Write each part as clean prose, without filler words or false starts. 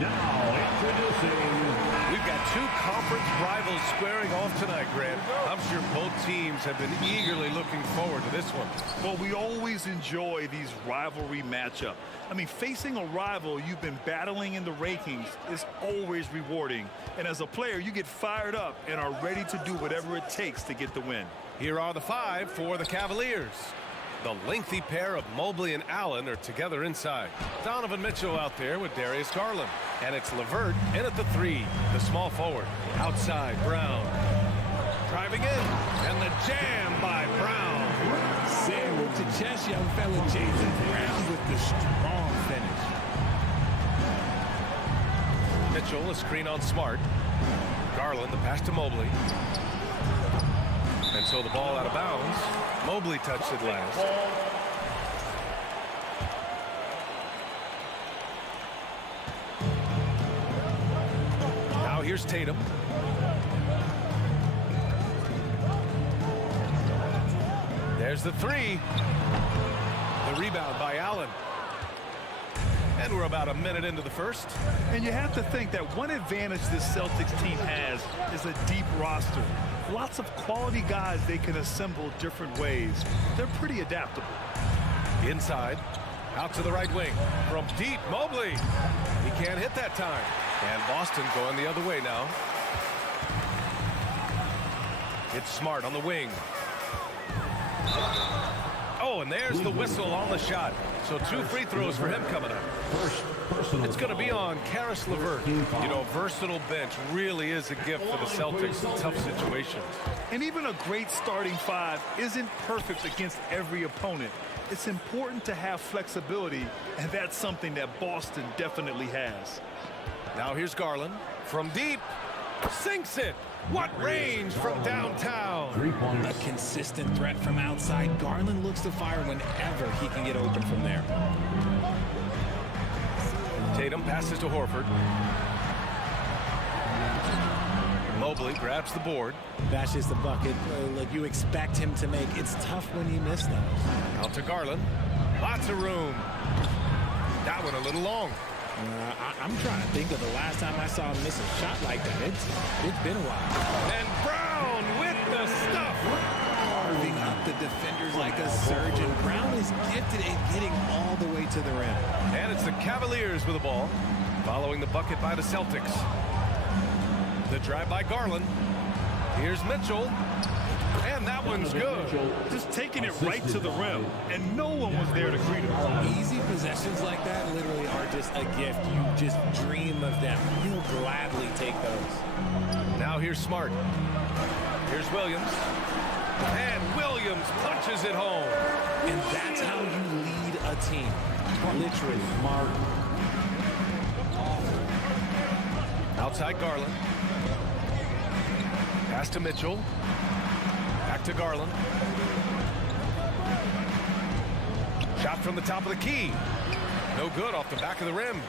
Now introducing... We've got two conference rivals squaring off tonight, Grant. I'm sure both teams have been eagerly looking forward to this one. Well, we always enjoy these rivalry matchups. I mean, facing a rival you've been battling in the rankings is always rewarding. And as a player, you get fired up and are ready to do whatever it takes to get the win. Here are the five for the Cavaliers. The lengthy pair of Mobley and Allen are together inside. Donovan Mitchell out there with Darius Garland. And it's LeVert in at the three, the small forward. Outside, Brown. Driving in, and the jam by Brown. Sandwich to chest, young fella. Jason Brown with the strong finish. Mitchell, a screen on Smart. Garland, the pass to Mobley. And so the ball out of bounds. Mobley touched it last. Now here's Tatum. There's the three. The rebound by Allen. And we're about a minute into the first. And you have to think that one advantage this Celtics team has is a deep roster. Lots of quality guys they can assemble different ways. They're pretty adaptable. Inside, out to the right wing. From deep, Mobley. He can't hit that time. And Boston going the other way now. It's Smart on the wing. Oh, and there's the whistle on the shot. So 2 free throws for him coming up. It's going to be on Caris LeVert. You know, versatile bench really is a gift for the Celtics in tough situations. And even a great starting five isn't perfect against every opponent. It's important to have flexibility, and that's something that Boston definitely has. Now here's Garland. From deep, sinks it. What range from downtown. 3 points. A consistent threat from outside. Garland looks to fire whenever he can get open from there. Tatum passes to Horford. Mobley grabs the board. That's just the bucket like you expect him to make. It's tough when you miss those. Out to Garland. Lots of room. That one a little long. I'm trying to think of the last time I saw him miss a shot like that. It's been a while. And Brown with the stuff. Carving up the defenders like a surgeon. Brown is gifted at getting all the way to the rim. And it's the Cavaliers with the ball. Following the bucket by the Celtics. The drive by Garland. Here's Mitchell. And that one's good. Just taking it right to the rim, and no one was there to greet him. Easy possessions like that literally are just a gift. You just dream of them. He'll gladly take those. Now here's Smart. Here's Williams. And Williams punches it home. And that's how you lead a team. Literally. Smart. Outside Garland. Pass to Mitchell. Back to Garland. Shot from the top of the key. No good off the back of the rim.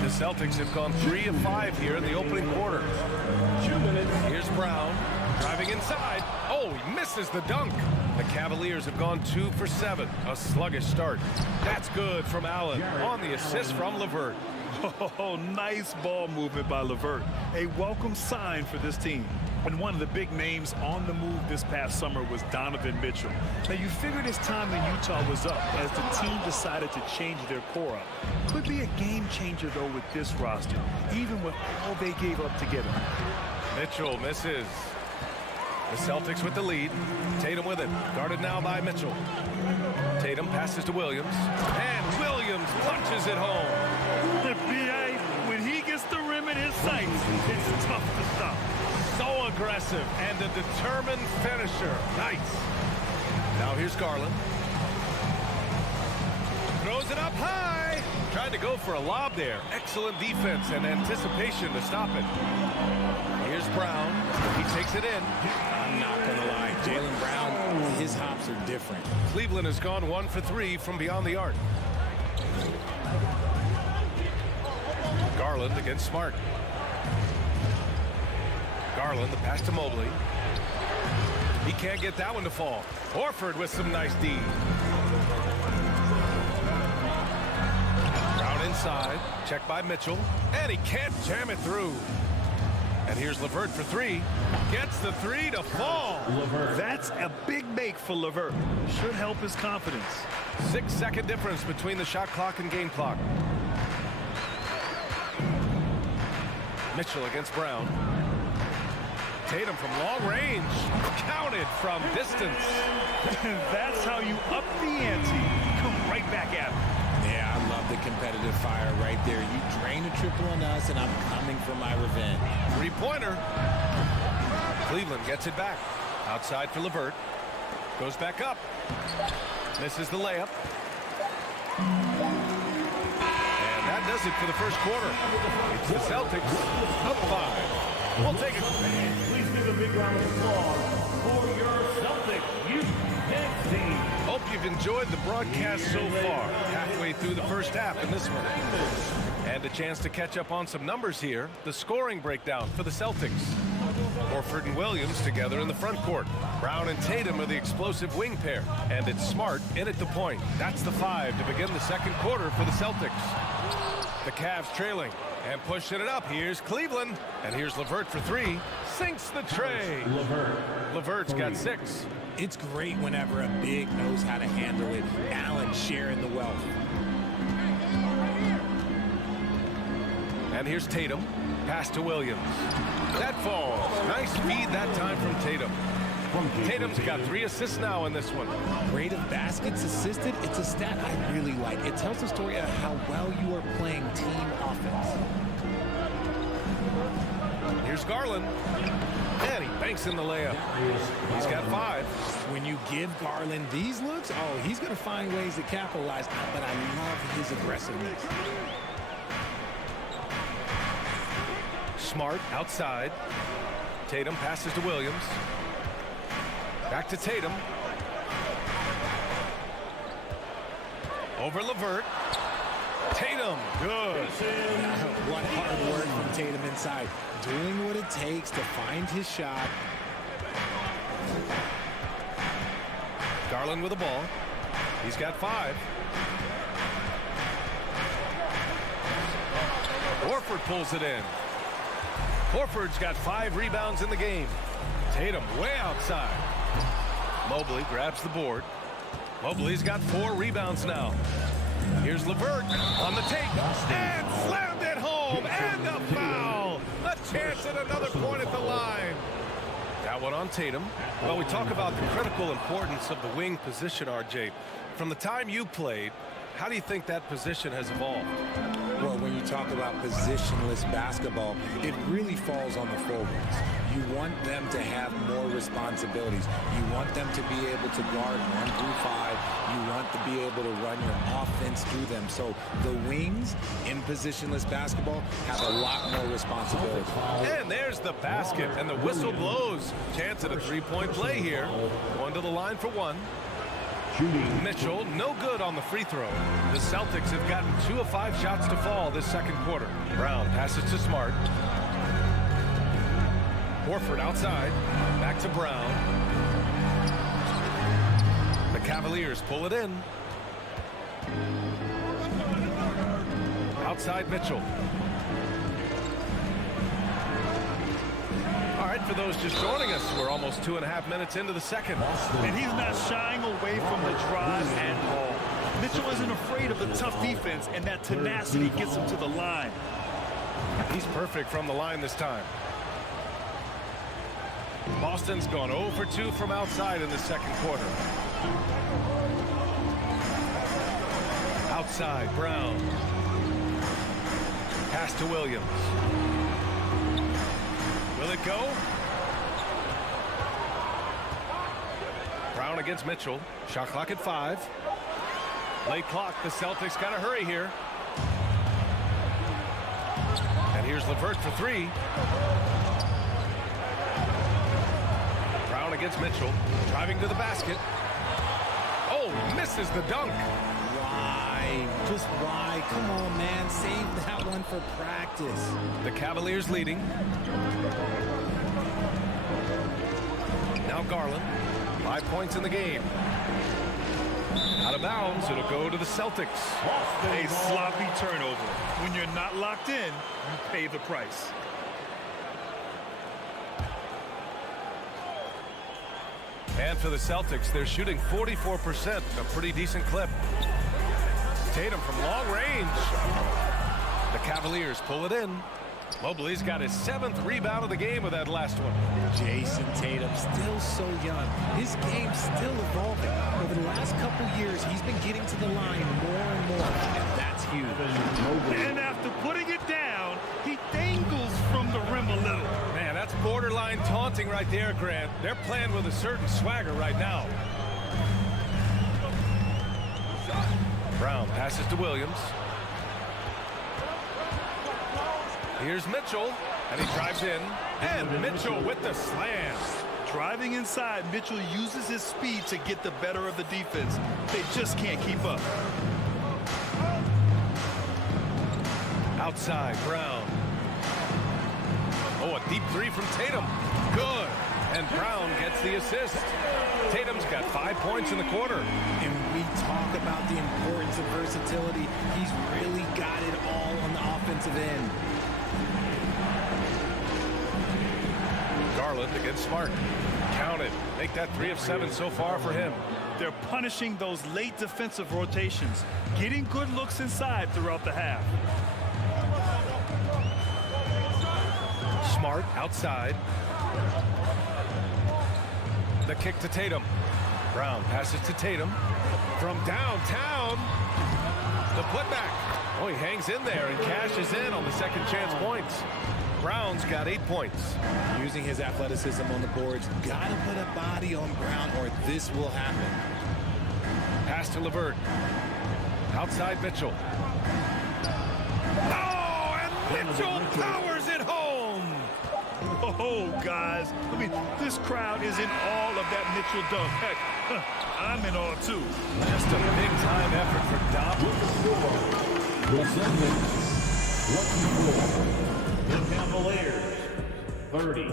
The Celtics have gone 3 of 5 here in the opening quarter. 2 minutes. Here's Brown. Driving inside. Oh, he misses the dunk. The Cavaliers have gone 2 for 7. A sluggish start. That's good from Allen on the assist from LeVert. Oh, nice ball movement by LeVert. A welcome sign for this team. And one of the big names on the move this past summer was Donovan Mitchell. Now, you figured his time in Utah was up as the team decided to change their core up. Could be a game changer, though, with this roster, even with all they gave up to get him. Mitchell misses. The Celtics with the lead. Tatum with it. Guarded now by Mitchell. Tatum passes to Williams. And Williams punches it home. The B.A., when he gets the rim in his sights, it's tough to stop. So aggressive and a determined finisher. Nice. Now here's Garland. Throws it up high. Tried to go for a lob there. Excellent defense and anticipation to stop it. Here's Brown. He takes it in. I'm not going to lie. Jaylen Brown, his hops are different. Cleveland has gone 1 for 3 from beyond the arc. Garland against Smart. Garland, the pass to Mobley. He can't get that one to fall. Horford with some nice D. Brown inside. outside. Check by Mitchell. And he can't jam it through. And here's LeVert for three. Gets the three to fall. That's a big make for LeVert. Should help his confidence. 6-second difference between the shot clock and game clock. Mitchell against Brown. Tatum from long range. Counted from distance. That's how you up the ante. Come right back at him. Yeah, I love the competitive fire right there. You drain a triple on us, and I'm coming for my revenge. Three-pointer. Cleveland gets it back. Outside for LeVert. Goes back up. Misses the layup. And that does it for the first quarter. It's the Celtics up 5. We'll take it. Please give a big round of applause for your Celtics youth team. Hope you've enjoyed the broadcast so far. Halfway through the first half in this one. And a chance to catch up on some numbers here. The scoring breakdown for the Celtics. Horford and Williams together in the front court. Brown and Tatum are the explosive wing pair. And it's Smart in at the point. That's the 5 to begin the second quarter for the Celtics. The Cavs trailing and pushing it up. Here's Cleveland. And here's LeVert for three. Sinks the tray. LeVert's got 6. It's great whenever a big knows how to handle it. Allen sharing the wealth. And here's Tatum. Pass to Williams. That falls. Nice feed that time from Tatum. Tatum's got 3 assists now in this one. Rate of baskets assisted, it's a stat I really like. It tells the story of how well you are playing team offense. Here's Garland. And he banks in the layup. He's got 5. When you give Garland these looks, oh, he's going to find ways to capitalize. But I love his aggressiveness. Smart outside. Tatum passes to Williams. Back to Tatum. Over LeVert. Tatum, good. What hard work from Tatum inside. Doing what it takes to find his shot. Garland with the ball. He's got 5. Horford pulls it in. Horford's got 5 rebounds in the game. Tatum way outside. Mobley grabs the board. Mobley's got 4 rebounds now. Here's LeVert on the take and slammed it home, and a foul. A chance at another point at the line. That one on Tatum. Well, we talk about the critical importance of the wing position, RJ. From the time you played, how do you think that position has evolved? Well, when you talk about positionless basketball, it really falls on the forwards. You want them to have more responsibilities. You want them to be able to guard 1 through 5. You want to be able to run your offense through them. So the wings in positionless basketball have a lot more responsibility. And there's the basket, and the whistle blows. Chance at a 3-point play here. Going to the line for 1. Mitchell, no good on the free throw. The Celtics have gotten 2 of 5 shots to fall this second quarter. Brown passes to Smart. Horford outside. Back to Brown. The Cavaliers pull it in. Outside Mitchell. All right, for those just joining us, we're almost 2.5 minutes into the second. And he's not shying away from the drive at all. Mitchell isn't afraid of the tough defense, and that tenacity gets him to the line. He's perfect from the line this time. Boston's gone 0 for 2 from outside in the second quarter. Outside, Brown. Pass to Williams. Will it go? Brown against Mitchell. Shot clock at 5. Late clock. The Celtics got to hurry here. And here's LeVert for 3. Brown against Mitchell. Driving to the basket. Oh, misses the dunk. Why? Just why? Come on, man. Save that one for practice. The Cavaliers leading. Now Garland. 5 points in the game. Out of bounds, it'll go to the Celtics. A sloppy turnover. When you're not locked in, you pay the price. And for the Celtics, they're shooting 44%, a pretty decent clip. Tatum from long range. The Cavaliers pull it in. Mobley's got his 7th rebound of the game with that last one. Jason Tatum, still so young. His game's still evolving. Over the last couple years, he's been getting to the line more and more, and that's huge. And after putting it down, he dangles from the rim a little. Man, that's borderline taunting right there, Grant. They're playing with a certain swagger right now. Brown passes to Williams. Here's Mitchell, and he drives in, and Mitchell with the slam. Driving inside, Mitchell uses his speed to get the better of the defense. They just can't keep up. Outside, Brown. Oh, a deep three from Tatum. Good. And Brown gets the assist. Tatum's got 5 points in the quarter. And we talk about the importance of versatility. He's really got it all on the offensive end. Garland against Smart. Counted. Make that 3 of 7 so far for him. They're punishing those late defensive rotations, getting good looks inside throughout the half. Smart outside. The kick to Tatum. Brown passes to Tatum. From downtown. The putback. Oh, he hangs in there and cashes in on the second chance points. Brown's got 8 points. Using his athleticism on the boards, gotta put a body on Brown or this will happen. Pass to LeVert. Outside Mitchell. Oh, and Mitchell powers it home. Oh, guys, I mean, this crowd is in awe of that Mitchell dunk. Heck, I'm in awe, too. Just a big-time effort for Dom. The Celtics, the Cavaliers, 30.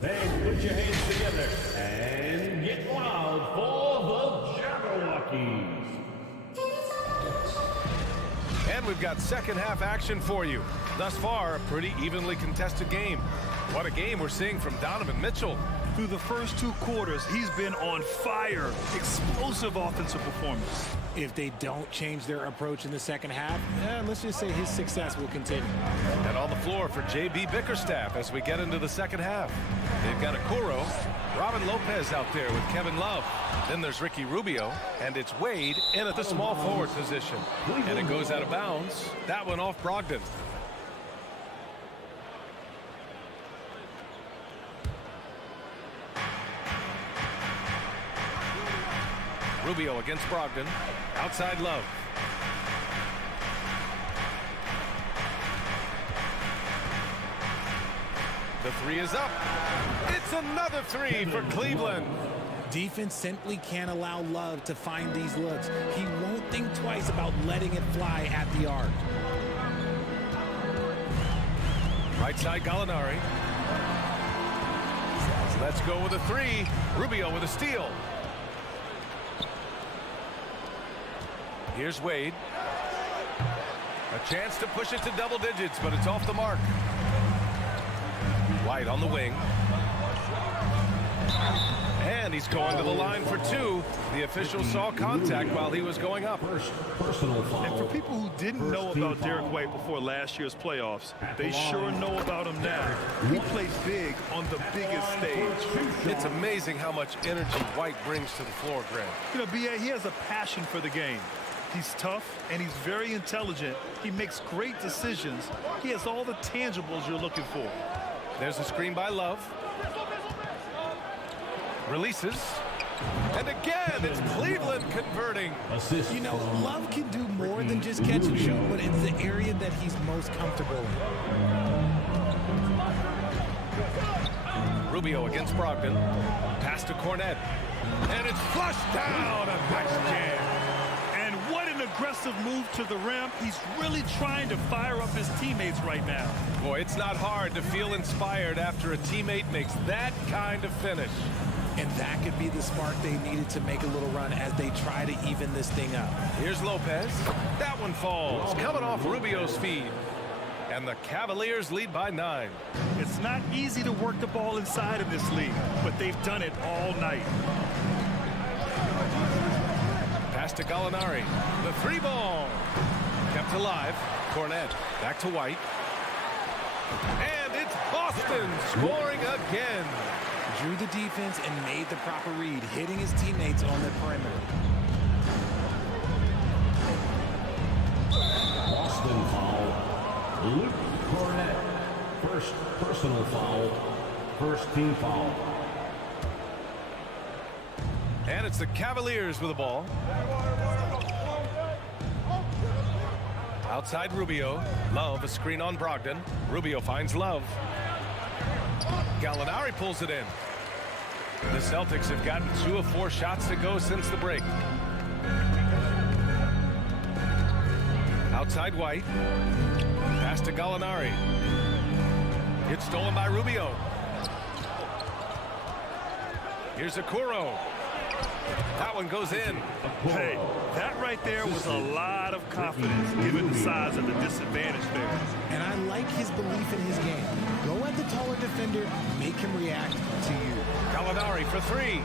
Then put your hands together and get wild for the Jabberwockies. And we've got second half action for you. Thus far, a pretty evenly contested game. What a game we're seeing from Donovan Mitchell. Through the first 2 quarters, he's been on fire. Explosive offensive performance. If they don't change their approach in the second half, let's just say his success will continue. And on the floor for J.B. Bickerstaff as we get into the second half. They've got Okoro, Robin Lopez out there with Kevin Love. Then there's Ricky Rubio, and it's Wade in at the small forward position. And it goes out of bounds. That one off Brogdon. Rubio against Brogdon. Outside Love. The 3 is up. It's another 3 for Cleveland. Defense simply can't allow Love to find these looks. He won't think twice about letting it fly at the arc. Right side Gallinari. Let's go with a 3. Rubio with a steal. Here's Wade. A chance to push it to double digits, but it's off the mark. White on the wing. And he's going to the line for 2. The official saw contact while he was going up. Personal foul. And for people who didn't know about Derek White before last year's playoffs, they sure know about him now. He plays big on the biggest stage. It's amazing how much energy White brings to the floor, Grant. You know, B.A., he has a passion for the game. He's tough, and he's very intelligent. He makes great decisions. He has all the tangibles you're looking for. There's a screen by Love. Releases. And again, it's Cleveland converting. Assist. You know, Love can do more than just catch and shoot, but it's the area that he's most comfortable in. Rubio against Brogdon. Pass to Cornet. And it's flushed down. A nice jam. And what an aggressive move to the rim. He's really trying to fire up his teammates right now. Boy, it's not hard to feel inspired after a teammate makes that kind of finish. And that could might be the spark they needed to make a little run as they try to even this thing up. Here's Lopez. That one falls, coming off Rubio's feed. And the Cavaliers lead by 9. It's not easy to work the ball inside of this league, but they've done it all night. Pass to Gallinari. The 3 ball. Kept alive. Cornette. Back to White. And it's Boston scoring again. Drew the defense and made the proper read, hitting his teammates on the perimeter. Boston foul. Luke Cornette. First personal foul. First team foul. And it's the Cavaliers with the ball. Outside Rubio. Love, a screen on Brogdon. Rubio finds Love. Gallinari pulls it in. The Celtics have gotten 2 of 4 shots to go since the break. Outside White. Pass to Gallinari. It's stolen by Rubio. Here's Okoro. That one goes in. Hey, that right there was a lot of confidence given the size of the disadvantage there. And I like his belief in his game. Go at the taller defender, make him react to you. Gallinari for 3.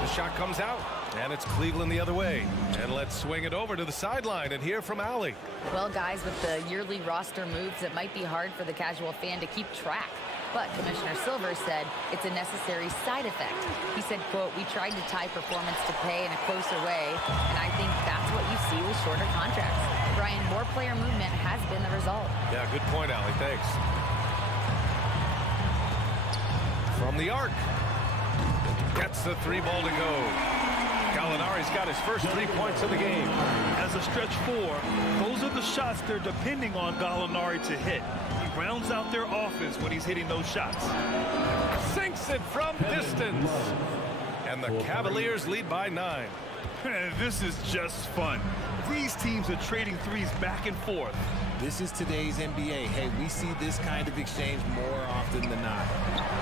The shot comes out, and it's Cleveland the other way. And let's swing it over to the sideline and hear from Allie. Well, guys, with the yearly roster moves, it might be hard for the casual fan to keep track. But Commissioner Silver said it's a necessary side effect. He said, quote, "We tried to tie performance to pay in a closer way, and I think that's what you see with shorter contracts." Brian, more player movement has been the result. Yeah, good point, Allie. Thanks. From the arc. Gets the 3 ball to go. Gallinari's got his first 3 points of the game. As a stretch 4, those are the shots they're depending on Gallinari to hit. He rounds out their offense when he's hitting those shots. Sinks it from distance. And the Cavaliers lead by 9. This is just fun. These teams are trading threes back and forth. This is today's NBA. Hey, we see this kind of exchange more often than not.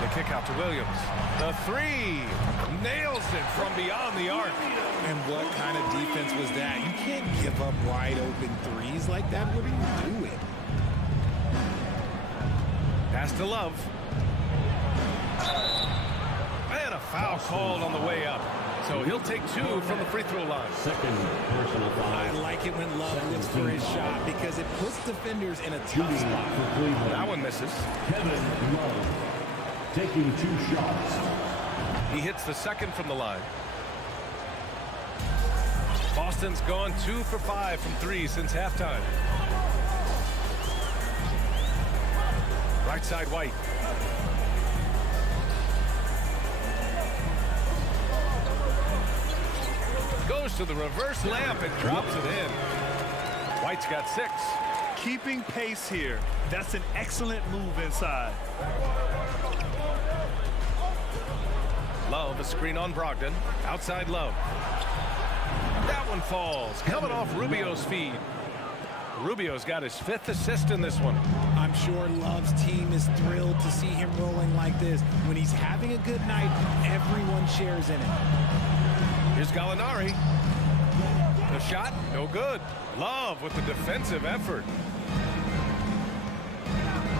The kick out to Williams. The 3. Nails it from beyond the arc. And what kind of defense was that? You can't give up wide open threes like that. What are you doing? Pass to Love. And a foul called on the way up. So he'll take 2 from the free throw line. Second personal foul. I like it when Love looks for his shot because it puts defenders in a tough spot. For Cleveland. That one misses. Kevin Love taking 2 shots. He hits the second from the line. Boston's gone 2 for 5 from 3 since halftime. Right side White. Goes to the reverse layup and drops it in. White's got 6. Keeping pace here. That's an excellent move inside. Love, a screen on Brogdon. Outside Love. That one falls. Coming off Rubio's feed. Rubio's got his 5th assist in this one. I'm sure Love's team is thrilled to see him rolling like this. When he's having a good night, everyone shares in it. Here's Gallinari. The shot, no good. Love with the defensive effort.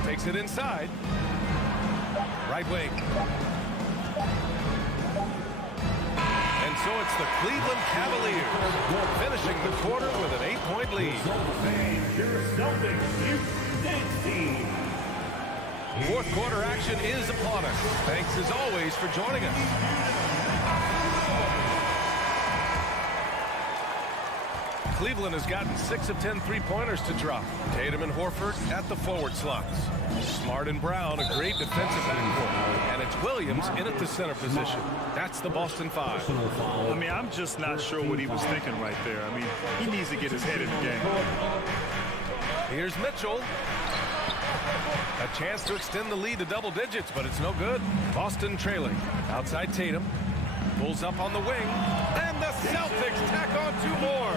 Takes it inside. Right wing. And so it's the Cleveland Cavaliers finishing the quarter with an 8-point lead. Your Celtics, you dance team. 4th quarter action is upon us. Thanks as always for joining us. Cleveland has gotten 6 of 10 3-pointers to drop. Tatum and Horford at the forward slots. Smart and Brown, a great defensive backcourt. And it's Williams in at the center position. That's the Boston 5. I mean, I'm just not sure what he was thinking right there. I mean, he needs to get his head in the game. Here's Mitchell. A chance to extend the lead to double digits, but it's no good. Boston trailing. Outside Tatum. Pulls up on the wing. And the Celtics tack on 2 more.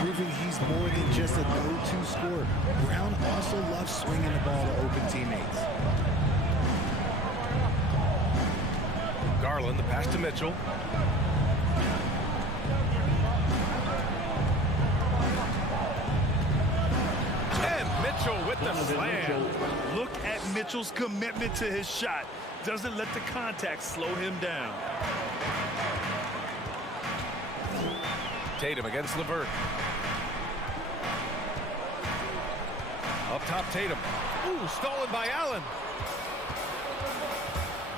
Proving he's more than just a go-to scorer. Brown also loves swinging the ball to open teammates. Garland, the pass to Mitchell. And Mitchell with the slam. Look at Mitchell's commitment to his shot. Doesn't let the contact slow him down. Tatum against LeVert. Up top, Tatum. Ooh, stolen by Allen.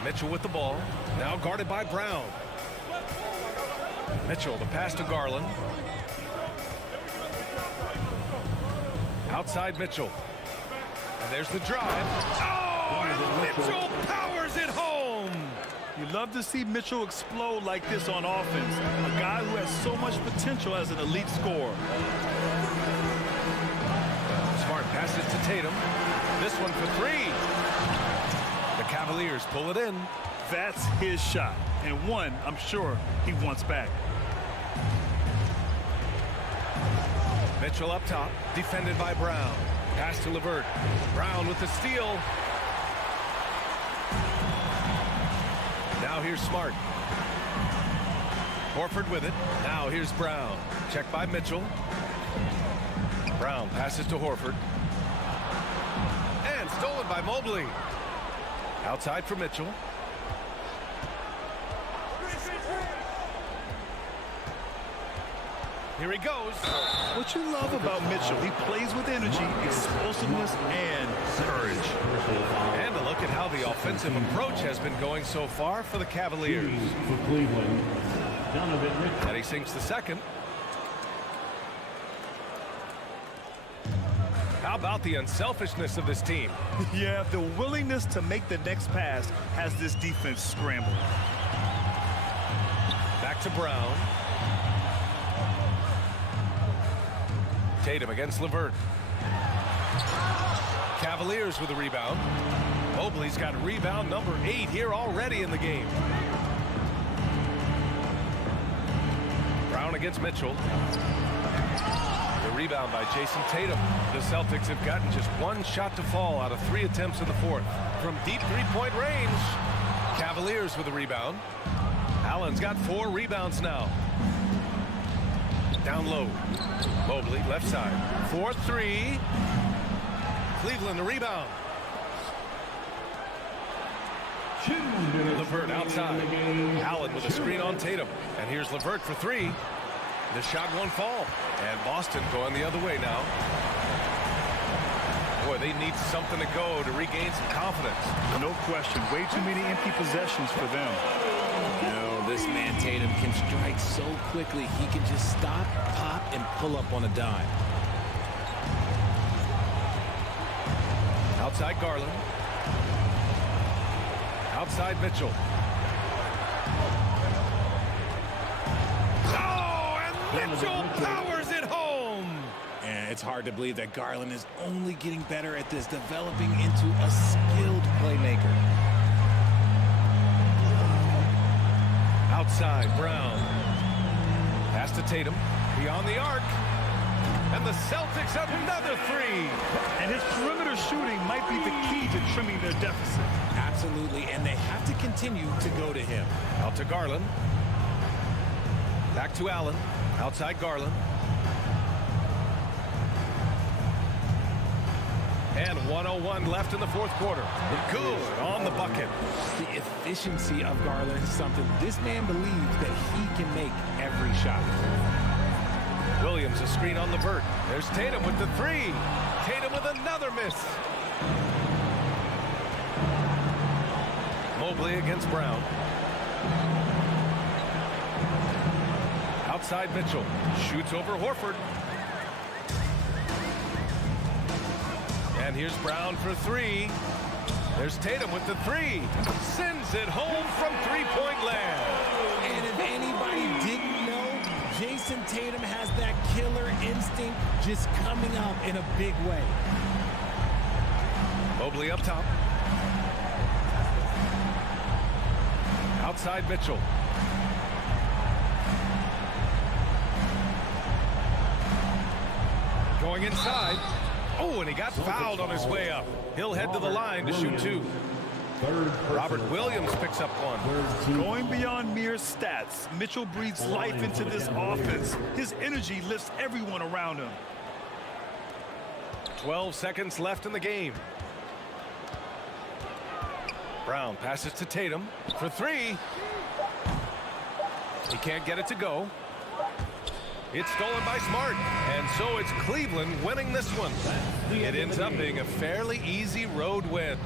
Mitchell with the ball. Now guarded by Brown. Mitchell, the pass to Garland. Outside Mitchell. And there's the drive. Oh, and Mitchell powers it home. You love to see Mitchell explode like this on offense. A guy who has so much potential as an elite scorer. Smart passes to Tatum. This one for three. The Cavaliers pull it in. That's his shot, and one I'm sure he wants back. Mitchell up top, defended by Brown. Pass to LeVert. Brown with the steal. Now here's Smart. Horford with it. Now here's Brown. Checked by Mitchell. Brown passes to Horford. And stolen by Mobley. Outside for Mitchell. Here he goes. What you love about Mitchell, he plays with energy, explosiveness, and courage. And a look at how the offensive approach has been going so far for the Cavaliers. For Cleveland, Donovan Mitchell. And he sinks the second. How about the unselfishness of this team? Yeah, the willingness to make the next pass has this defense scrambled. Back to Brown. Tatum against LeVert. Cavaliers with a rebound. Mobley's got rebound number 8 here already in the game. Brown against Mitchell. The rebound by Jason Tatum. The Celtics have gotten just one shot to fall out of 3 attempts in the fourth. From deep three-point range. Cavaliers with a rebound. Allen's got 4 rebounds now. Down low. Mobley, left side. 4-3. Cleveland, the rebound. LeVert outside. Allen with a screen on Tatum. And here's LeVert for 3. The shot won't fall. And Boston going the other way now. Boy, they need something to go to regain some confidence. No question. Way too many empty possessions for them. No, this man Tatum can strike so quickly. He can just stop, pop, and pull up on a dime. Outside Garland. Outside Mitchell. Oh, and Mitchell powers it home. And it's hard to believe that Garland is only getting better at this, developing into a skilled playmaker. Outside, Brown. Pass to Tatum. Beyond the arc. And the Celtics another 3. And his perimeter shooting might be the key to trimming their deficit. Absolutely, and they have to continue to go to him. Out to Garland. Back to Allen. Outside Garland. And 1:01 left in the fourth quarter. Good on the bucket. The efficiency of Garland is something this man believes that he can make every shot. Williams, a screen on LeVert. There's Tatum with the 3. Tatum with another miss. Mobley against Brown. Outside Mitchell. Shoots over Horford. And here's Brown for 3. There's Tatum with the 3. Sends it home from three-point land. And if anybody didn't know, Jason Tatum has that killer instinct just coming out in a big way. Mobley up top. Outside Mitchell. Going inside. Oh, and he got fouled on his way up. He'll head to the line to shoot 2. Robert Williams picks up one. Going beyond mere stats, Mitchell breathes life into this offense. His energy lifts everyone around him. 12 seconds left in the game. Brown passes to Tatum for three. He can't get it to go. It's stolen by Smart, and so it's Cleveland winning this one. It ends up being a fairly easy road win.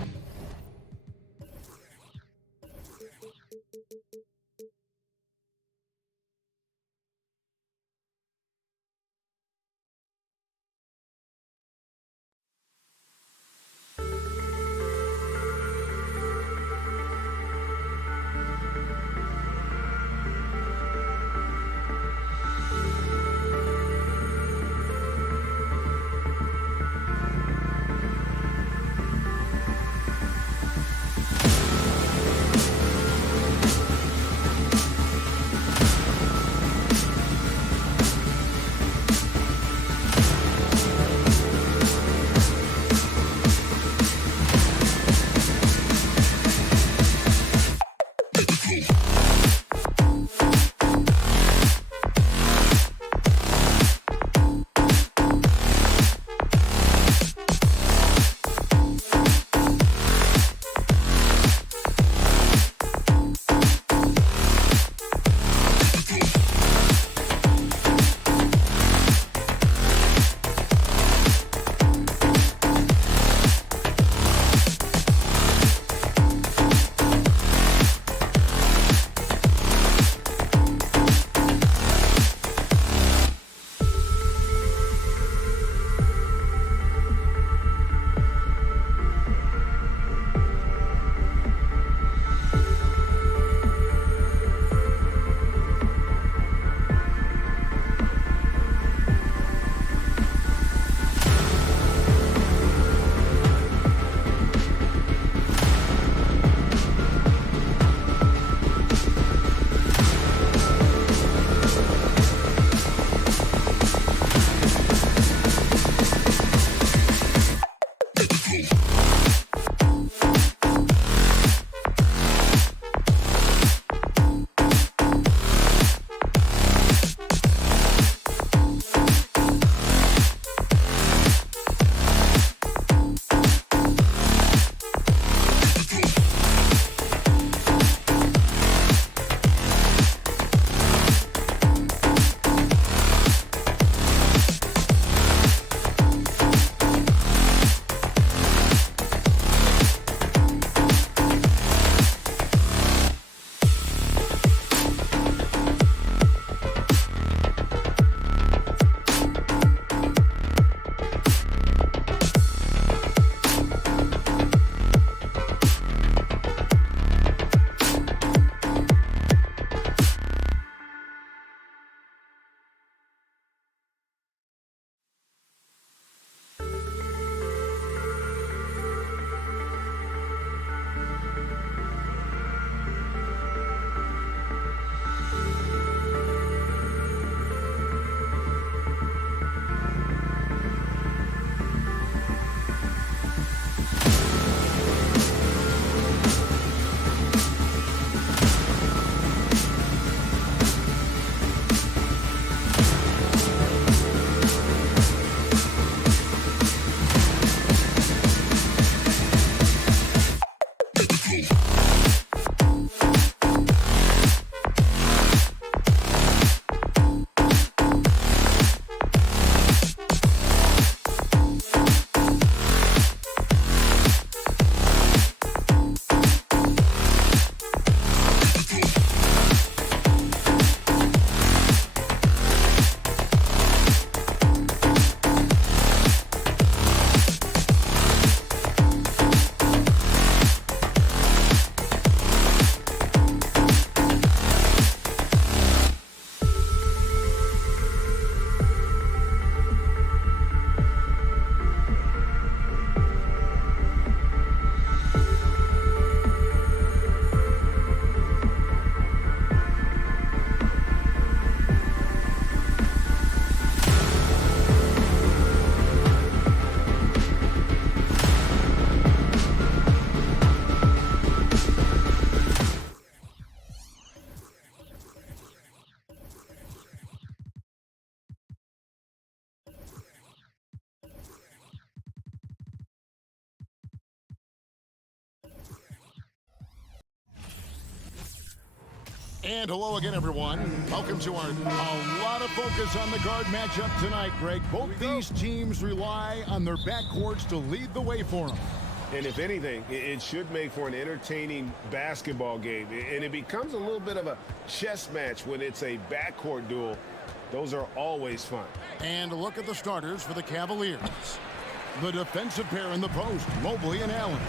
And hello again, everyone. Welcome to a lot of focus on the guard matchup tonight, Greg. Both these teams rely on their backcourts to lead the way for them. And if anything, it should make for an entertaining basketball game. And it becomes a little bit of a chess match when it's a backcourt duel. Those are always fun. And a look at the starters for the Cavaliers. The defensive pair in the post, Mobley and Allen.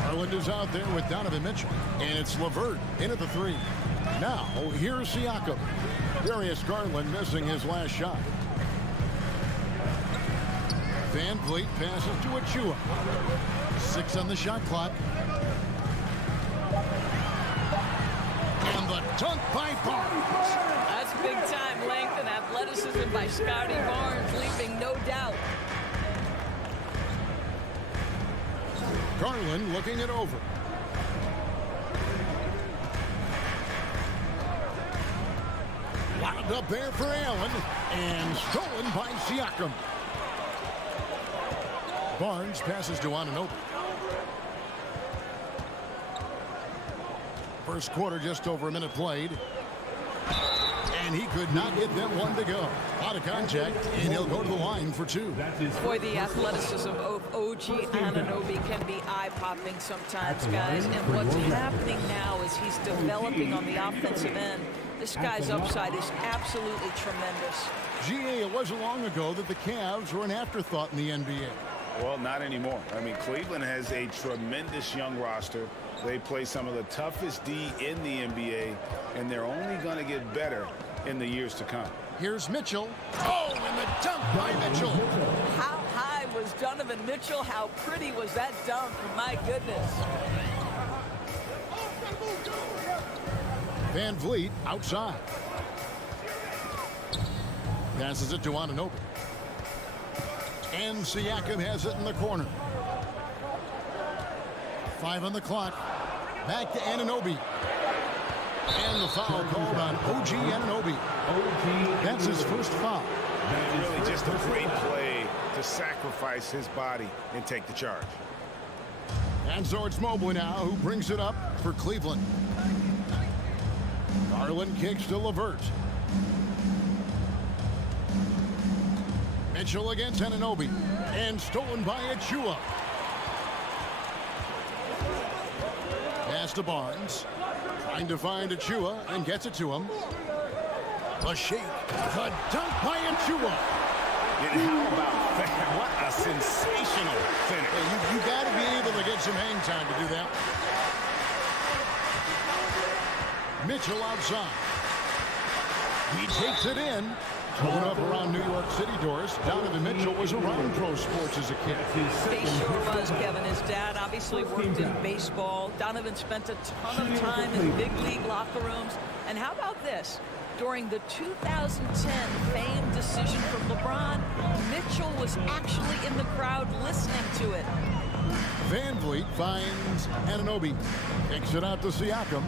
Garland is out there with Donovan Mitchell. And it's LeVert in at the 3. Now, here's Siakam. Darius Garland missing his last shot. Van Vliet passes to Achua. 6 on the shot clock. And the dunk by Barnes. That's big-time length and athleticism by Scotty Barnes, leaving no doubt. Garland looking it over. Wound up there for Allen, and stolen by Siakam. Barnes passes to Anunoby. First quarter, just over a minute played. And he could not get that one to go. Out of contact, and he'll go to the line for 2. Boy, the athleticism of OG Anunoby can be eye-popping sometimes, guys. And what's happening now is he's developing on the offensive end. This guy's upside is absolutely tremendous. GA, it wasn't long ago that the Cavs were an afterthought in the NBA. Well, not anymore. I mean, Cleveland has a tremendous young roster. They play some of the toughest D in the NBA, and they're only going to get better in the years to come. Here's Mitchell. Oh, and the dunk by Mitchell. How high was Donovan Mitchell? How pretty was that dunk? My goodness. Van Vliet outside. Passes it to Anunoby. And Siakam has it in the corner. 5 on the clock. Back to Anunoby. And the foul called on OG Anunoby. That's his first foul. Really just a great play to sacrifice his body and take the charge. And so it's Mobley now who brings it up for Cleveland. Garland kicks to LeVert. Mitchell against Anunoby. And stolen by Achua. Pass to Barnes. Trying to find Achua and gets it to him. A shake. The dunk by Achua. And how about that? What a sensational finish. Hey, you got to be able to get some hang time to do that. Mitchell outside. He takes it in. Growing up around New York City, Doris, Donovan Mitchell was around pro sports as a kid. He sure was, Kevin. His dad obviously worked in baseball. Donovan spent a ton of time in big league locker rooms. And how about this? During the 2010 famed decision from LeBron, Mitchell was actually in the crowd listening to it. Van Vliet finds Anunoby. Kicks it out to Siakam.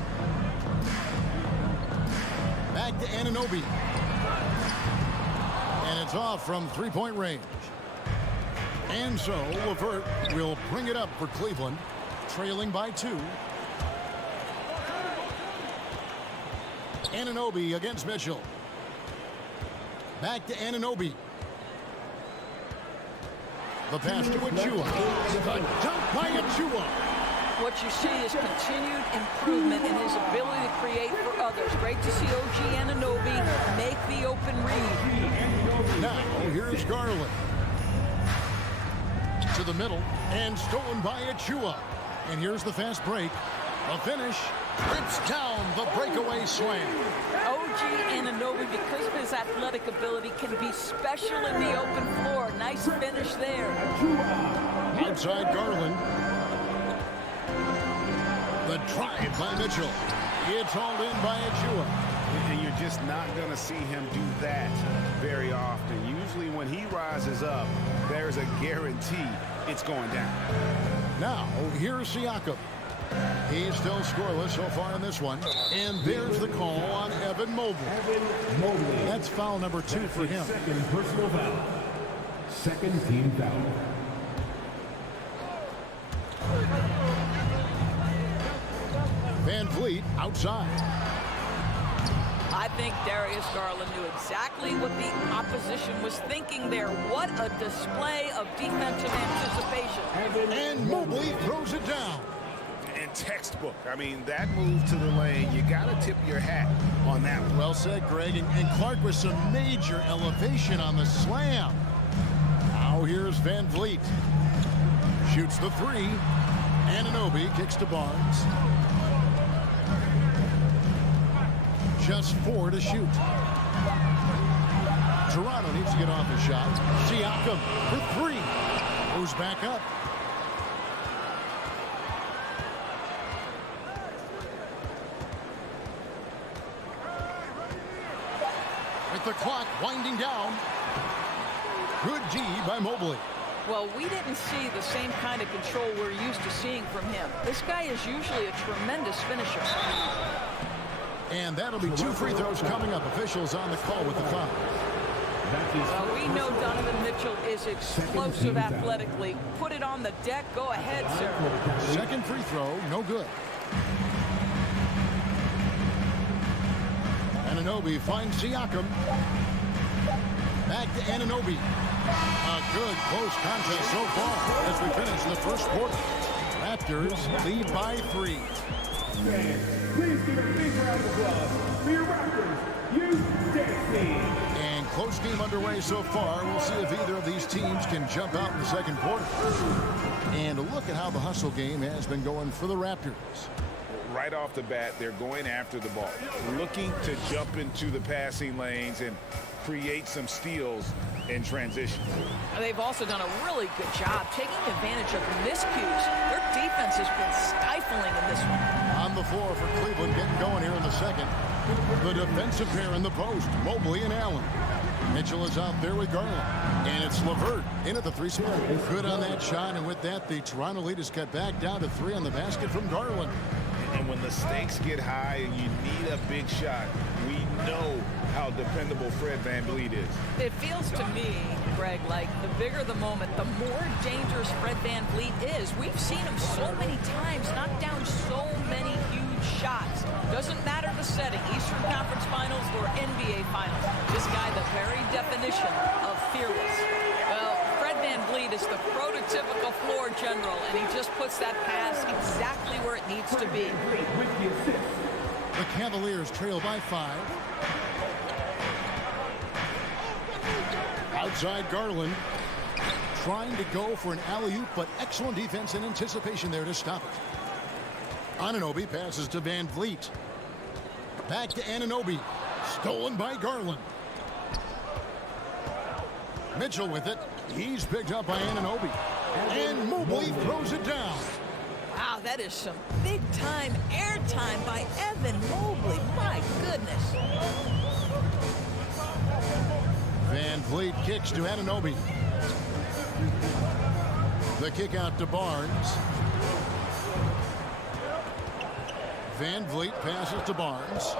Back to Anunoby. And it's off from three-point range. And so LeVert will bring it up for Cleveland, trailing by 2. Anunoby against Mitchell. Back to Anunoby. The pass to Achua. The dunk by Achua. What you see is continued improvement in his ability to create for others. Great to see OG Anunoby make the open read. Now, here's Garland. To the middle, and stolen by Achua. And here's the fast break. A finish. Rips down the breakaway slam. OG Anunoby, because of his athletic ability, can be special in the open floor. Nice finish there. Outside Garland. The drive by Mitchell. It's hauled in by Achua. And you're just not going to see him do that very often. Usually when he rises up, there's a guarantee it's going down. Now, here's Siakam. He's still scoreless so far in this one. And there's the call on Evan Mobley. That's foul number 2 for him. Second personal foul. Second team foul. Van Vliet outside. I think Darius Garland knew exactly what the opposition was thinking there. What a display of defensive anticipation. And Mobley throws it down. And textbook. I mean, that move to the lane, you got to tip your hat on that one. Well said, Greg. And Clark with some major elevation on the slam. Now here's Van Vliet. Shoots the three. Anunoby kicks to Barnes. Just 4 to shoot. Toronto needs to get off the shot. Siakam for 3. Goes back up. With the clock winding down. Good D by Mobley. Well, we didn't see the same kind of control we're used to seeing from him. This guy is usually a tremendous finisher. And that'll be 2 free throws coming up. Officials on the call with the foul. Well, we know Donovan Mitchell is explosive athletically. Put it on the deck. Go ahead, sir. Second free throw, no good. Anunoby finds Siakam. Back to Anunoby. A good close contest so far as we finish the first quarter. Raptors lead by 3. Please give a big round of applause for your Raptors, you dance team. And close game underway so far. We'll see if either of these teams can jump out in the second quarter. And look at how the hustle game has been going for the Raptors. Right off the bat, they're going after the ball, looking to jump into the passing lanes and create some steals in transition. They've also done a really good job taking advantage of miscues. Their defense has been stifling in this one. On the floor for Cleveland, getting going here in the second. The defensive pair in the post, Mobley and Allen. Mitchell is out there with Garland. And it's LeVert in at the 3 spot. Good on that shot, and with that, the Toronto lead is cut back down to 3 on the basket from Garland. And when the stakes get high and you need a big shot, we know how dependable Fred VanVleet is. It feels to me, Greg, like the bigger the moment, the more dangerous Fred VanVleet is. We've seen him so many times knock down so many huge shots. Doesn't matter the setting, Eastern Conference Finals or NBA Finals. This guy, the very definition of fearless. Well, Fred VanVleet is the prototypical floor general, and he just puts that pass exactly where it needs to be. The Cavaliers trail by 5. Outside Garland. Trying to go for an alley-oop, but excellent defense and anticipation there to stop it. Anunoby passes to Van Vliet. Back to Anunoby. Stolen by Garland. Mitchell with it. He's picked up by Anunoby. And Mobley throws it down. Wow, that is some big-time airtime by Evan Mobley. My goodness. Van Vliet kicks to Anunoby. The kick out to Barnes. Van Vliet passes to Barnes.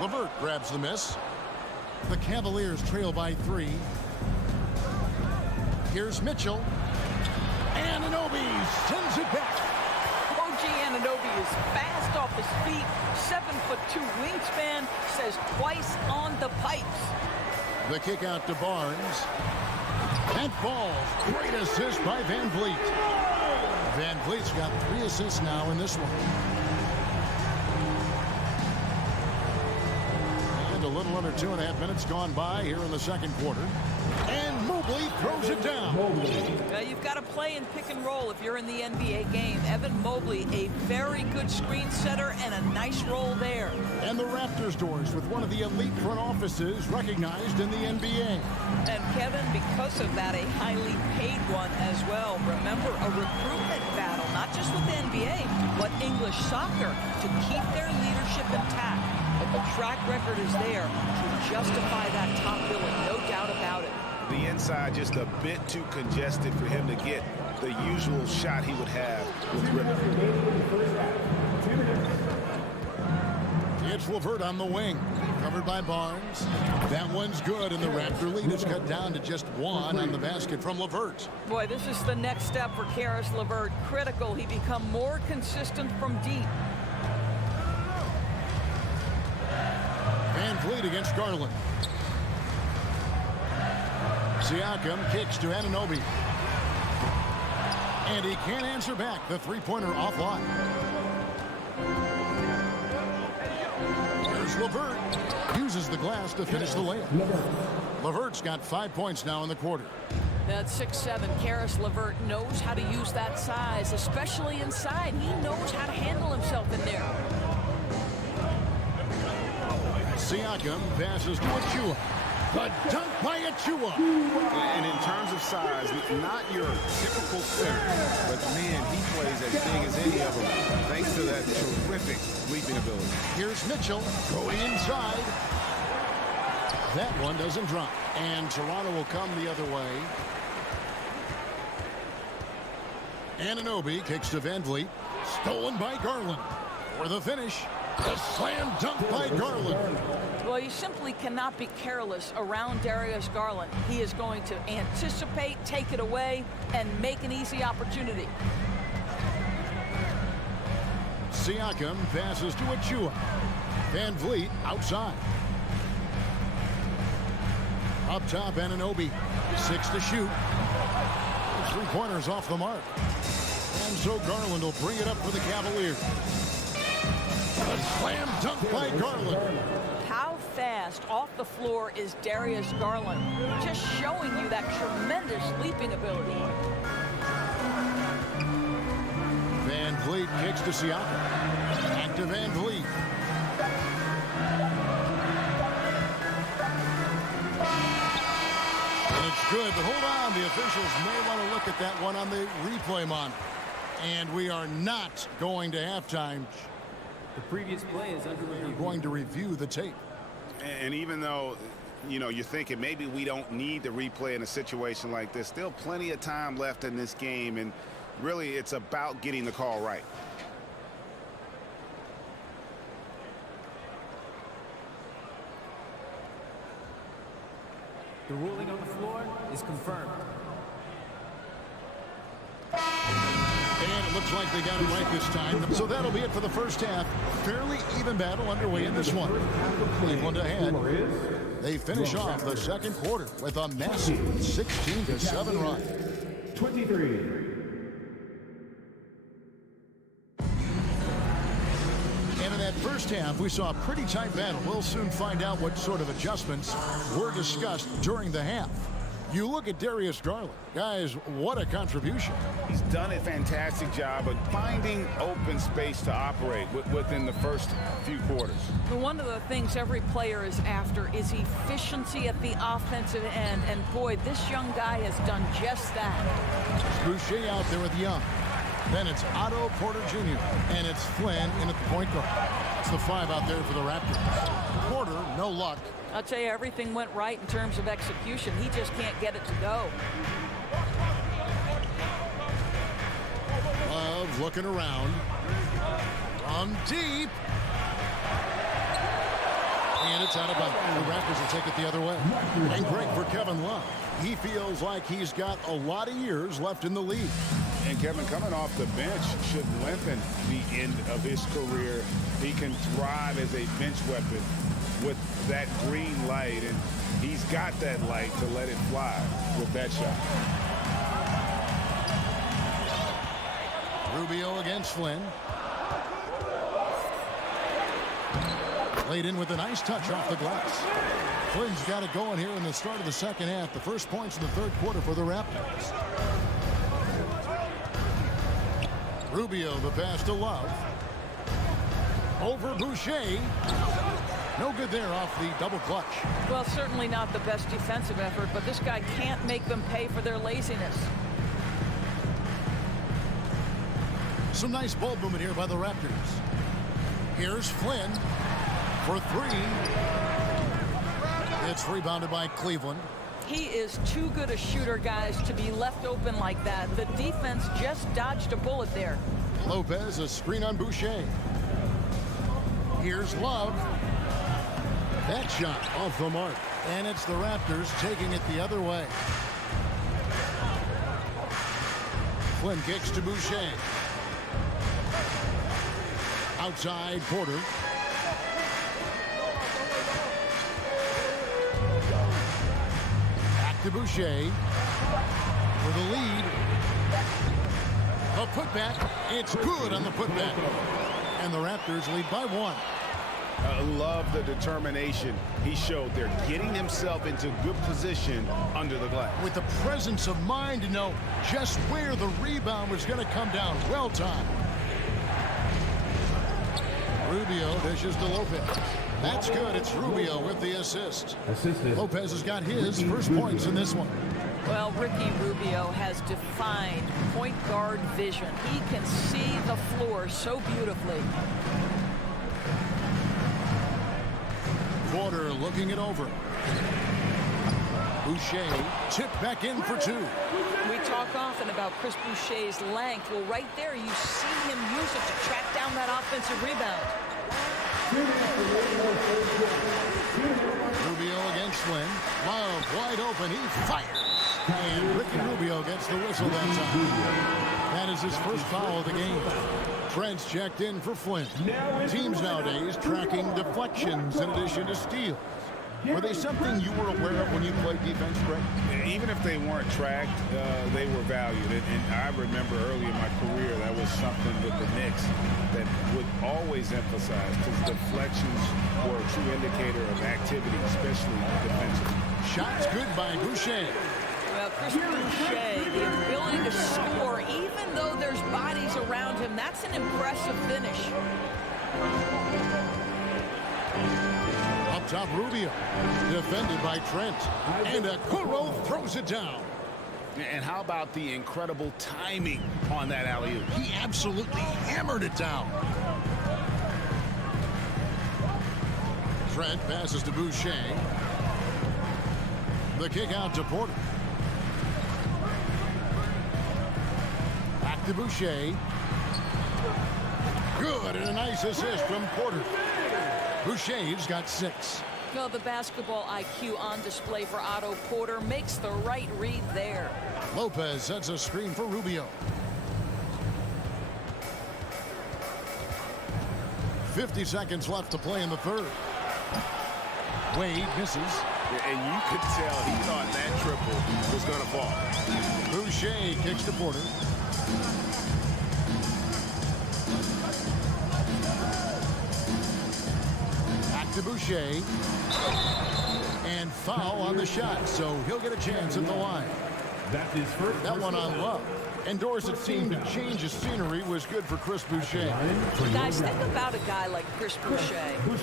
LeVert grabs the miss. The Cavaliers trail by 3. Here's Mitchell. Anunoby sends it back. OG Anunoby is fast off his feet, 7'2" wingspan, says twice on the pipes. The kick out to Barnes. That falls. Great assist by Van Vliet. Van Vliet's got 3 assists now in this one. And a little under 2.5 minutes gone by here in the second quarter. And Mobley throws it down. You've got to play in pick and roll if you're in the NBA game. Evan Mobley, a very good screen setter and a nice roll there. And the Raptors doors with one of the elite front offices recognized in the NBA. And Kevin, because of that, a highly paid one as well. Remember, a recruitment battle, not just with the NBA, but English soccer to keep their leadership intact. But the track record is there to justify that top billing, no doubt about it. The inside just a bit too congested for him to get the usual shot he would have with Ripper. It's LeVert on the wing, covered by Barnes. That one's good, and the Raptor lead is cut down to just 1 on the basket from LeVert. Boy, this is the next step for Caris LeVert. Critical, he become more consistent from deep. VanVleet against Garland. Siakam kicks to Anunoby. And he can't answer back. The three-pointer offline. Here's LeVert. Uses the glass to finish the layup. LeVert's got 5 points now in the quarter. That 6'7" Karis LeVert knows how to use that size, especially inside. He knows how to handle himself in there. Siakam passes to Achua. The dunk by Achua. And in terms of size, not your typical center, but man, he plays as big as any of them, thanks to that terrific leaping ability. Here's Mitchell going inside. That one doesn't drop. And Toronto will come the other way. Anunoby kicks to VanVleet. Stolen by Garland. For the finish, a slam dunk by Garland. Well, you simply cannot be careless around Darius Garland. He is going to anticipate, take it away, and make an easy opportunity. Siakam passes to Achua. VanVleet outside. Up top, Anunoby. 6 to shoot. Three-pointers off the mark. And so Garland will bring it up for the Cavaliers. A slam dunk by Garland. How fast off the floor is Darius Garland? Just showing you that tremendous leaping ability. VanVleet kicks to Siakam. Back to VanVleet. And it's good, but hold on. The officials may want to look at that one on the replay monitor. And we are not going to halftime. The previous play is under review. We're going to review the tape. And even though, you're thinking maybe we don't need the replay in a situation like this, still plenty of time left in this game, and really it's about getting the call right. The ruling on the floor is confirmed. And it looks like they got it right this time. So that'll be it for the first half. Fairly even battle underway in this one. Cleveland ahead. They finish off the second quarter with a massive 16-7 run. 23. And in that first half, we saw a pretty tight battle. We'll soon find out what sort of adjustments were discussed during the half. You look at Darius Garland. Guys, what a contribution. He's done a fantastic job of finding open space to operate within the first few quarters. One of the things every player is after is efficiency at the offensive end. And boy, this young guy has done just that. Boucher out there with Young. Then it's Otto Porter Jr. And it's Flynn in at the point guard. It's the 5 out there for the Raptors. Porter, no luck. I'll tell you, everything went right in terms of execution. He just can't get it to go. Love looking around. From deep. And it's out of bounds. The Raptors will take it the other way. And great for Kevin Love. He feels like he's got a lot of years left in the league. And Kevin, coming off the bench, should lengthen the end of his career. He can thrive as a bench weapon with that green light, and he's got that light to let it fly with that shot. Rubio against Flynn. Laid in with a nice touch off the glass. Flynn's got it going here in the start of the second half. The first points in the third quarter for the Raptors. Rubio, the pass to Love. Over Boucher. No good there off the double clutch. Well, certainly not the best defensive effort, but this guy can't make them pay for their laziness. Some nice ball movement here by the Raptors. Here's Flynn for 3. It's rebounded by Cleveland. He is too good a shooter, guys, to be left open like that. The defense just dodged a bullet there. Lopez, a screen on Boucher. Here's Love. That shot off the mark. And it's the Raptors taking it the other way. Flynn kicks to Boucher. Outside, Porter. Back to Boucher. For the lead. A putback. It's good on the putback. And the Raptors lead by 1. I love the determination he showed there, getting himself into good position under the glass. With the presence of mind to know just where the rebound was going to come down. Well timed. Rubio dishes to Lopez. That's good. It's Rubio with the assist. Lopez has got his first points in this one. Well, Ricky Rubio has defined point guard vision. He can see the floor so beautifully. Porter looking it over. Boucher tipped back in for 2. We talk often about Chris Boucher's length. Well, right there, you see him use it to track down that offensive rebound. Rubio against Flynn. Love wide open. He fires. And Ricky Rubio gets the whistle that time. That is his first foul of the game. Trent's checked in for Flynn. Teams nowadays tracking deflections in addition to steals. Were they something you were aware of when you played defense, Greg? Even if they weren't tracked, they were valued. And I remember early in my career, that was something with the Knicks that would always emphasize, because deflections were a true indicator of activity, especially defensively. Shots good by Boucher. Well, Chris Boucher, the ability to score, even though there's bodies around him, that's an impressive finish. Up top, Rubio, defended by Trent. And Okoro throws it down. And how about the incredible timing on that alley-oop? He absolutely hammered it down. Trent passes to Boucher. The kick out to Porter. Back to Boucher. Good, and a nice assist from Porter. Boucher's got 6. No, the basketball IQ on display for Otto Porter makes the right read there. Lopez sets a screen for Rubio. 50 seconds left to play in the third. Wade misses. And you could tell he thought that triple was going to fall. Boucher kicks to Porter. Back to Boucher. And foul on the shot, so he'll get a chance at the line. That one on Love. And Dorsett seemed to change his scenery was good for Chris Boucher. Guys, think about a guy like Chris Boucher,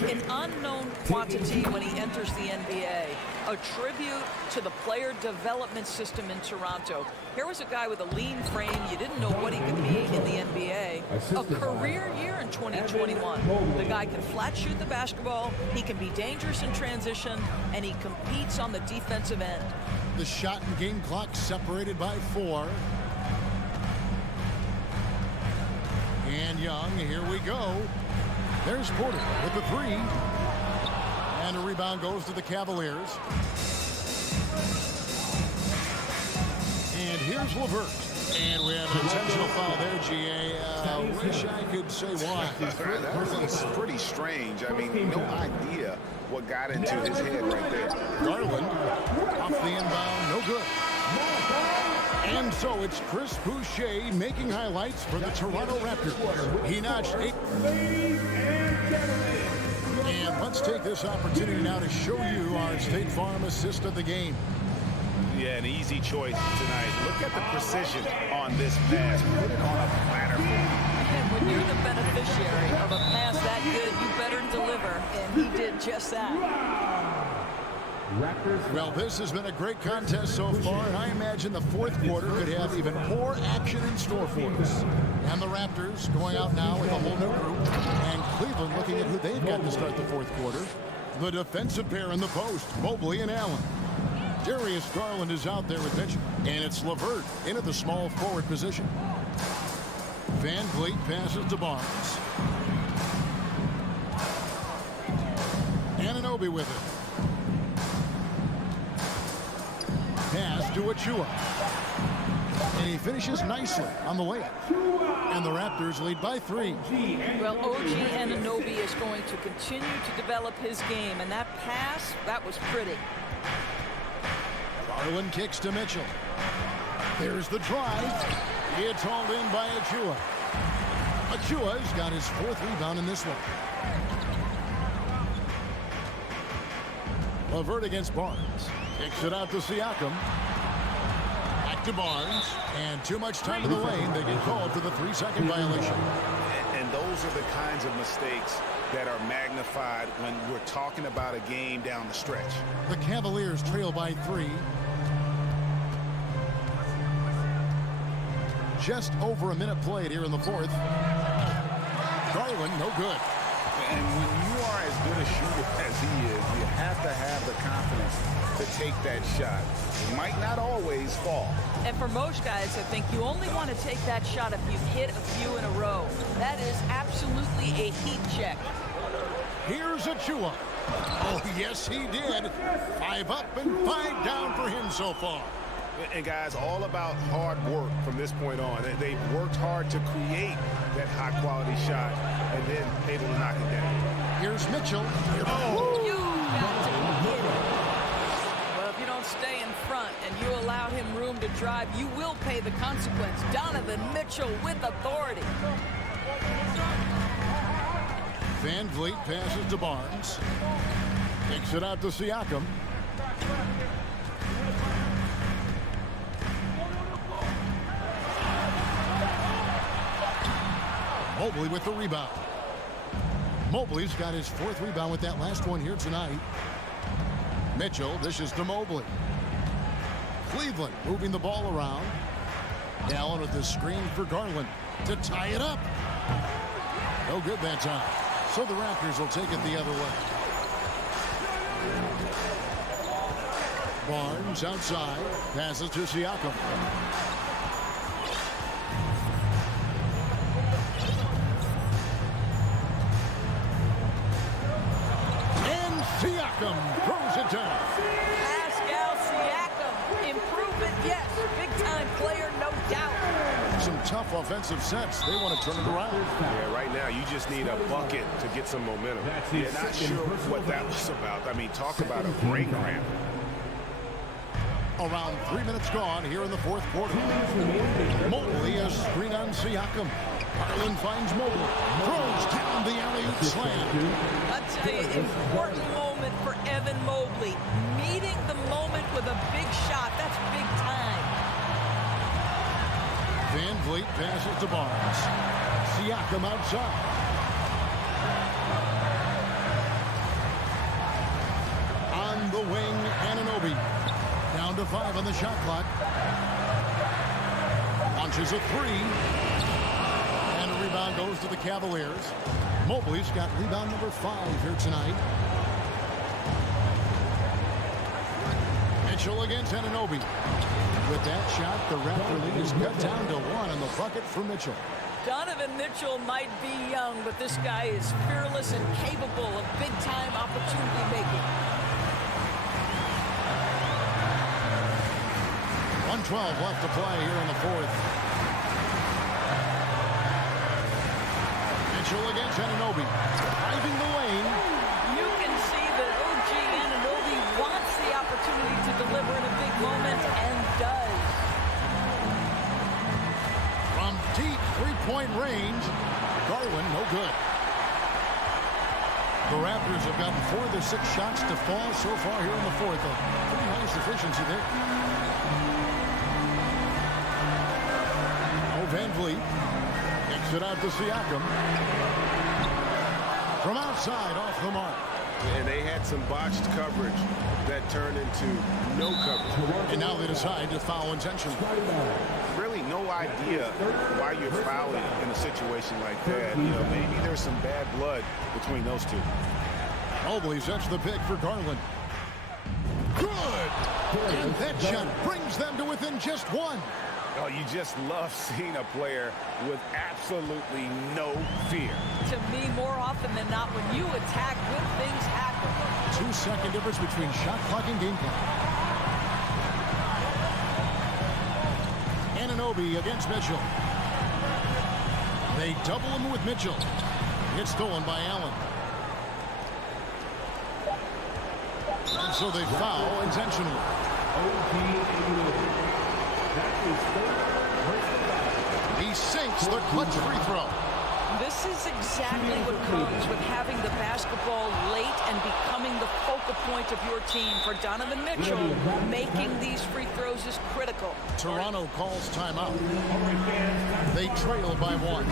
an unknown quantity when he enters the NBA, a tribute to the player development system in Toronto. Here was a guy with a lean frame. You didn't know what he could be in the NBA. A career year in 2021. The guy can flat shoot the basketball, he can be dangerous in transition, and he competes on the defensive end. The shot and game clock separated by 4. And Young, here we go. There's Porter with the 3. And a rebound goes to the Cavaliers. And here's LeVert. And we have an intentional foul there, G.A. Wish I could say why. That was pretty strange. I mean, no idea what got into his head right there. Garland off the inbound, no good. And so it's Chris Boucher making highlights for the Toronto Raptors. He notched 8. And let's take this opportunity now to show you our State Farm assist of the game. Yeah, an easy choice tonight. Look at the precision on this pass. Put it on a platter. And when you're the beneficiary of a pass that good, you better deliver. And he did just that. Well, this has been a great contest so far, and I imagine the fourth quarter could have even more action in store for us. And the Raptors going out now with a whole new group, and Cleveland looking at who they've got to start the fourth quarter. The defensive pair in the post, Mobley and Allen. Darius Garland is out there with Mitchell, and it's LeVert into the small forward position. Van Vliet passes to Barnes. Anunoby with it. Pass to Achua. And he finishes nicely on the layup. And the Raptors lead by 3. Well, OG Anunoby is going to continue to develop his game. And that pass, that was pretty. Garland kicks to Mitchell. There's the drive. It's hauled in by Achua. Achua's got his 4th rebound in this one. LeVert against Barnes. Kicks it out to Siakam. Back to Barnes. And too much time in the lane. They get called for the 3-second violation. And those are the kinds of mistakes that are magnified when we're talking about a game down the stretch. The Cavaliers trail by 3. Just over a minute played here in the 4th. Garland, no good. And when you are as good a shooter as he is, you have to have the confidence to take that shot. It might not always fall. And for most guys, I think you only want to take that shot if you've hit a few in a row. That is absolutely a heat check. Here's Achua. Oh, yes, he did. 5 up and 5 down for him so far. And guys, all about hard work from this point on. They've worked hard to create that high-quality shot and then able to knock it down. Here's Mitchell. Oh. You got to be kidding. Well, if you don't stay in front and you allow him room to drive, you will pay the consequence. Donovan Mitchell with authority. Van Vliet passes to Barnes. Kicks it out to Siakam. Mobley with the rebound. Mobley's got his 4th rebound with that last one here tonight. Mitchell dishes to Mobley. Cleveland moving the ball around. Allen with the screen for Garland to tie it up. No good that time. So the Raptors will take it the other way. Barnes outside. Passes to Siakam. Siakam throws it down. Pascal Siakam. Improvement, yes. Big-time player, no doubt. Some tough offensive sets. They want to turn it around. Yeah, right now you just need a bucket to get some momentum. You're not sure what that was about. I mean, talk about a brain cramp. Around 3 minutes gone here in the 4th quarter. Mobley a screen on Siakam. Garland finds Mobley. Throws down the alley-oop slam. I'll tell you, important moment for Evan Mobley. Meeting the moment with a big shot. That's big time. Van Vliet passes to Barnes. Siakam outside. On the wing, Anunoby. Down to 5 on the shot clock. Launches a 3. And a rebound goes to the Cavaliers. Mobley's got rebound number 5 here tonight. Mitchell against Anunoby. With that shot, the Raptor lead is cut down to 1 on the bucket for Mitchell. Donovan Mitchell might be young, but this guy is fearless and capable of big-time opportunity making. 1:12 left to play here in the 4th. Mitchell against Anunoby. Driving the lane. You can see that OG Anunoby wants the opportunity to deliver in a big moment and does. From deep three-point range, Garland no good. The Raptors have gotten 4 of their 6 shots to fall so far here in the 4th. A pretty nice efficiency there. Van Vliet kicks it out to Siakam. From outside, off the mark. And they had some botched coverage that turned into no coverage. And now they decide to foul intentionally. Really no idea why you're fouling in a situation like that. You know, maybe there's some bad blood between those two. Mobley sets the pick for Garland. Good! And that shot brings them to within just 1. Oh, you just love seeing a player with absolutely no fear. To me, more often than not, when you attack, good things happen. 2-second difference between shot clock and game clock. Anunoby against Mitchell. They double him with Mitchell. It's stolen by Allen. And so they foul intentionally. That is third personal foul. He sinks the clutch free throw. This is exactly what comes with having the basketball late and becoming the focal point of your team. For Donovan Mitchell, making these free throws is critical. Toronto calls timeout. They trail by 1.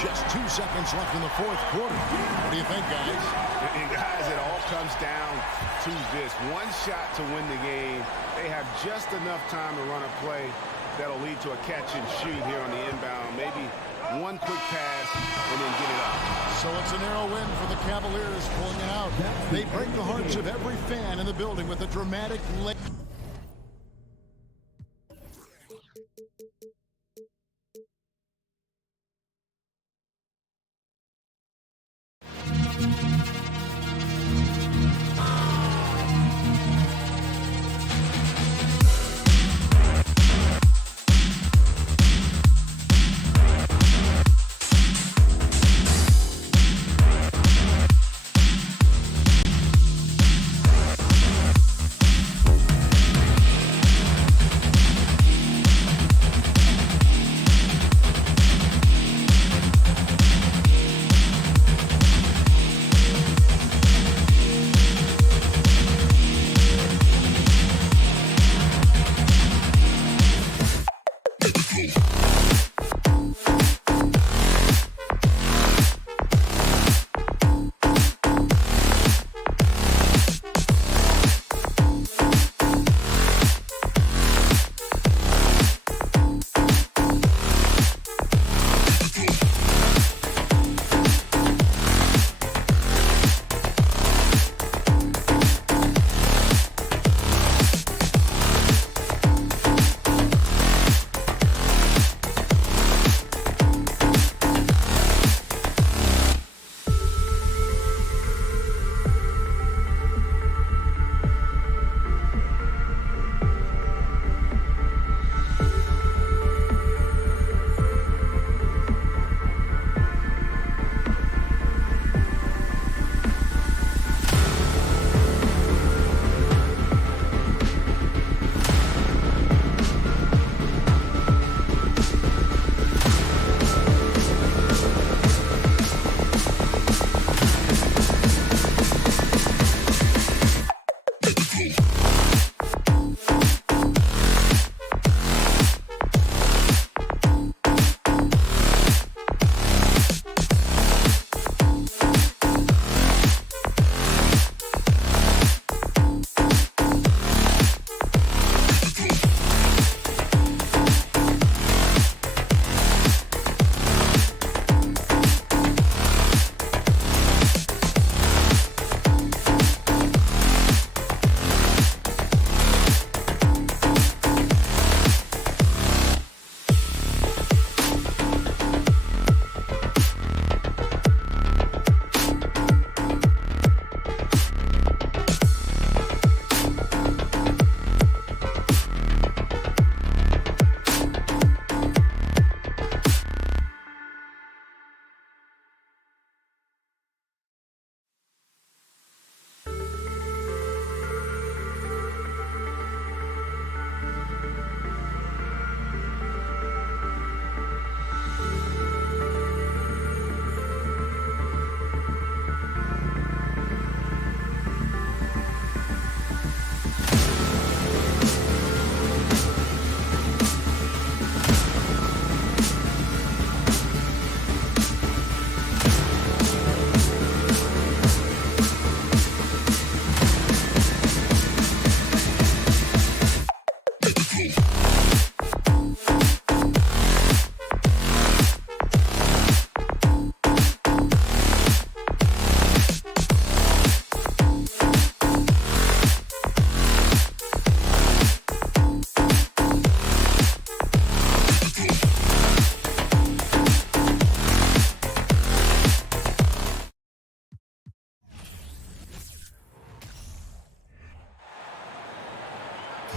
Just 2 seconds left in the fourth quarter. What do you think, guys? And guys, it all comes down to this. One shot to win the game. They have just enough time to run a play that'll lead to a catch and shoot here on the inbound. Maybe one quick pass and then get it up. So it's a narrow win for the Cavaliers, pulling it out. They break the hearts of every fan in the building with a dramatic late.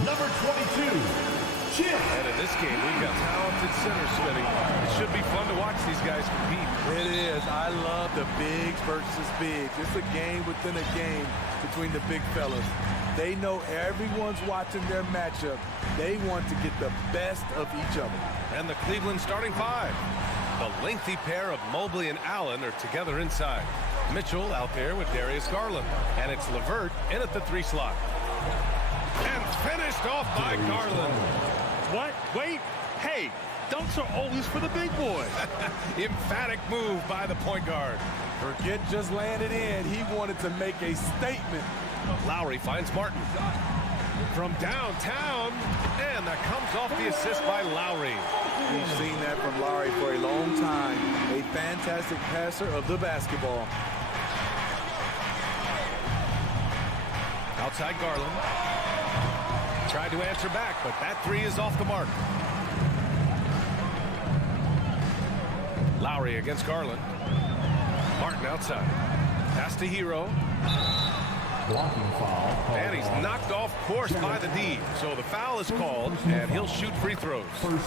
Number 22, Chip. And in this game, we've got talented centers spinning. It should be fun to watch these guys compete. It is. I love the bigs versus bigs. It's a game within a game between the big fellas. They know everyone's watching their matchup. They want to get the best of each other. And the Cleveland starting five. The lengthy pair of Mobley and Allen are together inside. Mitchell out there with Darius Garland. And it's LeVert in at the 3 slot. And finished off by Garland. What? Wait. Hey, dunks are always for the big boy. Emphatic move by the point guard. Forget just laying it in. He wanted to make a statement. Lowry finds Martin. From downtown. And that comes off the assist by Lowry. We've seen that from Lowry for a long time. A fantastic passer of the basketball. Outside Garland. Tried to answer back, but that 3 is off the mark. Lowry against Garland. Martin outside. Pass to Hero. Blocking foul. And he's knocked off course by the D. So the foul is called, and he'll shoot free throws.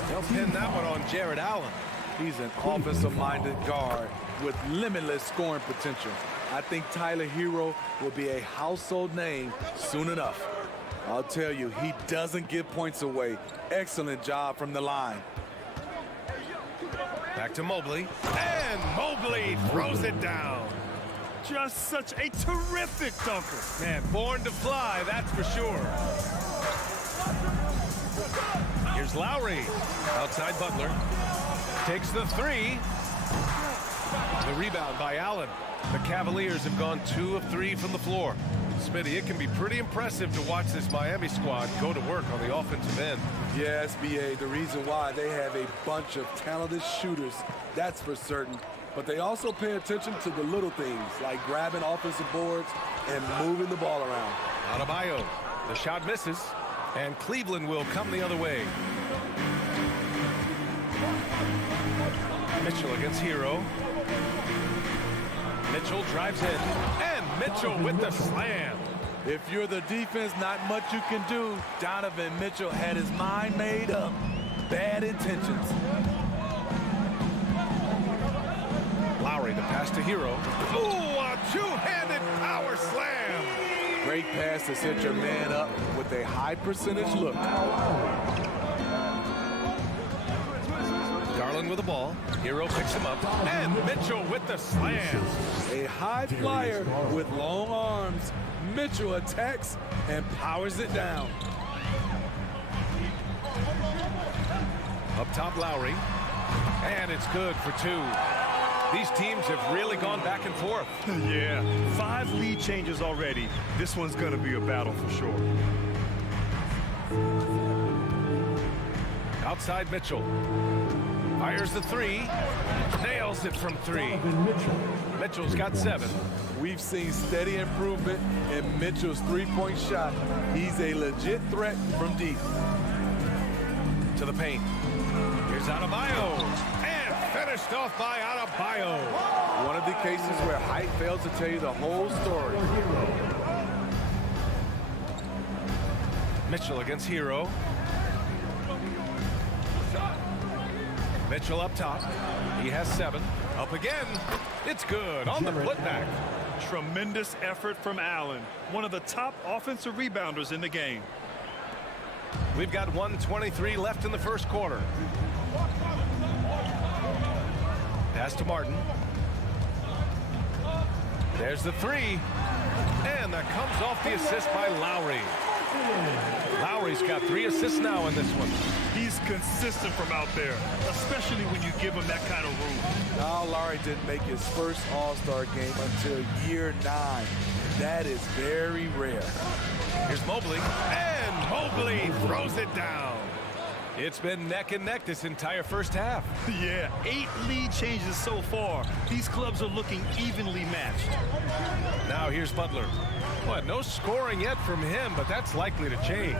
They'll pin that one on Jared Allen. He's an offensive-minded guard with limitless scoring potential. I think Tyler Hero will be a household name soon enough. I'll tell you, he doesn't give points away. Excellent job from the line. Back to Mobley. And Mobley throws it down. Just such a terrific dunker. Man, born to fly, that's for sure. Here's Lowry. Outside Butler. Takes the 3. The rebound by Allen. The Cavaliers have gone 2 of 3 from the floor. Smitty, it can be pretty impressive to watch this Miami squad go to work on the offensive end. Yeah, SBA, the reason why they have a bunch of talented shooters, that's for certain. But they also pay attention to the little things, like grabbing offensive boards and moving the ball around. Adebayo, the shot misses, and Cleveland will come the other way. Mitchell against Hero. Mitchell drives in, and Mitchell with the slam. If you're the defense, not much you can do. Donovan Mitchell had his mind made up. Bad intentions. Lowry, the pass to Hero. Ooh, a two-handed power slam. Great pass to set your man up with a high percentage look. Garland with the ball. Hero picks him up. And Mitchell with the slam. A high flyer with long arms. Mitchell attacks and powers it down. Up top, Lowry. And it's good for 2. These teams have really gone back and forth. Yeah, 5 lead changes already. This one's going to be a battle for sure. Outside Mitchell. Fires the 3. Nails it from 3. Mitchell's got 7. We've seen steady improvement in Mitchell's three-point shot. He's a legit threat from deep. To the paint. Here's Adebayo. And finished off by Adebayo. One of the cases where height fails to tell you the whole story. Mitchell against Hero. Mitchell up top. He has 7. Up again. It's good on the putback. Tremendous effort from Allen, one of the top offensive rebounders in the game. We've got 1:23 left in the first quarter. Pass to Martin. There's the 3. And that comes off the assist by Lowry. Lowry's got 3 assists now in this one. He's consistent from out there, especially when you give him that kind of room. Now Lowry didn't make his first All-Star game until year 9. That is very rare. Here's Mobley, and Mobley throws it down. It's been neck and neck this entire first half. Yeah, 8 lead changes so far. These clubs are looking evenly matched. Now here's Butler. Well, no scoring yet from him, but that's likely to change.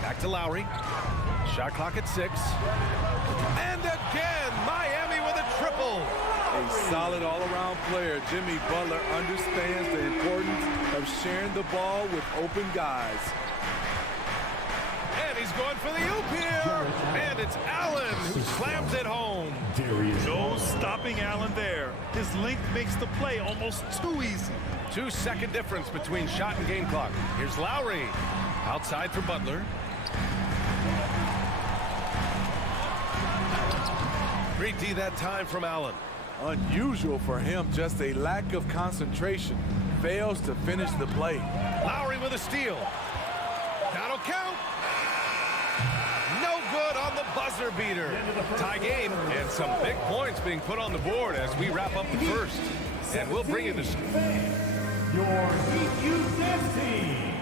Back to Lowry. Shot clock at 6. And again, Miami with a triple. A solid all-around player. Jimmy Butler understands the importance of sharing the ball with open guys. And he's going for the oop here. And And it's Allen who slams it home. No stopping Allen there. His length makes the play almost too easy. 2-second difference between shot and game clock. Here's Lowry. Outside for Butler. Great D that time from Allen. Unusual for him, just a lack of concentration. Fails to finish the play. Lowry with a steal. That'll count. No good on the buzzer beater. Tie game and some big points being put on the board as we wrap up the first. And we'll bring you the Your Heat Youth Dance Team.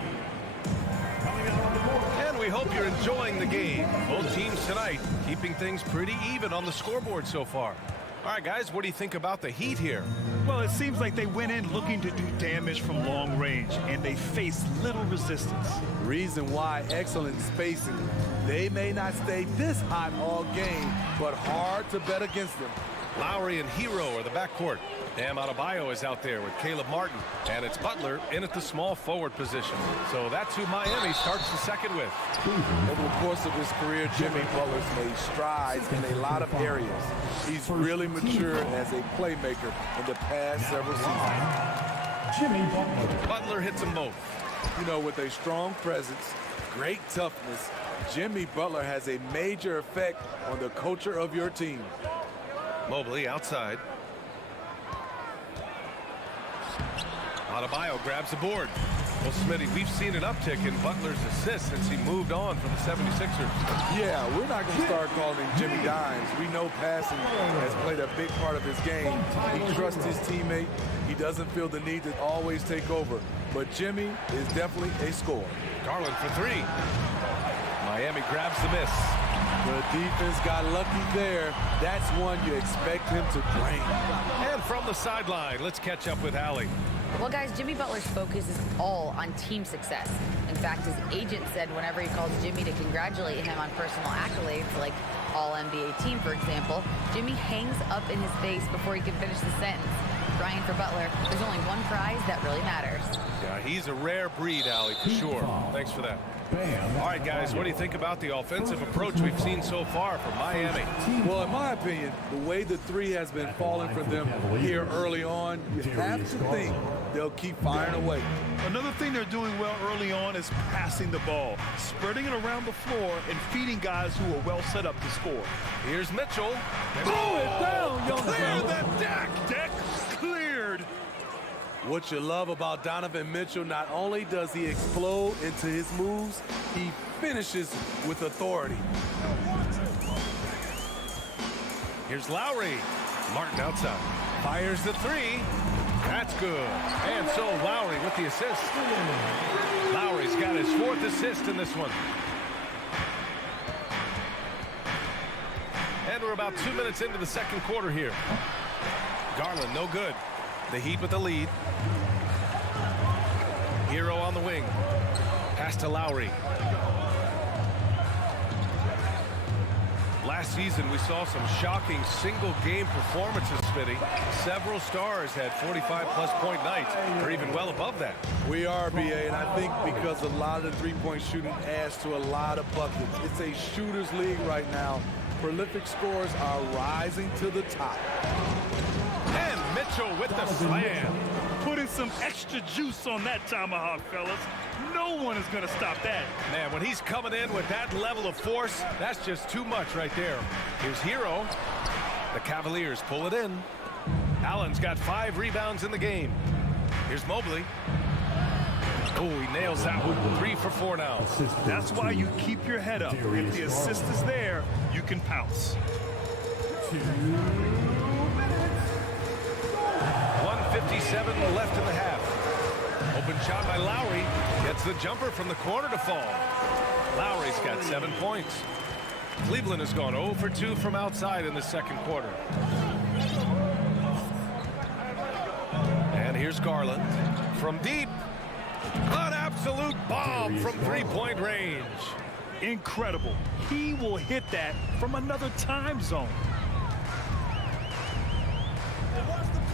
Coming out on the board. And we hope you're enjoying the game. Both teams tonight keeping things pretty even on the scoreboard so far. All right, guys, what do you think about the Heat here? Well, it seems like they went in looking to do damage from long range, and they faced little resistance. Reason why, excellent spacing. They may not stay this hot all game, but hard to bet against them. Lowry and Hero are the backcourt. Bam Adebayo is out there with Caleb Martin. And it's Butler in at the small forward position. So that's who Miami starts the second with. Over the course of his career, Jimmy Butler's made strides in a lot of areas. He's really matured as a playmaker in the past several seasons. Jimmy Butler. Butler hits them both. You know, with a strong presence, great toughness, Jimmy Butler has a major effect on the culture of your team. Mobley outside. Adebayo grabs the board. Well, Smitty, we've seen an uptick in Butler's assists since he moved on from the 76ers. Yeah, we're not going to start calling him Jimmy Dimes. We know passing has played a big part of his game. He trusts his teammate. He doesn't feel the need to always take over. But Jimmy is definitely a scorer. Garland for three. Miami grabs the miss. The defense got lucky there. That's one you expect him to drain. And from the sideline, let's catch up with Allie. Well, guys, Jimmy Butler's focus is all on team success. In fact, his agent said whenever he calls Jimmy to congratulate him on personal accolades, like All-NBA team, for example, Jimmy hangs up in his face before he can finish the sentence. Ryan, for Butler, there's only one prize that really matters. Yeah, he's a rare breed, Allie, for sure. Thanks for that. All right, guys, what do you think about the offensive approach we've seen so far from Miami? Well, in my opinion, the way the three has been falling for them here early on, you have to think they'll keep firing away. Another thing they're doing well early on is passing the ball, spreading it around the floor, and feeding guys who are well set up to score. Here's Mitchell. Throw it down, young Clear fella. the deck. Deck cleared. What you love about Donovan Mitchell, not only does he explode into his moves, he finishes with authority. Here's Lowry. Martin outside. Fires the three. That's good. And so Lowry with the assist. Lowry's got his fourth assist in this one. And we're about 2 minutes into the second quarter here. Garland, no good. The Heat with the lead. Hero on the wing. Pass to Lowry. Last season, we saw some shocking single-game performances, Smitty. Several stars had 45-plus point nights, or even well above that. We are, BA, and I think because a lot of the three-point shooting adds to a lot of buckets. It's a shooter's league right now. Prolific scorers are rising to the top. And Mitchell with the slam. Putting some extra juice on that tomahawk, fellas. No one is going to stop that. Man, when he's coming in with that level of force, that's just too much right there. Here's Hero. The Cavaliers pull it in. Allen's got 5 rebounds in the game. Here's Mobley. Oh, he nails that one. 3 for 4 now. That's why you keep your head up. If the assist is there, you can pounce. 1:57 left in the half. Open shot by Lowry. Gets the jumper from the corner to fall. Lowry's got 7 points. Cleveland has gone 0 for 2 from outside in the second quarter. And here's Garland. From deep. An absolute bomb from three-point range. Incredible. He will hit that from another time zone.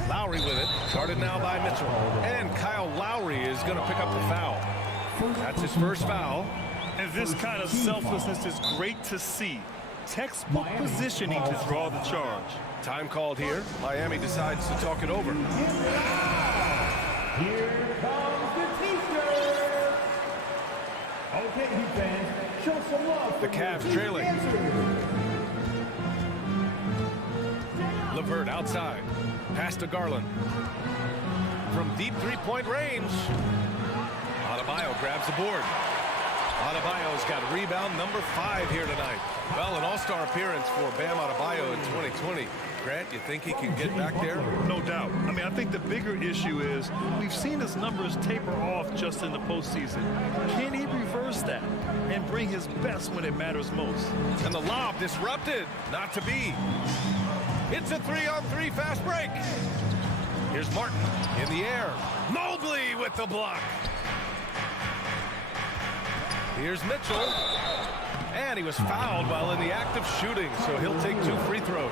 Lowry with it. Guarded now by Mitchell. And Kyle Lowry is going to pick up the foul. That's his first foul. And this kind of selflessness is great to see. Textbook positioning to draw the charge. Time called here. Miami decides to talk it over. Here comes the teacher. Okay, Heat fans, show some love. The Cavs trailing. LeVert outside. Pass to Garland. From deep three-point range. Adebayo grabs the board. Adebayo's got rebound number 5 here tonight. Well, an all-star appearance for Bam Adebayo in 2020. Grant, you think he can get back there? No doubt. I mean, I think the bigger issue is we've seen his numbers taper off just in the postseason. Can he reverse that and bring his best when it matters most? And the lob disrupted. Not to be. It's a 3-on-3 fast break. Here's Martin in the air. Mobley with the block. Here's Mitchell. And he was fouled while in the act of shooting, so he'll take 2 free throws.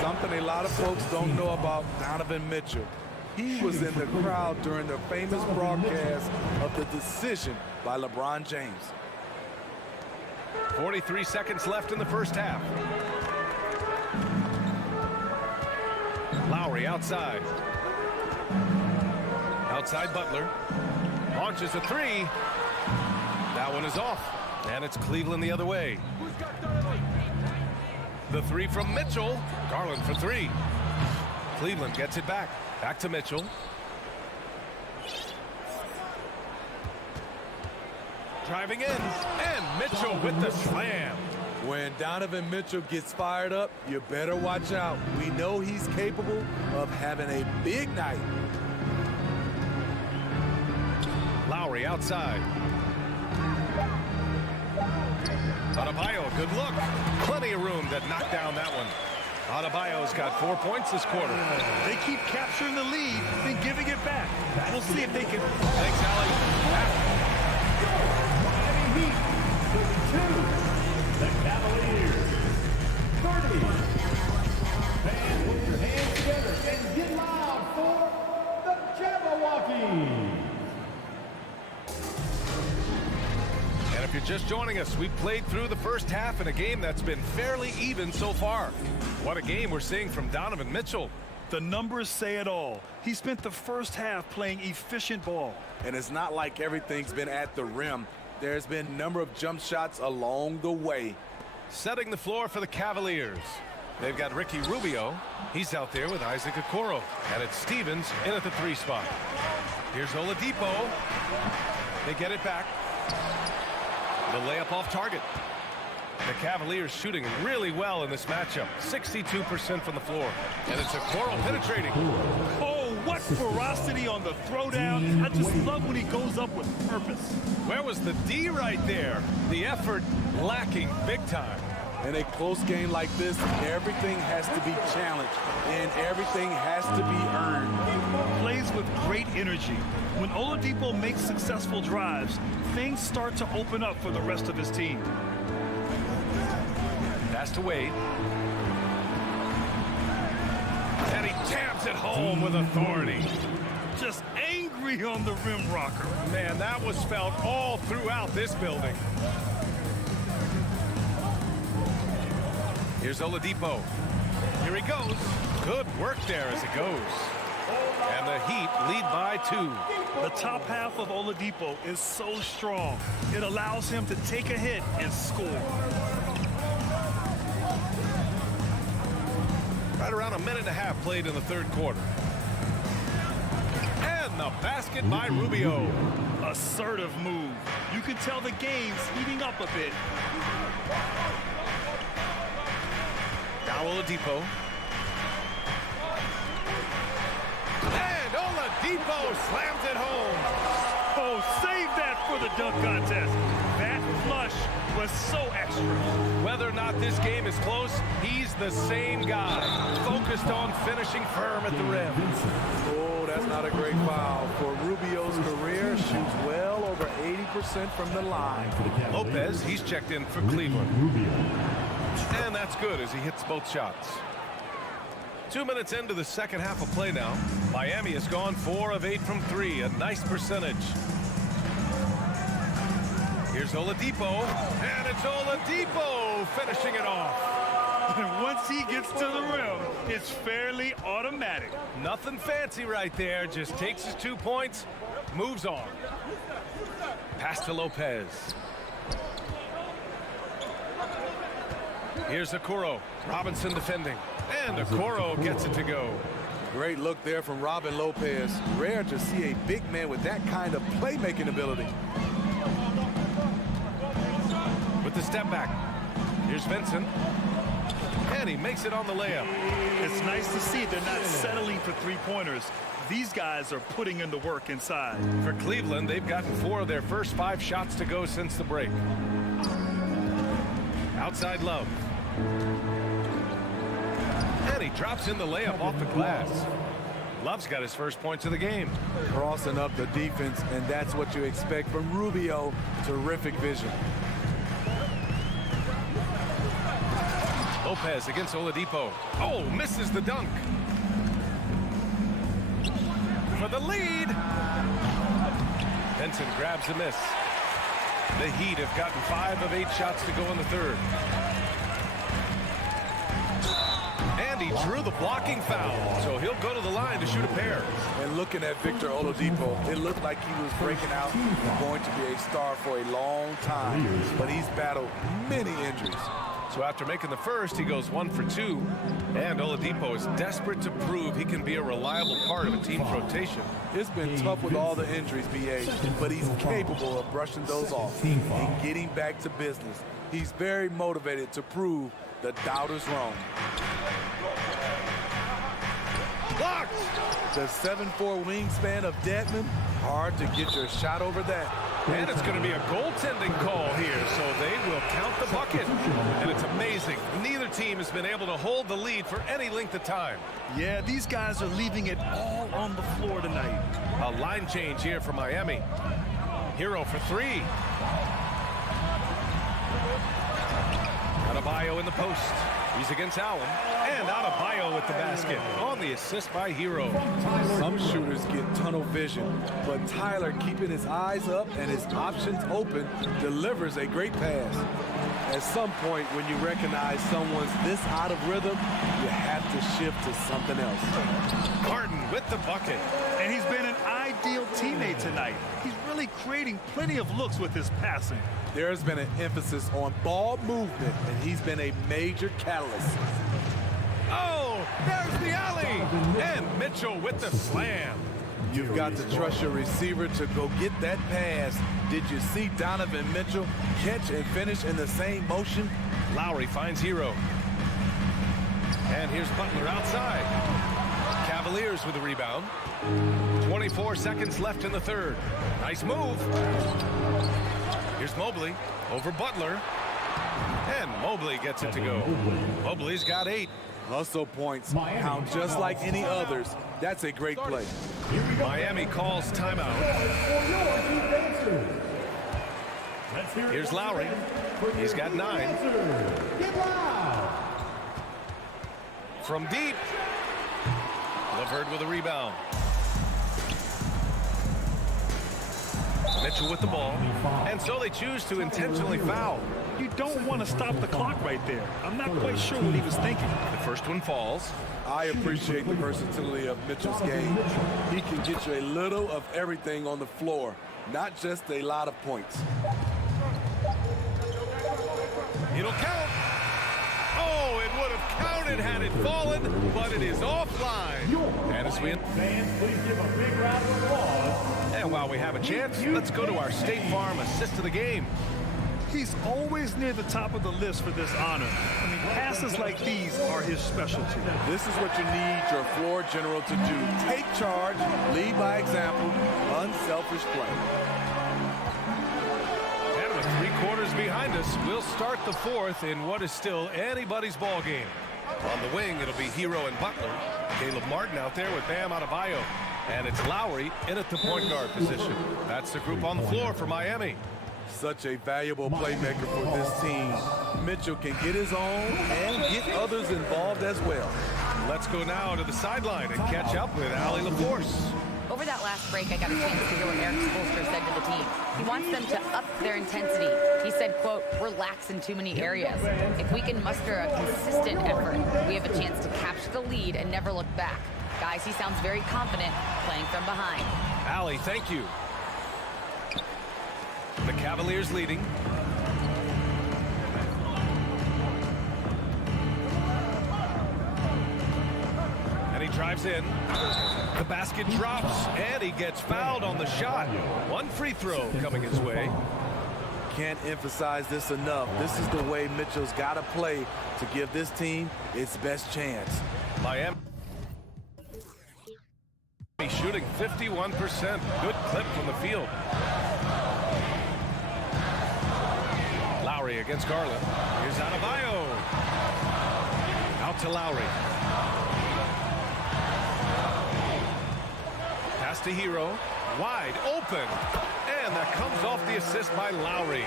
Something a lot of folks don't know about Donovan Mitchell. He was in the crowd during the famous broadcast of the decision by LeBron James. 43 seconds left in the first half. Lowry outside. Outside Butler. Launches a 3. That one is off. And it's Cleveland the other way. The 3 from Mitchell. Garland for 3. Cleveland gets it back. Back to Mitchell. Driving in. And Mitchell with the slam. When Donovan Mitchell gets fired up, you better watch out. We know he's capable of having a big night. Lowry outside. Adebayo, good look. Plenty of room to knock down that one. Adebayo's got 4 points this quarter. They keep capturing the lead and giving it back. We'll see if they can. Thanks, Allie. Miami Heat, 32. The Cavaliers, 30. Fans, put your hands together and get loud for the Jabberwockies. And if you're just joining us, we've played through the first half in a game that's been fairly even so far. What a game we're seeing from Donovan Mitchell. The numbers say it all. He spent the first half playing efficient ball. And it's not like everything's been at the rim. There's been a number of jump shots along the way. Setting the floor for the Cavaliers. They've got Ricky Rubio. He's out there with Isaac Okoro. And it's Stevens in at the 3 spot. Here's Oladipo. They get it back. The layup off target. The Cavaliers shooting really well in this matchup. 62% from the floor. And it's Okoro penetrating. Oh, what ferocity on the throwdown. I just love when he goes up with purpose. Where was the D right there? The effort lacking big time. In a close game like this, everything has to be challenged and everything has to be earned. Plays with great energy. When Oladipo makes successful drives, things start to open up for the rest of his team. Pass to Wade. And he jams it home with authority. Just angry on the rim rocker. Man, that was felt all throughout this building. Here's Oladipo. Here he goes. Good work there as it goes. And the Heat lead by 2. The top half of Oladipo is so strong. It allows him to take a hit and score. Right around a minute and a half played in the third quarter. And the basket by Rubio. Assertive move. You can tell the game's heating up a bit. Now Oladipo. And Oladipo slams it home. Oh, save that for the dunk contest. That flush was so extra. Whether or not this game is close, he's the same guy. Focused on finishing firm at the rim. Oh, that's not a great foul. For Rubio's career, shoots well over 80% from the line. Lopez, he's checked in for Cleveland. And that's good as he hits both shots. 2 minutes into the second half of play now. Miami has gone 4 of 8 from 3, a nice percentage. Here's Oladipo, and it's Oladipo finishing it off. And once he gets to the rim, it's fairly automatic. Nothing fancy right there, just takes his 2 points, moves on. Pass to Lopez. Here's Okoro, Robinson defending, and Okoro gets it to go. Great look there from Robin Lopez. Rare to see a big man with that kind of playmaking ability. With the step back, here's Vincent, and he makes it on the layup. It's nice to see they're not settling for three-pointers. These guys are putting in the work inside. For Cleveland, they've gotten 4 of their first 5 shots to go since the break. Outside Love. And he drops in the layup off the glass. Love's got his first points of the game. Crossing up the defense, and that's what you expect from Rubio. Terrific vision. Lopez against Oladipo. Oh, misses the dunk. For the lead. Benson grabs the miss. The Heat have gotten 5 of 8 shots to go in the third. And he drew the blocking foul, so he'll go to the line to shoot a pair. And looking at Victor Oladipo, it looked like he was breaking out and going to be a star for a long time, but he's battled many injuries. So after making the first, he goes 1 for 2. And Oladipo is desperate to prove he can be a reliable part of a team's rotation. It's been tough with all the injuries, BA, but he's capable of brushing those off and getting back to business. He's very motivated to prove the doubters wrong. Blocked! The 7'4" wingspan of Dedmon, hard to get your shot over that. And it's going to be a goaltending call here, so they will count the bucket. And it's amazing. Neither team has been able to hold the lead for any length of time. Yeah, these guys are leaving it all on the floor tonight. A line change here for Miami. Hero for 3. Adebayo in the post. He's against Allen. And Adebayo with the basket on the assist by Hero. Some shooters get tunnel vision, but Tyler, keeping his eyes up and his options open, delivers a great pass. At some point, when you recognize someone's this out of rhythm, you have to shift to something else. Harden with the bucket. And he's been an ideal teammate tonight. He's really creating plenty of looks with his passing. There's been an emphasis on ball movement, and he's been a major catalyst. Oh, there's the alley. And Mitchell with the slam. You've got to trust your receiver to go get that pass. Did you see Donovan Mitchell catch and finish in the same motion? Lowry finds Hero. And here's Butler outside. Cavaliers with the rebound. 24 seconds left in the third. Nice move. Here's Mobley over Butler. And Mobley gets it to go. Mobley's got 8. Hustle points count just like any others. That's a great play. Miami calls timeout. Here's Lowry. He's got 9. From deep. LeVert with a rebound. Mitchell with the ball. And so they choose to intentionally foul. You don't want to stop the clock right there. I'm not quite sure what he was thinking. The first one falls. I appreciate the versatility of Mitchell's game. He can get you a little of everything on the floor, not just a lot of points. It'll count. Oh, it would have counted had it fallen, but it is offline. And as we Fans, please give a big round of applause. And while we have a chance, let's go to our State Farm assist of the game. He's always near the top of the list for this honor. I mean, passes like these are his specialty. This is what you need your floor general to do. Take charge, lead by example, unselfish play. And with 3 quarters behind us, we'll start the fourth in what is still anybody's ball game. On the wing, it'll be Hero and Butler. Caleb Martin out there with Bam Adebayo. And it's Lowry in at the point guard position. That's the group on the floor for Miami. Such a valuable playmaker for this team. Mitchell can get his own and get others involved as well. Let's go now to the sideline and catch up with Allie LaForce. Over that last break, I got a chance to hear what Eric Spoelstra said to the team. He wants them to up their intensity. He said, quote, "We're lax in too many areas. If we can muster a consistent effort, we have a chance to capture the lead and never look back." Guys, he sounds very confident playing from behind. Allie, thank you. The Cavaliers leading. And he drives in. The basket drops, and he gets fouled on the shot. One free throw coming his way. Can't emphasize this enough. This is the way Mitchell's got to play to give this team its best chance. Miami shooting 51%. Good clip from the field. Lowry against Garland. Here's Adebayo. Out to Lowry. Pass to Hero. Wide open. And that comes off the assist by Lowry.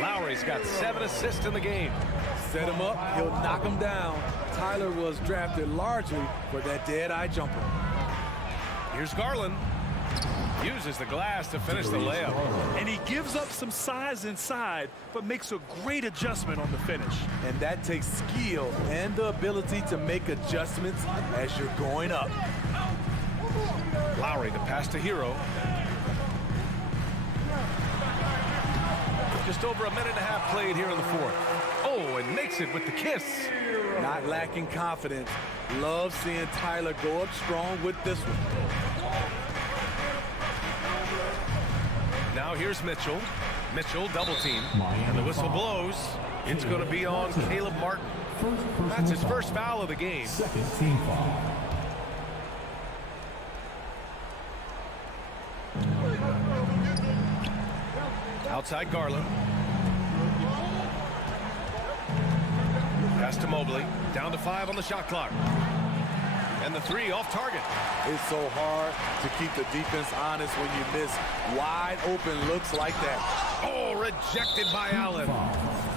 Lowry's got 7 assists in the game. Set him up, he'll knock him down. Tyler was drafted largely for that dead-eye jumper. Here's Garland. Uses the glass to finish the layup. And he gives up some size inside, but makes a great adjustment on the finish. And that takes skill and the ability to make adjustments as you're going up. Lowry, the pass to Hero. Just over a minute and a half played here in the fourth. Oh, and makes it with the kiss. Not lacking confidence. Love seeing Tyler go up strong with this one. Now here's Mitchell. Mitchell double team. And the whistle blows. It's going to be on Caleb Martin. That's his first foul of the game. Second team foul. Outside Garland. Pass to Mobley. Down to 5 on the shot clock. And the 3 off target. It's so hard to keep the defense honest when you miss wide open looks like that. Oh, rejected by Allen.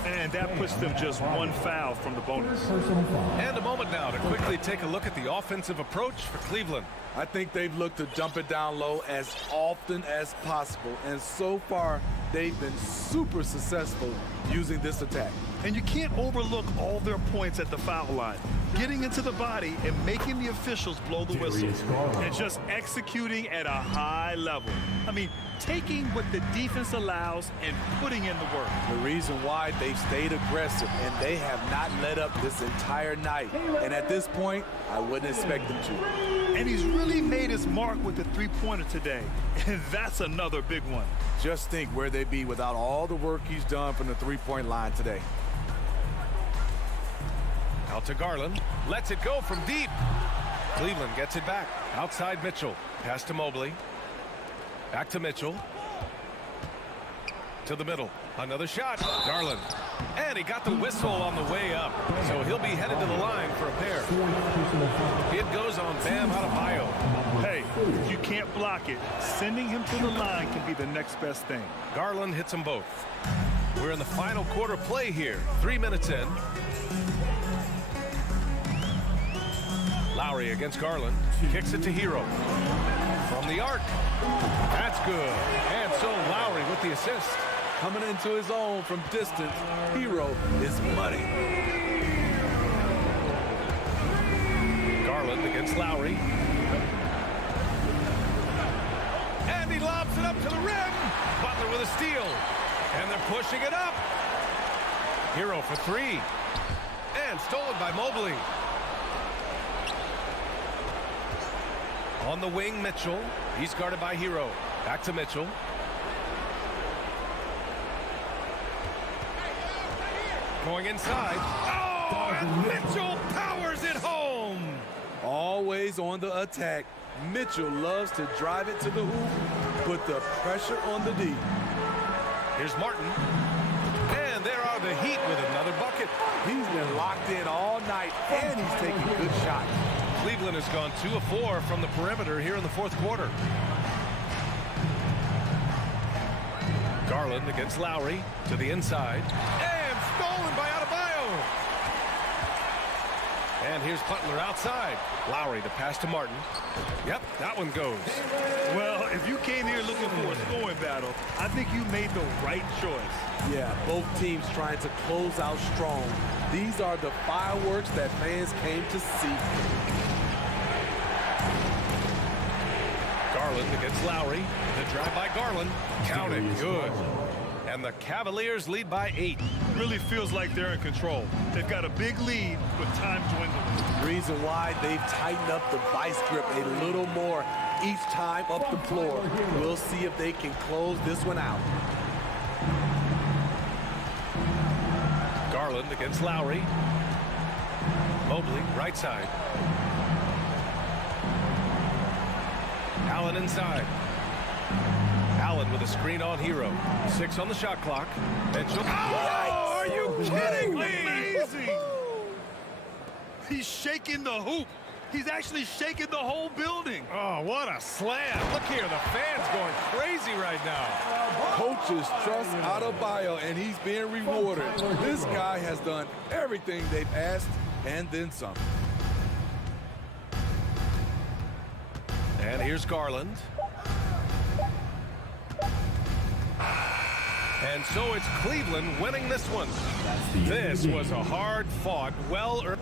And that puts them just 1 foul from the bonus. And a moment now to quickly take a look at the offensive approach for Cleveland. I think they've looked to dump it down low as often as possible. And so far, they've been super successful using this attack. And you can't overlook all their points at the foul line. Getting into the body and making the officials blow the whistle. And just executing at a high level. I mean, taking what the defense allows and putting in the work. The reason why they've stayed aggressive and they have not let up this entire night. And at this point, I wouldn't expect them to. And he's really made his mark with the three-pointer today. And that's another big one. Just think where they'd be without all the work he's done from the three-point line today. Out to Garland. Lets it go from deep. Cleveland gets it back. Outside Mitchell. Pass to Mobley. Back to Mitchell. To the middle. Another shot. Garland. And he got the whistle on the way up. So he'll be headed to the line for a pair. It goes on Bam Adebayo. Hey, if you can't block it, sending him to the line can be the next best thing. Garland hits them both. We're in the final quarter play here. 3 minutes in. Lowry against Garland. Kicks it to Hero. From the arc. That's good. And so Lowry with the assist. Coming into his own from distance, Hero is money. Garland against Lowry. And he lobs it up to the rim. Butler with a steal. And they're pushing it up. Hero for 3. And stolen by Mobley. On the wing, Mitchell. He's guarded by Hero. Back to Mitchell. Going inside. Oh, and Mitchell powers it home. Always on the attack. Mitchell loves to drive it to the hoop, put the pressure on the D. Here's Martin. And there are the Heat with another bucket. He's been locked in all night, and he's taking good shots. Cleveland has gone 2 of 4 from the perimeter here in the fourth quarter. Garland against Lowry to the inside. And stolen by Adebayo. And here's Butler outside. Lowry to pass to Martin. Yep, that one goes. Well, if you came here looking for a scoring battle, I think you made the right choice. Yeah, both teams trying to close out strong. These are the fireworks that fans came to see. Garland against Lowry. The drive by Garland. Counted. Good. And the Cavaliers lead by 8. Really feels like they're in control. They've got a big lead, but time dwindling. Reason why they've tightened up the vice grip a little more each time up the floor. We'll see if they can close this one out. Garland against Lowry. Mobley, right side. Allen inside. Allen with a screen on Hero. 6 on the shot clock. Mitchell. Oh, are you kidding me? Amazing! He's shaking the hoop. He's actually shaking the whole building. Oh, what a slam. Look here, the fans going crazy right now. Coaches trust Adebayo, and he's being rewarded. This guy has done everything they've asked and then some. And here's Garland. And so it's Cleveland winning this one. This was a hard-fought, well-earned.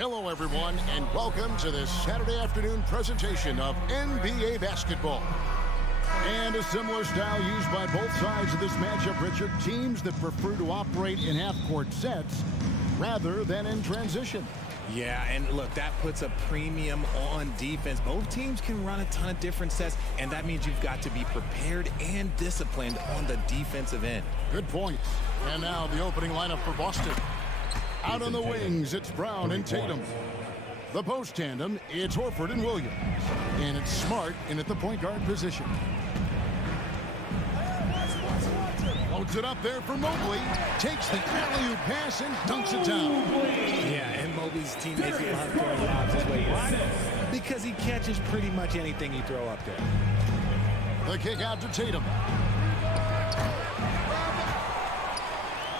Hello, everyone, and welcome to this Saturday afternoon presentation of NBA basketball. And a similar style used by both sides of this matchup, Richard. Teams that prefer to operate in half-court sets rather than in transition. Yeah, and look, that puts a premium on defense. Both teams can run a ton of different sets, and that means you've got to be prepared and disciplined on the defensive end. Good point. And now the opening lineup for Boston. Out on the wings, it's Brown and Tatum. The post tandem, it's Horford and Williams. And it's Smart in at the point guard position. Loads it up there for Mobley. Takes the alley-oop pass and dunks it down. Yeah, and Mobley's teammates love throwing lobs his way because he catches pretty much anything you throw up there. The kick out to Tatum.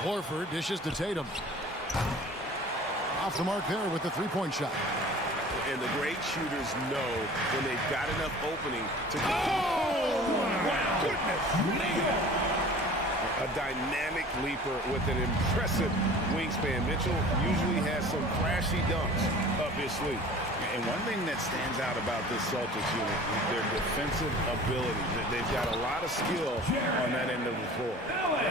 Horford dishes to Tatum. Off the mark there with the three-point shot. And the great shooters know when they've got enough opening to get... Wow! Goodness! A dynamic leaper with an impressive wingspan. Mitchell usually has some flashy dunks up his sleeve. And one thing that stands out about this Celtics unit is their defensive ability. They've got a lot of skill on that end of the floor.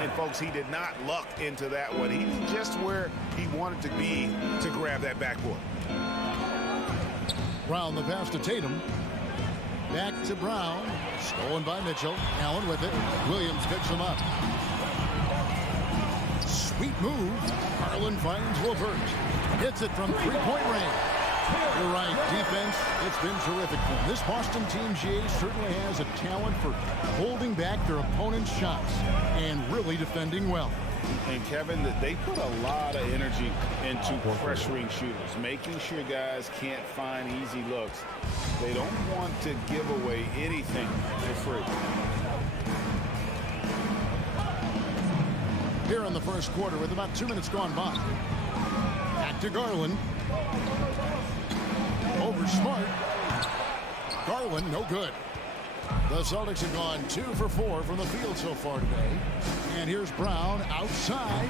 And, folks, he did not luck into that one. He's just where he wanted to be to grab that backboard. Brown the pass to Tatum. Back to Brown. Stolen by Mitchell. Allen with it. Williams picks him up. Sweet move. Harlan finds LeVert. Hits it from three-point range. You're right, defense, it's been terrific for them. This Boston team, GA, certainly has a talent for holding back their opponent's shots and really defending well. And Kevin, they put a lot of energy into pressuring shooters, making sure guys can't find easy looks. They don't want to give away anything for free. Here in the first quarter with about 2 minutes gone by. Back to Garland. Over Smart. Garland, no good. The Celtics have gone 2 for 4 from the field so far today. And here's Brown outside.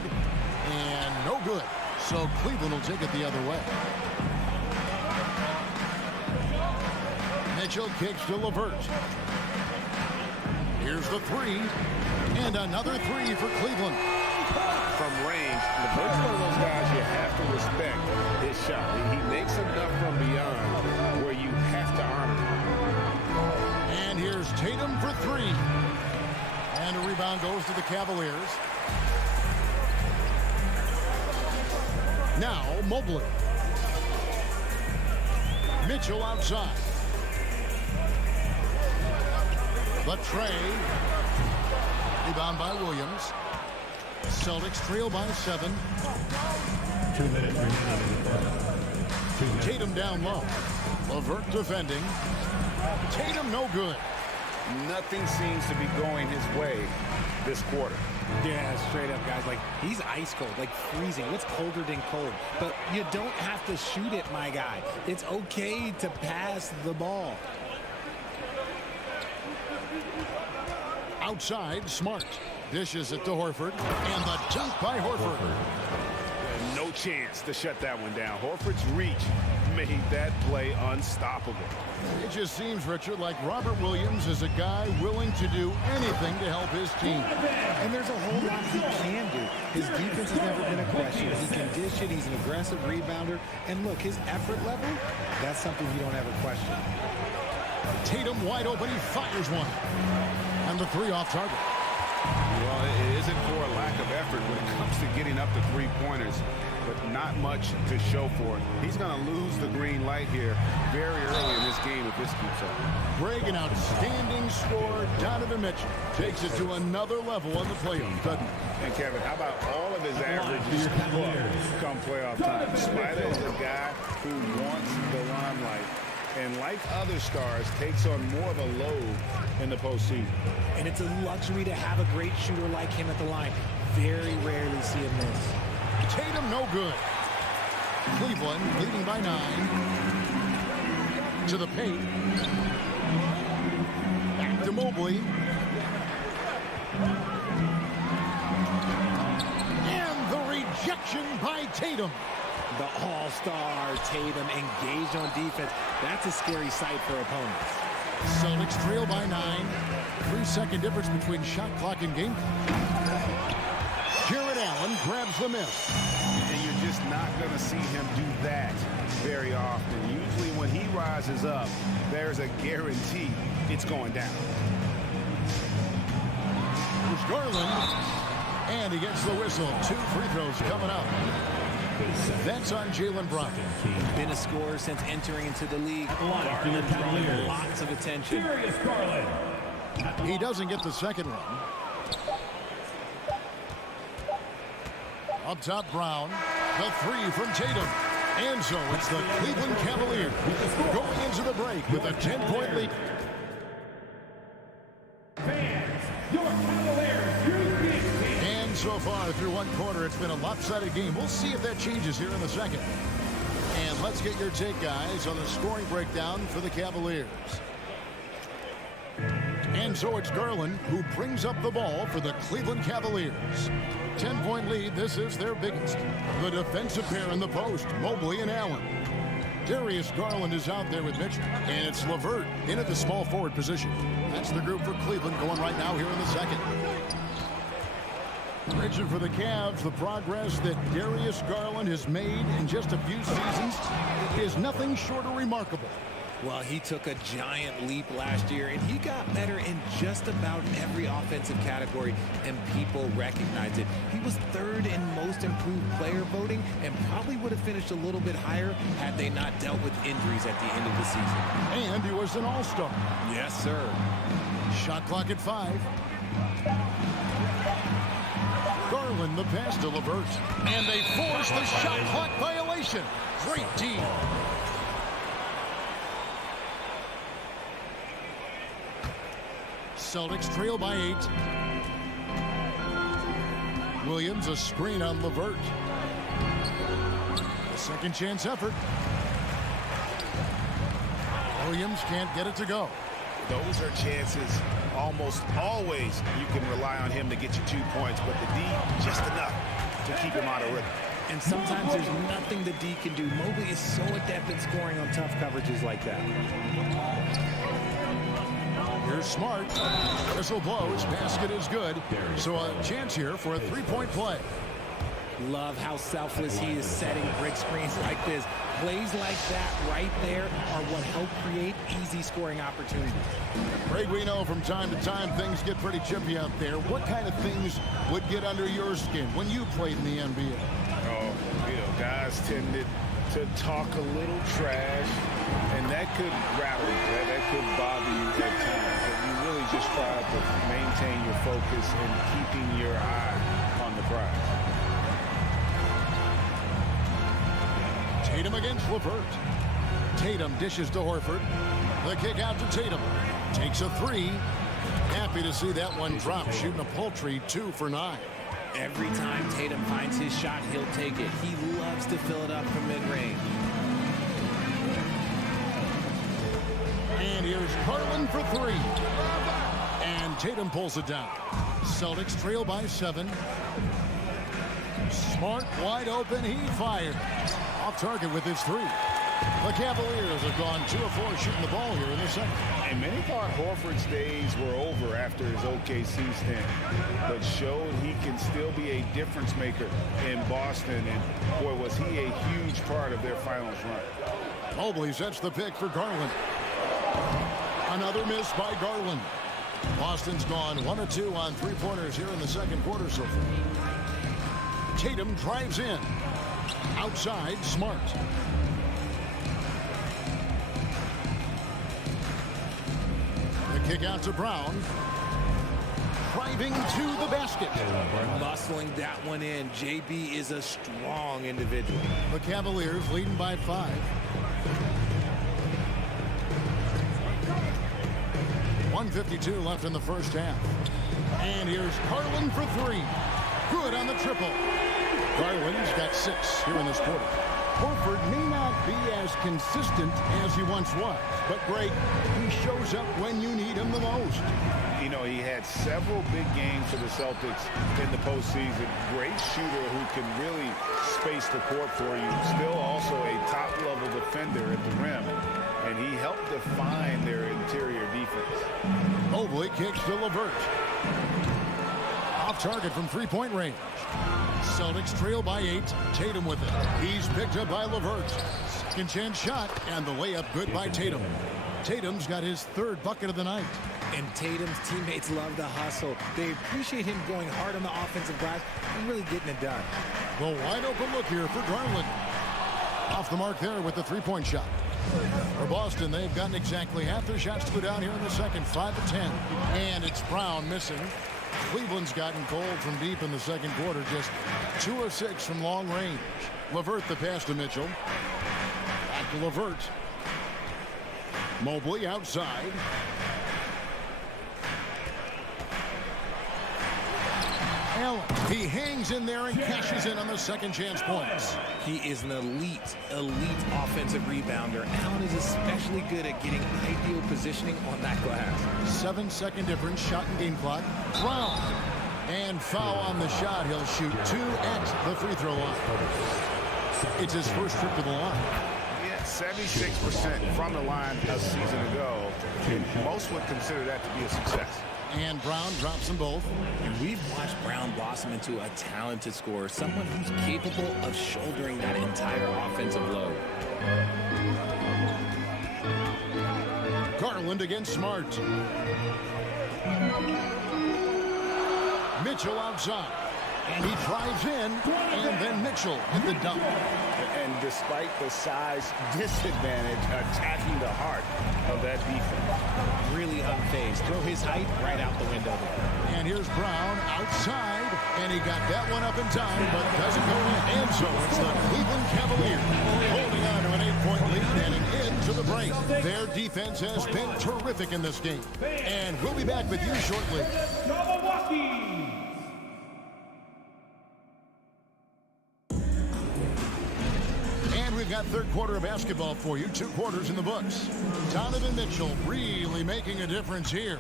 And no good. So Cleveland will take it the other way. Mitchell kicks to LeVert. Here's the three. And another three for Cleveland. From range, LeVert's one of those guys you have to respect his shot. He makes enough from beyond where you have to honor him. And here's Tatum for three. And a rebound goes to the Cavaliers. Now Mobley. Mitchell outside. The tray. Rebound by Williams. Celtics trail by 7. 2 minutes remaining. Tatum down low. LeVert defending. Tatum no good. Nothing seems to be going his way this quarter. Yeah, straight up, guys. Like, he's ice cold, like freezing. What's colder than cold? But you don't have to shoot it, my guy. It's okay to pass the ball. Outside, Smart. Dishes it to Horford. And the dunk by Horford. No chance to shut that one down. Horford's reach made that play unstoppable. It just seems, Richard, like Robert Williams is a guy willing to do anything to help his team. And there's a whole lot he can do. His defense has never been a question. He can dish it. He's an aggressive rebounder. And look, his effort level, that's something you don't ever question. Tatum wide open. He fires one. And the three off target. Well, it isn't for a lack of effort when it comes to getting up to three-pointers, but not much to show for it. He's going to lose the green light here very early in this game if this keeps up. Greg, an outstanding scorer. Donovan Mitchell takes it to another level on the playoff, doesn't he? And Kevin, how about all of his averages come playoff time? Spider is a guy who wants the limelight, and like other stars, takes on more of a load in the postseason. And it's a luxury to have a great shooter like him at the line. Very rarely see him miss. Tatum no good. Cleveland leading by 9. To the paint. Back to Mobley. And the rejection by Tatum. The all-star Tatum engaged on defense. That's a scary sight for opponents. Celtics trail by 9. 3-second difference between shot clock and game clock. Jared Allen grabs the miss. And you're just not going to see him do that very often. Usually when he rises up, there's a guarantee it's going down. Here's Garland. And he gets the whistle. 2 free throws coming up. That's on Jalen Brown. Been a scorer since entering into the league. Garland drawing lots of attention. He doesn't get the second one. Up top, Brown. The 3 from Tatum. And so it's the Cleveland Cavaliers going into the break with a 10-point lead. Fans, your Cavaliers, your big team. And so far through one quarter, it's been a lopsided game. We'll see if that changes here in the second. And let's get your take, guys, on the scoring breakdown for the Cavaliers. And so it's Garland who brings up the ball for the Cleveland Cavaliers. 10-point lead. This is their biggest. The defensive pair in the post, Mobley and Allen. Darius Garland is out there with Mitchell. And it's LeVert in at the small forward position. That's the group for Cleveland going right now here in the second. Bridging for the Cavs, the progress that Darius Garland has made in just a few seasons is nothing short of remarkable. Well, he took a giant leap last year, and he got better in just about every offensive category, and people recognized it. He was 3rd in most improved player voting and probably would have finished a little bit higher had they not dealt with injuries at the end of the season. And he was an all-star. Yes, sir. Shot clock at 5. Garland the pass to LeVert. And they force the shot clock violation. Great D. Celtics trail by 8. Williams a screen on LeVert. A second chance effort. Williams can't get it to go. Those are chances almost always you can rely on him to get you 2 points, but the D just enough to keep him out of rhythm. And sometimes there's nothing the D can do. Mobley is so adept at scoring on tough coverages like that. Here's Smart. Whistle blows. Basket is good. So a chance here for a 3-point play. Love how selfless he is setting brick screens like this. Plays like that right there are what help create easy scoring opportunities. Greg, we know from time to time things get pretty chippy out there. What kind of things would get under your skin when you played in the NBA? Oh, guys tended to talk a little trash, and that could rattle you. That could bother you at times. But you really just try to maintain your focus and keeping your eye on the prize. Tatum against LeVert. Tatum dishes to Horford. The kick out to Tatum. Takes a 3. Happy to see that one drop, shooting a paltry 2 for 9. Every time Tatum finds his shot, he'll take it. He loves to fill it up from mid-range. And here's Garland for 3. And Tatum pulls it down. Celtics trail by 7. Smart wide open. He fired. Off target with his 3. The Cavaliers have gone 2 of 4 shooting the ball here in the second. And many thought Horford's days were over after his OKC stint, but showed he can still be a difference maker in Boston. And boy, was he a huge part of their finals run. Mobley sets the pick for Garland. Another miss by Garland. Boston's gone 1 of 2 on 3-pointers here in the second quarter so far. Tatum drives in. Outside, Smart. The kick out to Brown. Driving to the basket. Muscling that one in. JB is a strong individual. The Cavaliers leading by 5. 1:52 left in the first half. And here's Garland for 3. Good on the triple. Garland's got 6 here in this quarter. Horford may not be as consistent as he once was, but Greg, he shows up when you need him the most. You know, he had several big games for the Celtics in the postseason. Great shooter who can really space the court for you. Still also a top-level defender at the rim. And he helped define their interior defense. Mobley kicks to LeVert. Off target from three-point range. Celtics trail by 8. Tatum with it. He's picked up by LeVert. Second chance shot, and the layup good by Tatum. Tatum's got his third bucket of the night. And Tatum's teammates love the hustle. They appreciate him going hard on the offensive glass and really getting it done. The wide open look here for Garland. Off the mark there with the three-point shot. For Boston, they've gotten exactly half their shots to go down here in the second, 5 of 10. And it's Brown missing. Cleveland's gotten cold from deep in the second quarter, just 2 of 6 from long range. LeVert the pass to Mitchell. Back to LeVert. Mobley outside. Allen, he hangs in there and cashes in on the second chance points. He is an elite offensive rebounder. Allen is especially good at getting ideal positioning on that glass. 7-second difference, shot and game clock. Brown. And foul on the shot. He'll shoot 2 at the free throw line. It's his first trip to the line. Yeah, 76% from the line a season ago. And most would consider that to be a success. And Brown drops them both. And we've watched Brown blossom into a talented scorer, someone who's capable of shouldering that entire offensive load. Garland against Smart. Mitchell outside. And he drives in, and then Mitchell at the dunk. And despite the size disadvantage, attacking the heart of that defense. Really unfazed. Throw his height right out the window there. And here's Brown outside, and he got that one up in time, but doesn't go in. And so it's the Cleveland Cavaliers holding on to an 8-point lead, heading into the break. Their defense has been terrific in this game. And we'll be back with you shortly. We've got third quarter of basketball for you. 2 quarters in the books. Donovan Mitchell really making a difference here.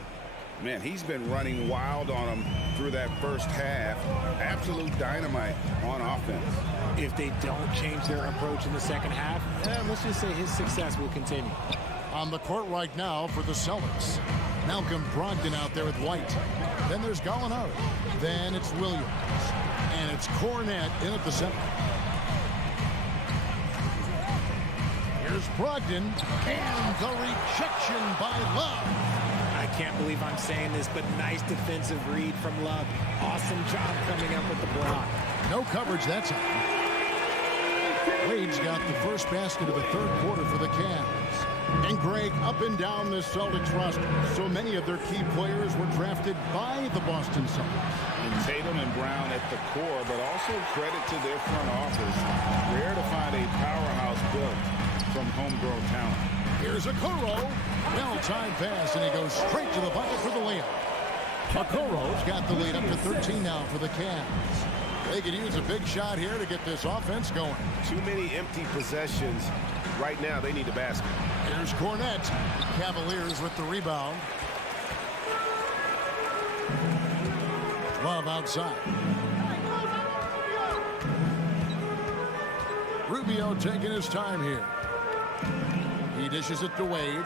Man, he's been running wild on him through that first half. Absolute dynamite on offense. If they don't change their approach in the second half, let's just say his success will continue. On the court right now for the Celtics. Malcolm Brogdon out there with White. Then there's Gallinari. Then it's Williams. And it's Cornette in at the center. Here's Brogdon, and the rejection by Love. I can't believe I'm saying this, but nice defensive read from Love. Awesome job coming up with the block. No coverage that time. Wade's got the first basket of the third quarter for the Cavs. And Greg, up and down this Celtics roster, so many of their key players were drafted by the Boston Celtics. And Tatum and Brown at the core, but also credit to their front office. Rare to find a powerhouse built from homegrown talent. Here's Okoro. Well-timed pass, and he goes straight to the bucket for the layup. Okoro's got the lead up to 13 now for the Cavs. They could use a big shot here to get this offense going. Too many empty possessions. Right now, they need a basket. Here's Cornette. Cavaliers with the rebound. Love outside. Rubio taking his time here. He dishes it to Wade.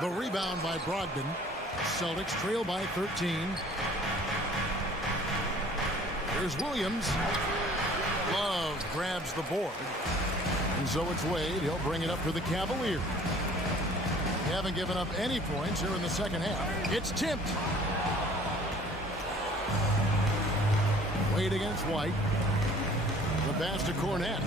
The rebound by Brogdon. Celtics trail by 13. Here's Williams. Love grabs the board. And so it's Wade. He'll bring it up for the Cavaliers. They haven't given up any points here in the second half. It's tipped. Wade against White. The pass to Cornette.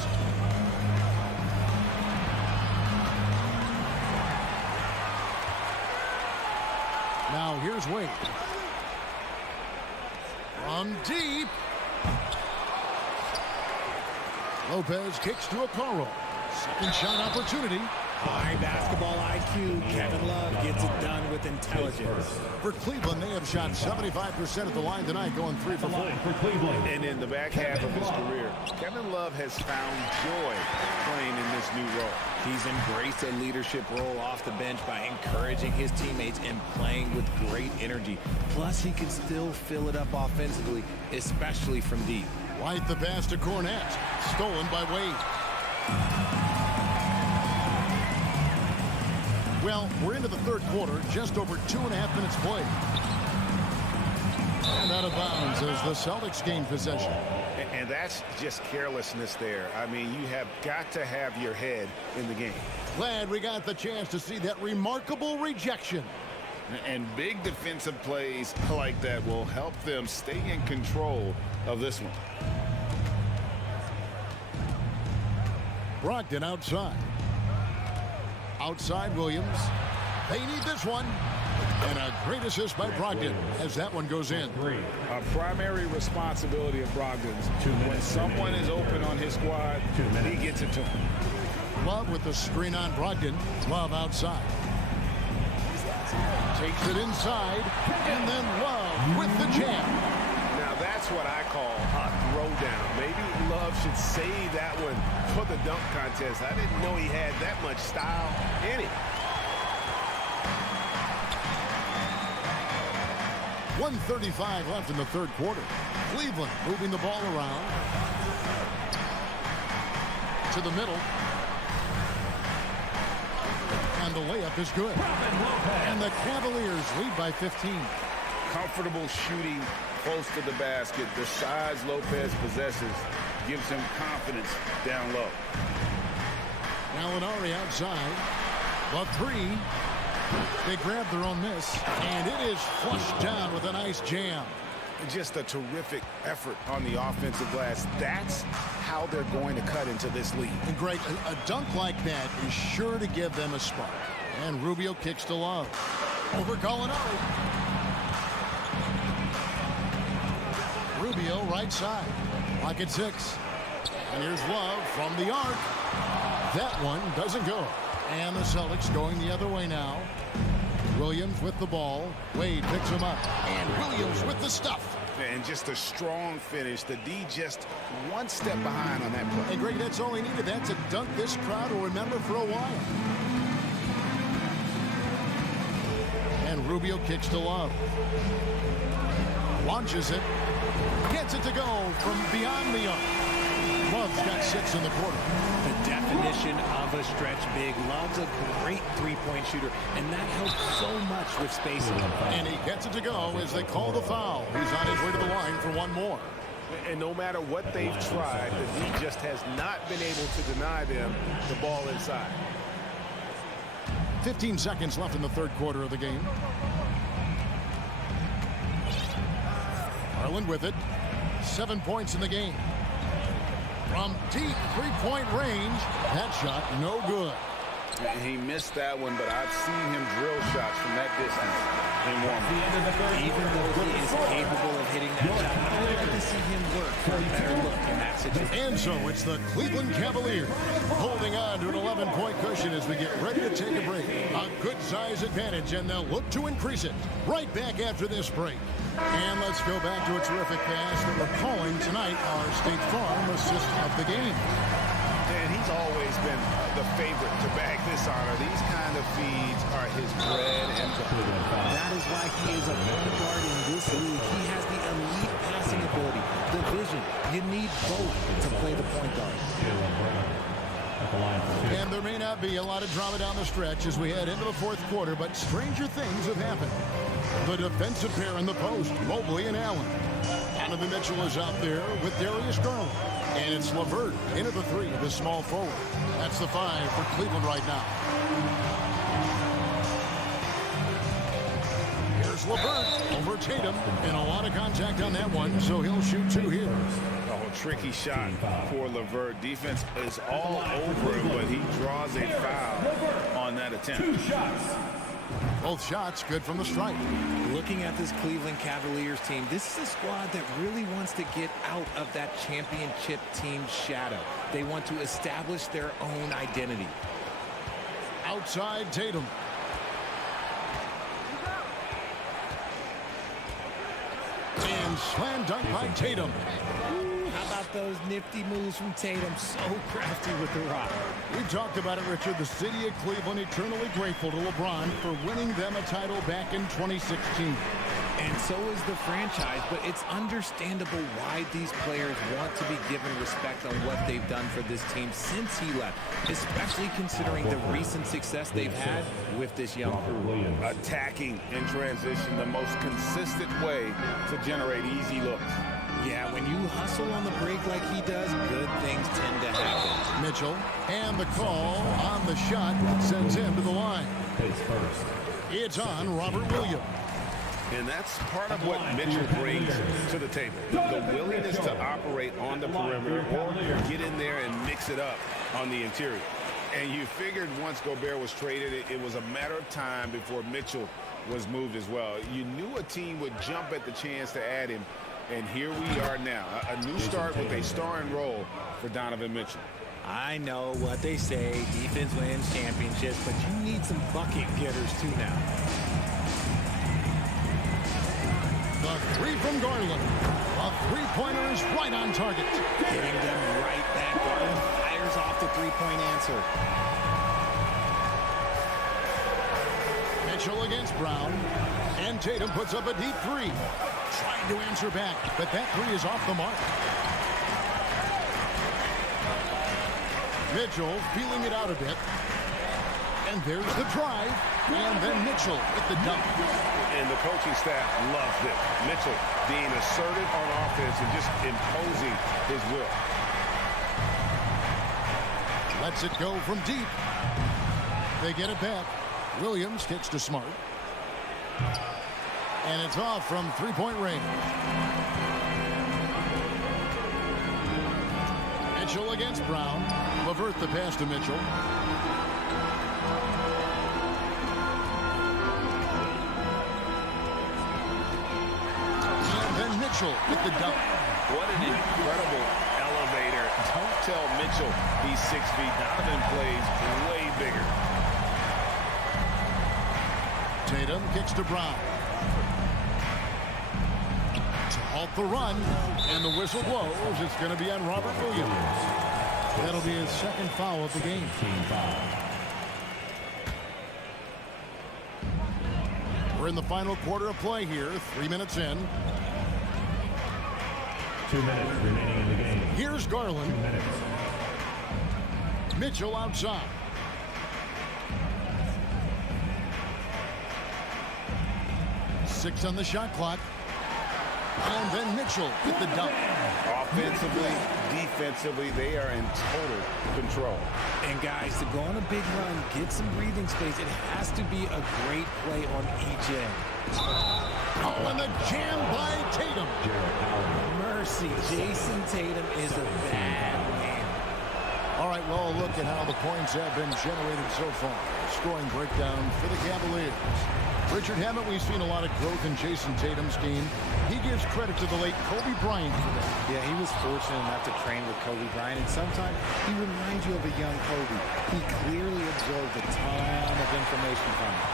Now here's Wade. From deep. Lopez kicks to Okoro. Second shot opportunity. High basketball IQ. Kevin Love gets it done with intelligence. For Cleveland, they have shot 75% at the line tonight, going 3 for 4. And in the back half of his career, Kevin Love has found joy playing in this new role. He's embraced a leadership role off the bench by encouraging his teammates and playing with great energy. Plus, he can still fill it up offensively, especially from deep. White the pass to Cornette. Stolen by Wade. Well, we're into the third quarter, just over 2.5 minutes played. And out of bounds as the Celtics gain possession. And that's just carelessness there. I mean, you have got to have your head in the game. Glad we got the chance to see that remarkable rejection. And big defensive plays like that will help them stay in control of this one. Brogdon outside. Outside Williams. They need this one. And a great assist by Brogdon as that one goes in. A primary responsibility of Brogdon's. When someone is open on his squad, he gets it to him. Love with the screen on Brogdon. Love outside. Takes it inside. And then Love with the jam. Now that's what I call a throwdown. Maybe Love should save that one for the dunk contest. I didn't know he had that much style in it. 1:35 left in the third quarter. Cleveland moving the ball around. To the middle. And the layup is good. And the Cavaliers lead by 15. Comfortable shooting close to the basket. The size Lopez possesses gives him confidence down low. Gallinari outside. The three. They grab their own miss. And it is flushed down with a nice jam. Just a terrific effort on the offensive glass. That's how they're going to cut into this lead. And Greg, a dunk like that is sure to give them a spark. And Rubio kicks to Love. Over Gallinari. Rubio right side. Lock at 6. And here's Love from the arc. That one doesn't go. And the Celtics going the other way now. Williams with the ball. Wade picks him up. And Williams with the stuff. And just a strong finish. The D just one step behind on that play. And Greg, that's all he needed. That's a dunk this crowd will remember for a while. And Rubio kicks to Love. Launches it. Gets it to go from beyond the arc. Love's got 6 in the quarter. The definition of a stretch big. Love's a great three-point shooter, and that helps so much with spacing. And he gets it to go as they call the foul. He's on his way to the line for one more. And no matter what they've tried, the D just has not been able to deny them the ball inside. 15 seconds left in the third quarter of the game. Garland with it. 7 points in the game. From deep three-point range, that shot no good. He missed that one, but I've seen him drill shots from that distance in warm-up. Even though he is capable of hitting that shot, I'd like to see him work for a better look in that situation. And so it's the Cleveland Cavaliers holding on to an 11-point cushion as we get ready to take a break. A good size advantage, and they'll look to increase it right back after this break. And let's go back to a terrific pass that we're calling tonight our State Farm assist of the game. And he's always been the favorite to bag this honor. These kind of feeds are his bread and butter. That is why he is a point guard in this league. He has the elite passing ability, the vision. You need both to play the point guard. And there may not be a lot of drama down the stretch as we head into the fourth quarter, but stranger things have happened. The defensive pair in the post, Mobley and Allen. Donovan Mitchell is out there with Darius Garland. And it's LeVert into the 3, the small forward. That's the 5 for Cleveland right now. Here's LeVert over Tatum. And a lot of contact on that one, so he'll shoot 2 here. Oh, tricky shot for LeVert. Defense is all over him, but he draws a foul on that attempt. 2 shots. Both shots good from the stripe. Looking at this Cleveland Cavaliers team, this is a squad that really wants to get out of that championship team shadow. They want to establish their own identity. Outside Tatum. And slam dunk by Tatum. How about those nifty moves from Tatum? So crafty with the rock. We talked about it, Richard. The city of Cleveland eternally grateful to LeBron for winning them a title back in 2016. And so is the franchise, but it's understandable why these players want to be given respect on what they've done for this team since he left, especially considering the recent success they've had with this young crew. Attacking in transition, the most consistent way to generate easy looks. Yeah, when you hustle on the break like he does, good things tend to happen. Mitchell, and the call on the shot sends him to the line. It's on Robert Williams. And that's part of what Mitchell brings to the table. The willingness to operate on the perimeter or get in there and mix it up on the interior. And you figured once Gobert was traded, it was a matter of time before Mitchell was moved as well. You knew a team would jump at the chance to add him. And here we are now, a new start with a starring role for Donovan Mitchell. I know what they say, defense wins championships, but you need some bucket getters too now. The three from Garland. A three-pointer is right on target. Getting them right back. Garland fires off the three-point answer. Mitchell against Brown. And Tatum puts up a deep three. Trying to answer back, but that three is off the mark. Mitchell feeling it out a bit. And there's the drive. And then Mitchell with the dunk. And the coaching staff loves this. Mitchell being assertive on offense and just imposing his will. Lets it go from deep. They get it back. Williams kicks to Smart. And it's off from three-point range. Mitchell against Brown. LeVert the pass to Mitchell. And then Mitchell with the dunk. What an incredible elevator. Don't tell Mitchell he's 6 feet. Donovan plays way bigger. Tatum kicks to Brown. To halt the run. And the whistle blows. It's going to be on Robert Williams. That'll be his second foul of the game. We're in the final quarter of play here. 3 minutes in. 2 minutes remaining in the game. Here's Garland. 2 minutes. Mitchell outside. Six on the shot clock. And then Mitchell with the dunk. Offensively, defensively, they are in total control. And guys, to go on a big run, get some breathing space, it has to be a great play on each end. Oh, and the jam by Tatum. Mercy, Jason Tatum is a bad man. All right, well, look at how the points have been generated so far. Scoring breakdown for the Cavaliers. Richard, haven't we seen a lot of growth in Jason Tatum's game? He gives credit to the late Kobe Bryant for that. Yeah, he was fortunate enough to train with Kobe Bryant, and sometimes he reminds you of a young Kobe. He clearly absorbed a ton of information from him.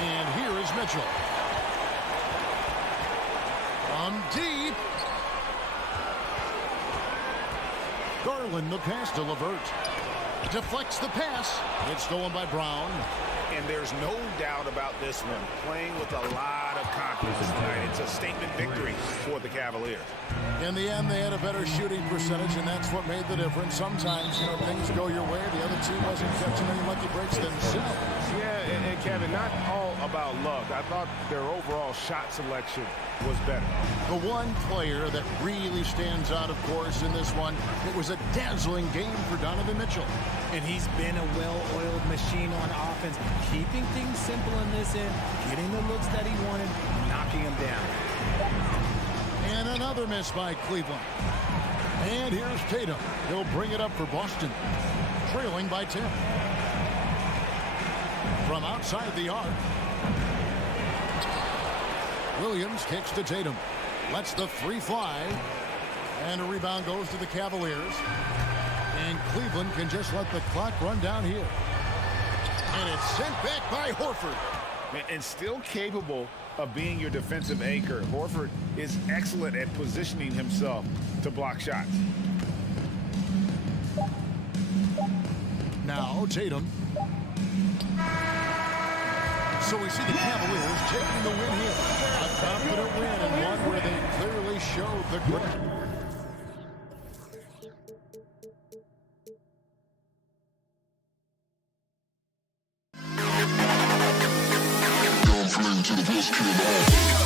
And here is Mitchell. From deep. Garland the pass to LeVert. Deflects the pass. It's stolen by Brown. And there's no doubt about this one. Playing with a lot of confidence tonight. It's a statement victory for the Cavaliers. In the end, they had a better shooting percentage, and that's what made the difference. Sometimes, things go your way. The other team wasn't catching any lucky breaks themselves. Yeah, and Kevin, not all about luck. I thought their overall shot selection was better. The one player that really stands out, of course, in this one, it was a dazzling game for Donovan Mitchell. And he's been a well-oiled machine on offense, keeping things simple in this end, getting the looks that he wanted, knocking them down. And another miss by Cleveland. And here's Tatum. He'll bring it up for Boston, trailing by 10. from outside the arc. Williams kicks to Tatum. Lets the three fly. And a rebound goes to the Cavaliers. And Cleveland can just let the clock run down here. And it's sent back by Horford. And still capable of being your defensive anchor. Horford is excellent at positioning himself to block shots. Now Tatum. So we see the Cavaliers taking the win here. A confident win and one where they clearly showed the grit. To the best kid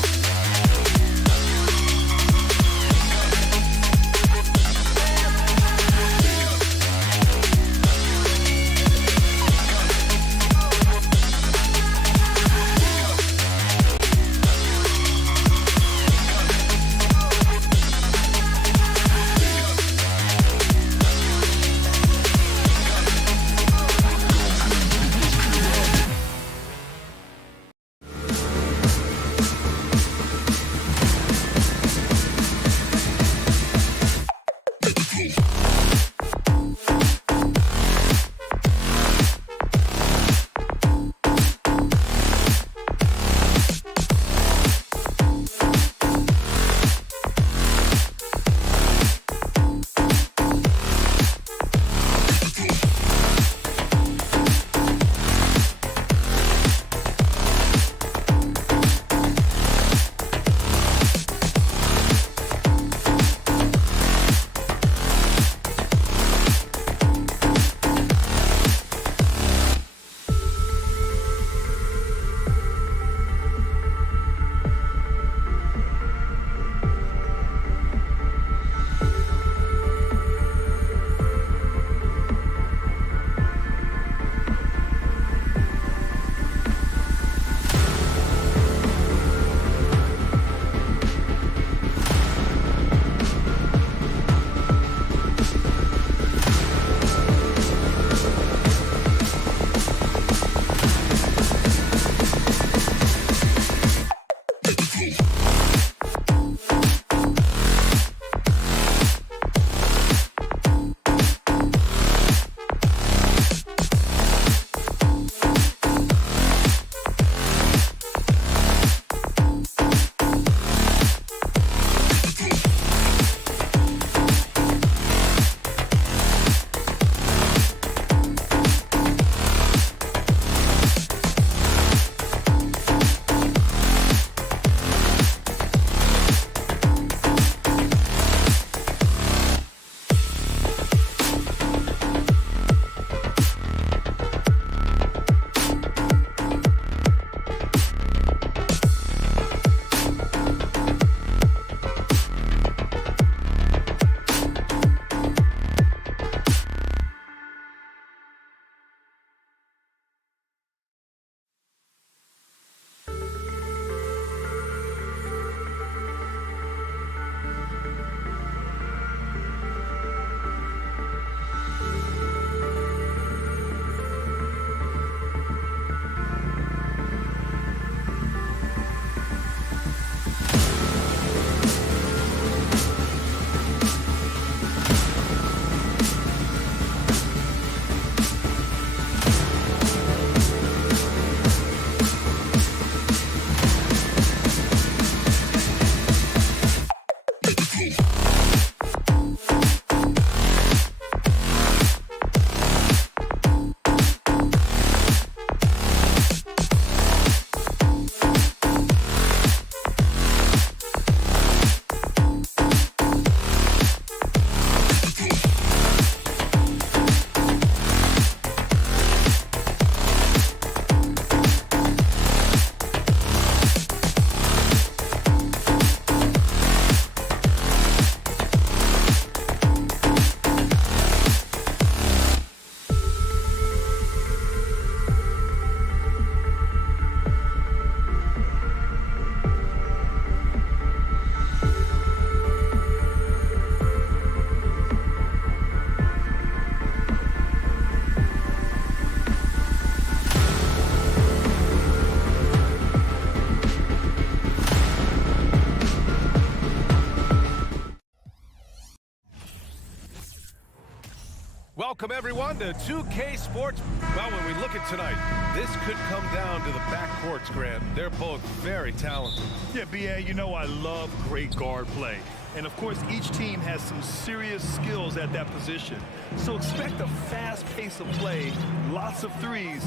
Welcome, everyone, to 2K Sports. Well, when we look at tonight, this could come down to the backcourts, Grant. They're both very talented. Yeah, B.A., you know I love great guard play. And, of course, each team has some serious skills at that position. So expect a fast pace of play, lots of threes.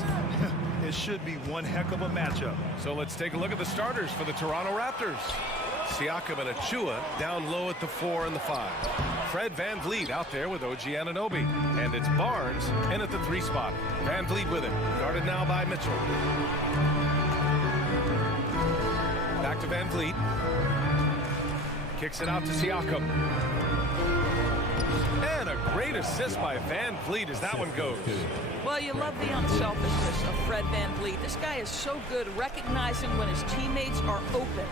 It should be one heck of a matchup. So let's take a look at the starters for the Toronto Raptors. Siakam and Achua down low at the 4 and the 5. Fred VanVleet out there with OG Anunoby. And it's Barnes in at the 3 spot. VanVleet with it. Guarded now by Mitchell. Back to VanVleet. Kicks it out to Siakam. And a great assist by VanVleet as that one goes. Well, you love the unselfishness of Fred VanVleet. This guy is so good recognizing when his teammates are open.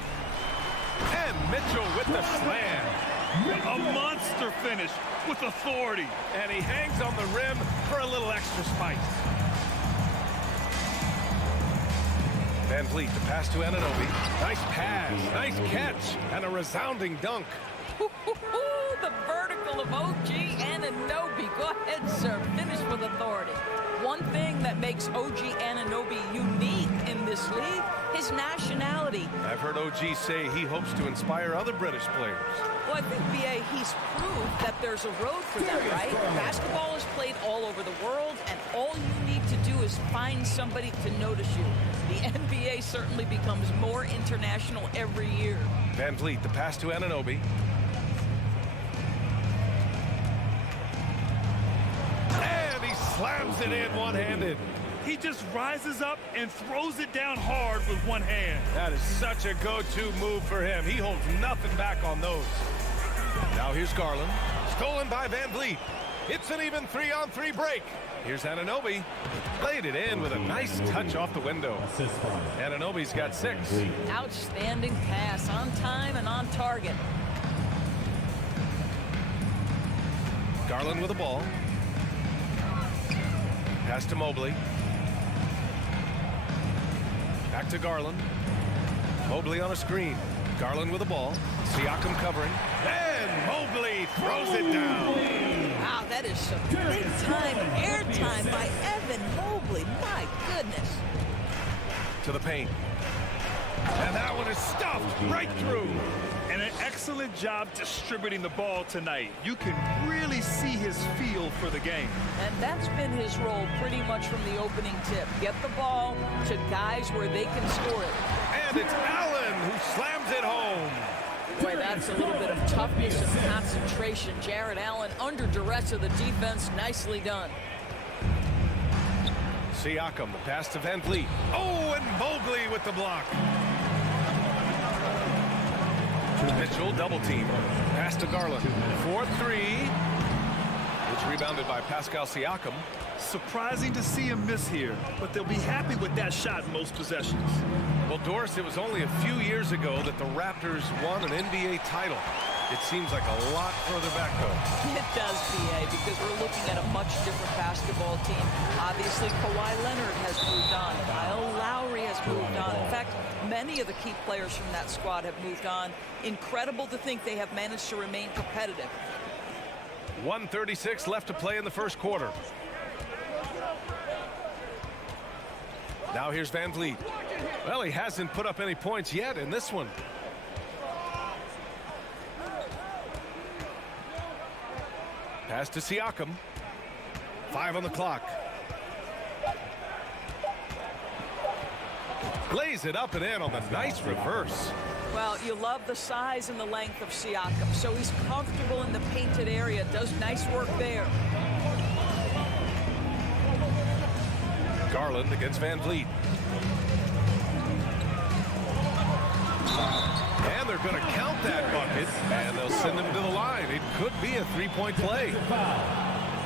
And Mitchell with the slam. A monster finish with authority. And he hangs on the rim for a little extra spice. VanVleet, the pass to Anunoby. Nice pass, nice catch, and a resounding dunk. The vertical of OG Anunoby. Go ahead, sir. Finish with authority. One thing that makes OG Anunoby unique in this league, his nationality. I've heard OG say he hopes to inspire other British players. Well, I think, B.A., he's proved that there's a road for that, right? Basketball is played all over the world, and all you need to do is find somebody to notice you. The NBA certainly becomes more international every year. VanVleet, the pass to Anunoby. And he slams it in one-handed. He just rises up and throws it down hard with one hand. That is such a go-to move for him. He holds nothing back on those. Now here's Garland. Stolen by VanVleet. It's an even 3-on-3 break. Here's Anunoby. Played it in with a nice touch off the window. Anunoby's got 6. Outstanding pass, on time and on target. Garland with the ball. Pass to Mobley. Back to Garland. Mobley on a screen. Garland with the ball. Siakam covering. And Mobley throws it down. Wow, that is some big-time airtime by Evan Mobley. My goodness. To the paint. And that one is stuffed right through. And an excellent job distributing the ball tonight. You can really see his feel for the game. And that's been his role pretty much from the opening tip. Get the ball to guys where they can score it. And it's Allen who slams it home. Boy, that's a little bit of toughness and concentration. Jared Allen under duress of the defense. Nicely done. Siakam, the pass to VanVleet. Oh, and Mobley with the block. Mitchell double team. Pass to Garland. 4-3. It's rebounded by Pascal Siakam. Surprising to see him miss here, but they'll be happy with that shot in most possessions. Well, Doris, it was only a few years ago that the Raptors won an NBA title. It seems like a lot further back, though. It does, B.A., because we're looking at a much different basketball team. Obviously, Kawhi Leonard has moved on. Kyle Lowry has moved on. In fact, many of the key players from that squad have moved on. Incredible to think they have managed to remain competitive. 1:36 left to play in the first quarter. Now here's VanVleet. Well, he hasn't put up any points yet in this one. Pass to Siakam. 5 on the clock. Lays it up and in on the nice reverse. Well, you love the size and the length of Siakam, so he's comfortable in the painted area. Does nice work there. Garland against VanVleet. And they're going to count that bucket, and they'll send him to the line. It could be a three-point play.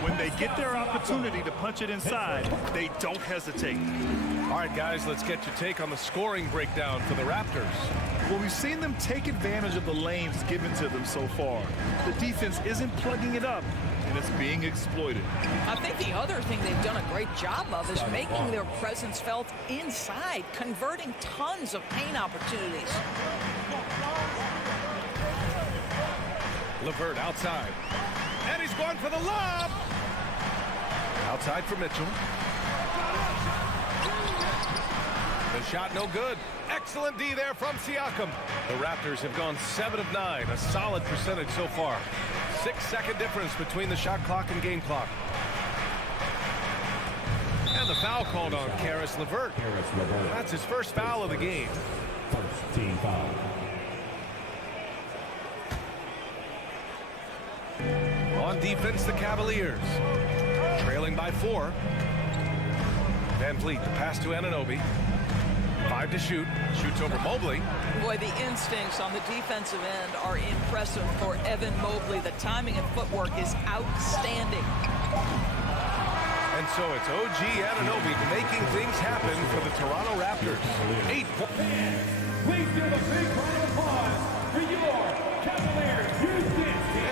When they get their opportunity to punch it inside, they don't hesitate. All right, guys, let's get your take on the scoring breakdown for the Raptors. Well, we've seen them take advantage of the lanes given to them so far. The defense isn't plugging it up, and it's being exploited. I think the other thing they've done a great job of is making their presence felt inside, converting tons of paint opportunities. LeVert outside. And he's going for the lob. Outside for Mitchell. The shot no good. Excellent D there from Siakam. The Raptors have gone 7 of 9, a solid percentage so far. 6-second difference between the shot clock and game clock. And the foul called on Caris LeVert. That's his first foul of the game. First team foul. On defense, the Cavaliers. Trailing by 4. Van Vliet, the pass to Anunoby. 5 to shoot. Shoots over Mobley. Boy, the instincts on the defensive end are impressive for Evan Mobley. The timing and footwork is outstanding. And so it's OG Anunoby making things happen for the Toronto Raptors. 8 points. Please give a big round of applause for your Cavaliers.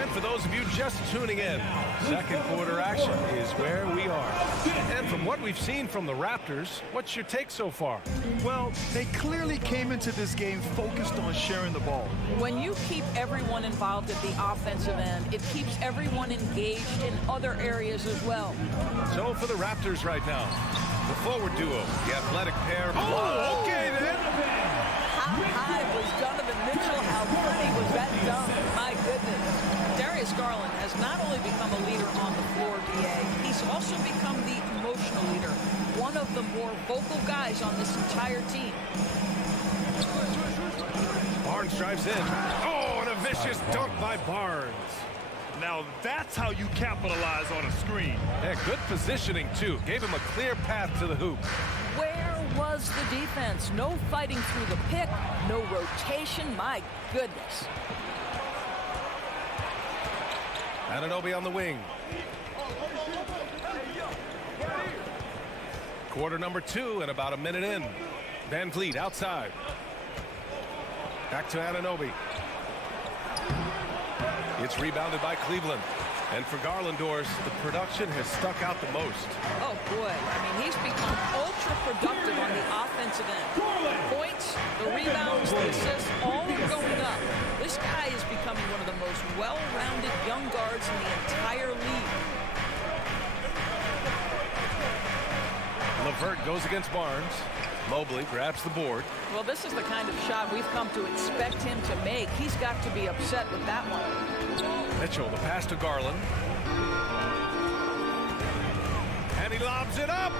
And for those of you just tuning in, second quarter action is where we are. And from what we've seen from the Raptors, what's your take so far? Well, they clearly came into this game focused on sharing the ball. When you keep everyone involved at the offensive end, it keeps everyone engaged in other areas as well. So for the Raptors right now, the forward duo, the athletic pair. Oh, okay then. How high was Donovan Mitchell? How pretty was that dunk? My goodness. Darius Garland has not only become a leader on the floor, DA, he's also become the emotional leader, one of the more vocal guys on this entire team. Barnes drives in. Oh, and a vicious dunk by Barnes. Now that's how you capitalize on a screen. Yeah, good positioning, too. Gave him a clear path to the hoop. Where was the defense? No fighting through the pick, no rotation. My goodness. Anunoby on the wing. Quarter number 2 and about a minute in. Van Vliet outside. Back to Anunoby. It's rebounded by Cleveland. And for Garlandors, the production has stuck out the most. Oh, boy. I mean, he's become ultra-productive on the offensive end. Points, the rebounds, the assists, all are going up. This guy is becoming one of the most well-rounded young guards in the entire league. LeVert goes against Barnes. Mobley grabs the board. Well, this is the kind of shot we've come to expect him to make. He's got to be upset with that one. Mitchell, the pass to Garland. And he lobs it up.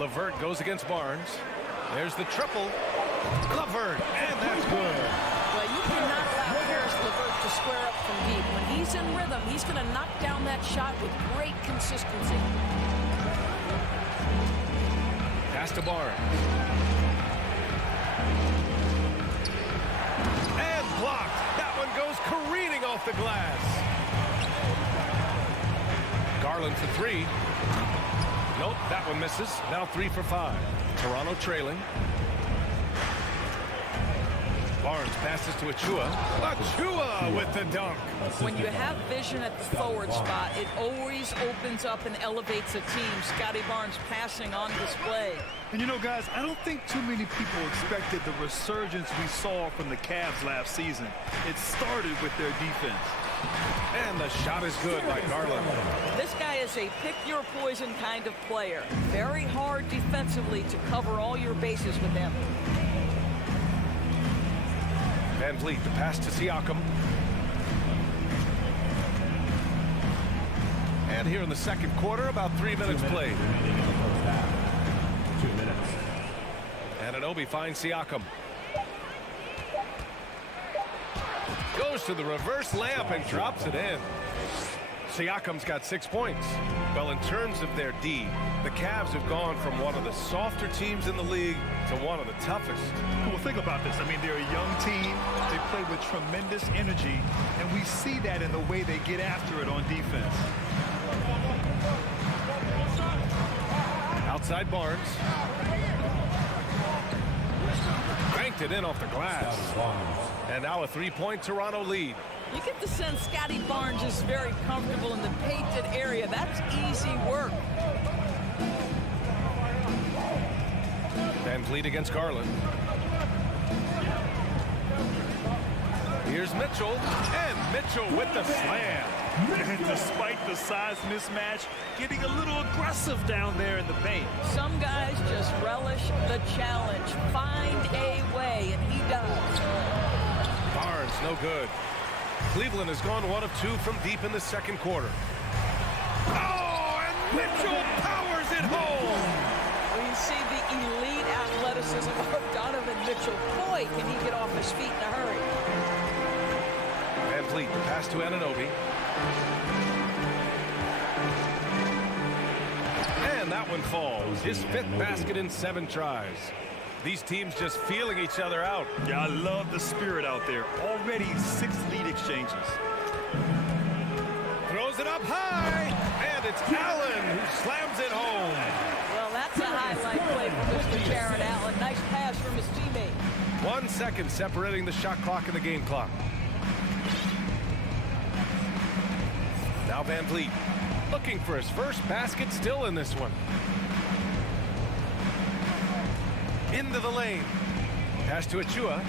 LeVert goes against Barnes. There's the triple. LeVert, and that's good. Well, you cannot allow Caris LeVert to square up from deep. When he's in rhythm, he's going to knock down that shot with great consistency. Pass to Barnes. And blocked. That one goes careening off the glass. Garland for 3. Nope, that one misses. Now 3 for 5. Toronto trailing. Barnes passes to Achua. Achua with the dunk. When you have vision at the forward spot, it always opens up and elevates a team. Scotty Barnes passing on display. And you know, guys, I don't think too many people expected the resurgence we saw from the Cavs last season. It started with their defense. And the shot is good by Garland. This guy is a pick-your-poison kind of player. Very hard defensively to cover all your bases with him. Van Vliet, the pass to Siakam. And here in the second quarter, about 3 minutes played. 2 minutes. Anunoby finds Siakam. Goes to the reverse layup and drops it in. Siakam's got 6 points. Well, in terms of their D, the Cavs have gone from one of the softer teams in the league to one of the toughest. Well, think about this. I mean, they're a young team. They play with tremendous energy, and we see that in the way they get after it on defense. Outside Barnes. Banked it in off the glass. And now a 3-point Toronto lead. You get the sense Scotty Barnes is very comfortable in the painted area. That's easy work. Van Vliet against Garland. Here's Mitchell, and Mitchell with the slam. And despite the size mismatch, getting a little aggressive down there in the paint. Some guys just relish the challenge. Find a way, and he does. Barnes, no good. Cleveland has gone 1 of 2 from deep in the second quarter. Oh, and Mitchell powers it home. Well, you see the elite athleticism of Donovan Mitchell. Boy, can he get off his feet in a hurry. Van Vliet, pass to Anunoby. And that one falls. His 5th basket in 7 tries. These teams just feeling each other out. Yeah, I love the spirit out there. Already 6 lead exchanges. Throws it up high, and it's Allen who slams it home. Well, that's a highlight play for Mr. Jared Allen. Nice pass from his teammate. 1 second separating the shot clock and the game clock. Now Van Vliet looking for his first basket, still in this one. Into the lane. Pass to Achua.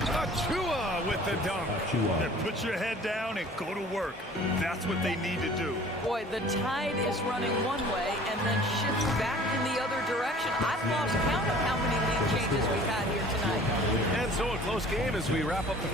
Achua with the dunk. And put your head down and go to work. That's what they need to do. Boy, the tide is running one way and then shifts back in the other direction. I've lost count of how many lead changes we've had here tonight. And so a close game as we wrap up the...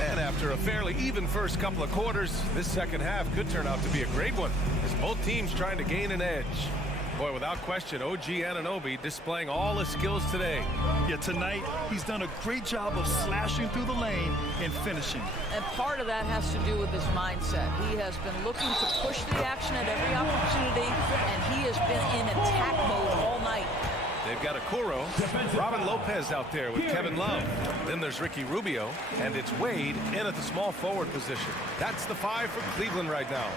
And after a fairly even first couple of quarters, this second half could turn out to be a great one, as both teams trying to gain an edge. Boy, without question, OG Anunoby displaying all his skills today. Yeah, tonight, he's done a great job of slashing through the lane and finishing. And part of that has to do with his mindset. He has been looking to push the action at every opportunity, and he has been in attack mode all night. They've got Okoro, Robin Lopez out there with Kevin Love. Then there's Ricky Rubio, and it's Wade in at the small forward position. That's the 5 for Cleveland right now.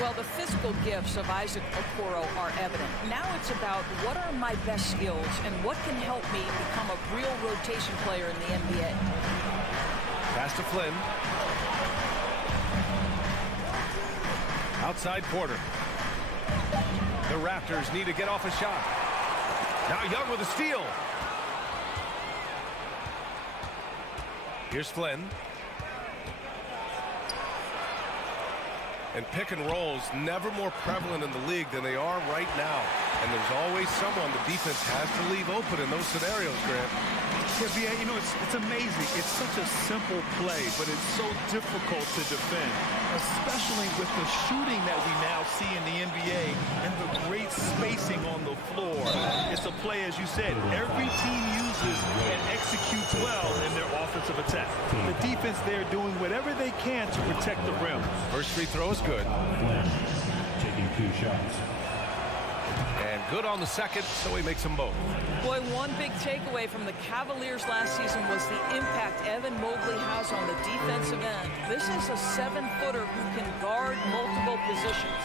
Well, the physical gifts of Isaac Okoro are evident. Now it's about what are my best skills and what can help me become a real rotation player in the NBA. Pass to Flynn. Outside Porter. The Raptors need to get off a shot. Now Young with a steal. Here's Flynn. And pick and rolls never more prevalent in the league than they are right now. And there's always someone the defense has to leave open in those scenarios, Grant. Yeah, B.A., you know, it's amazing. It's such a simple play, but it's so difficult to defend, especially with the shooting that we now see in the NBA and the great spacing on the floor. It's a play, as you said, every team uses and executes well in their offensive attack. The defense there doing whatever they can to protect the rim. First free throw is good. Taking 2 shots. And good on the second, so he makes them both. Boy, one big takeaway from the Cavaliers last season was the impact Evan Mobley has on the defensive end. This is a 7-footer who can guard multiple positions.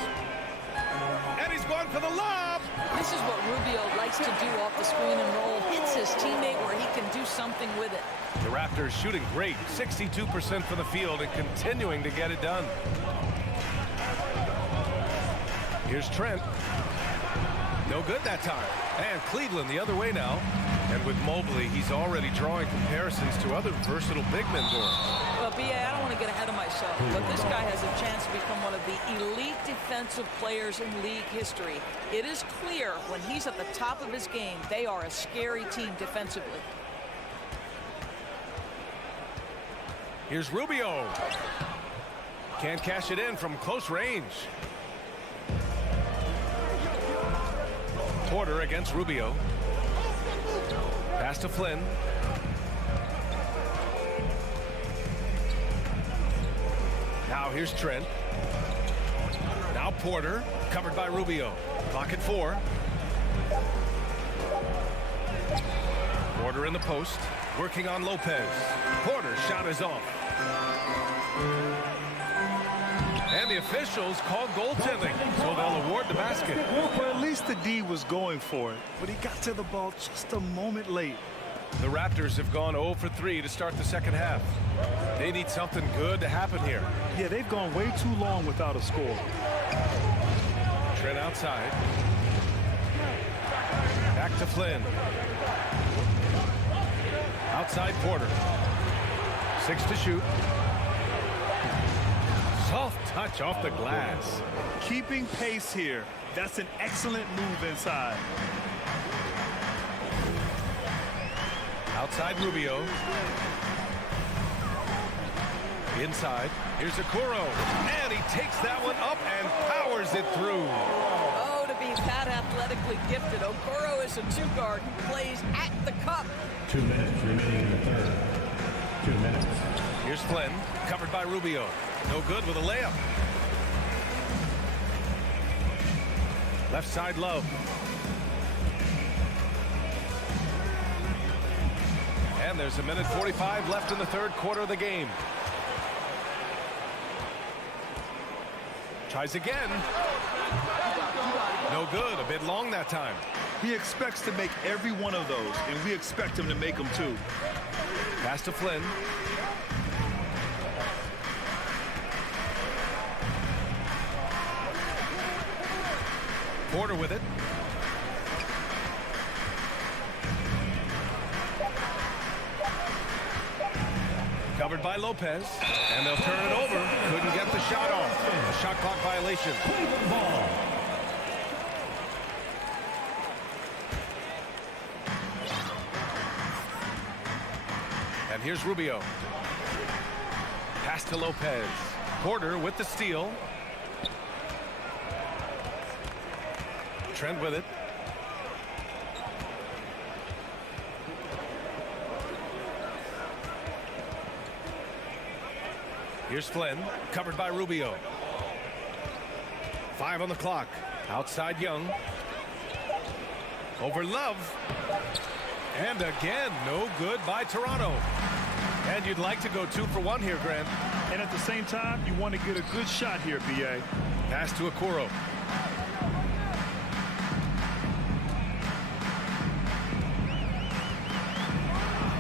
And he's going for the lob. This is what Rubio likes to do off the screen and roll. Hits his teammate where he can do something with it. The Raptors shooting great, 62% from the field and continuing to get it done. Here's Trent. No good that time. And Cleveland the other way now. And with Mobley, he's already drawing comparisons to other versatile big men for him. Well, B.A., I don't want to get ahead of myself, but this guy has a chance to become one of the elite defensive players in league history. It is clear when he's at the top of his game, they are a scary team defensively. Here's Rubio. Can't cash it in from close range. Porter against Rubio. Pass to Flynn. Now here's Trent. Now Porter, covered by Rubio. Clock at 4. Porter in the post, working on Lopez. Porter's shot is off. And the officials called goaltending, so they'll award the basket. Well, at least the D was going for it, but he got to the ball just a moment late. The Raptors have gone 0 for 3 to start the second half. They need something good to happen here. Yeah, they've gone way too long without a score. Trent outside. Back to Flynn. Outside Porter. 6 to shoot. Soft touch off the glass. Keeping pace here. That's an excellent move inside. Outside Rubio. Inside. Here's Okoro. And he takes that one up and powers it through. Oh, to be that athletically gifted, Okoro is a two-guard who plays at the cup. 2 minutes remaining in the third. 2 minutes. Here's Flynn, covered by Rubio. No good with a layup. Left side Love. And there's a minute 45 left in the third quarter of the game. Tries again. No good. A bit long that time. He expects to make every one of those, and we expect him to make them too. Pass to Flynn. Porter with it. Covered by Lopez, and they'll turn it over. Couldn't get the shot off. A shot clock violation. And here's Rubio. Pass to Lopez. Porter with the steal. Trent with it. Here's Flynn, covered by Rubio. 5 on the clock. Outside Young. Over Love. And again, no good by Toronto. And you'd like to go 2 for 1 here, Grant. And at the same time, you want to get a good shot here, B.A. Pass to Okoro.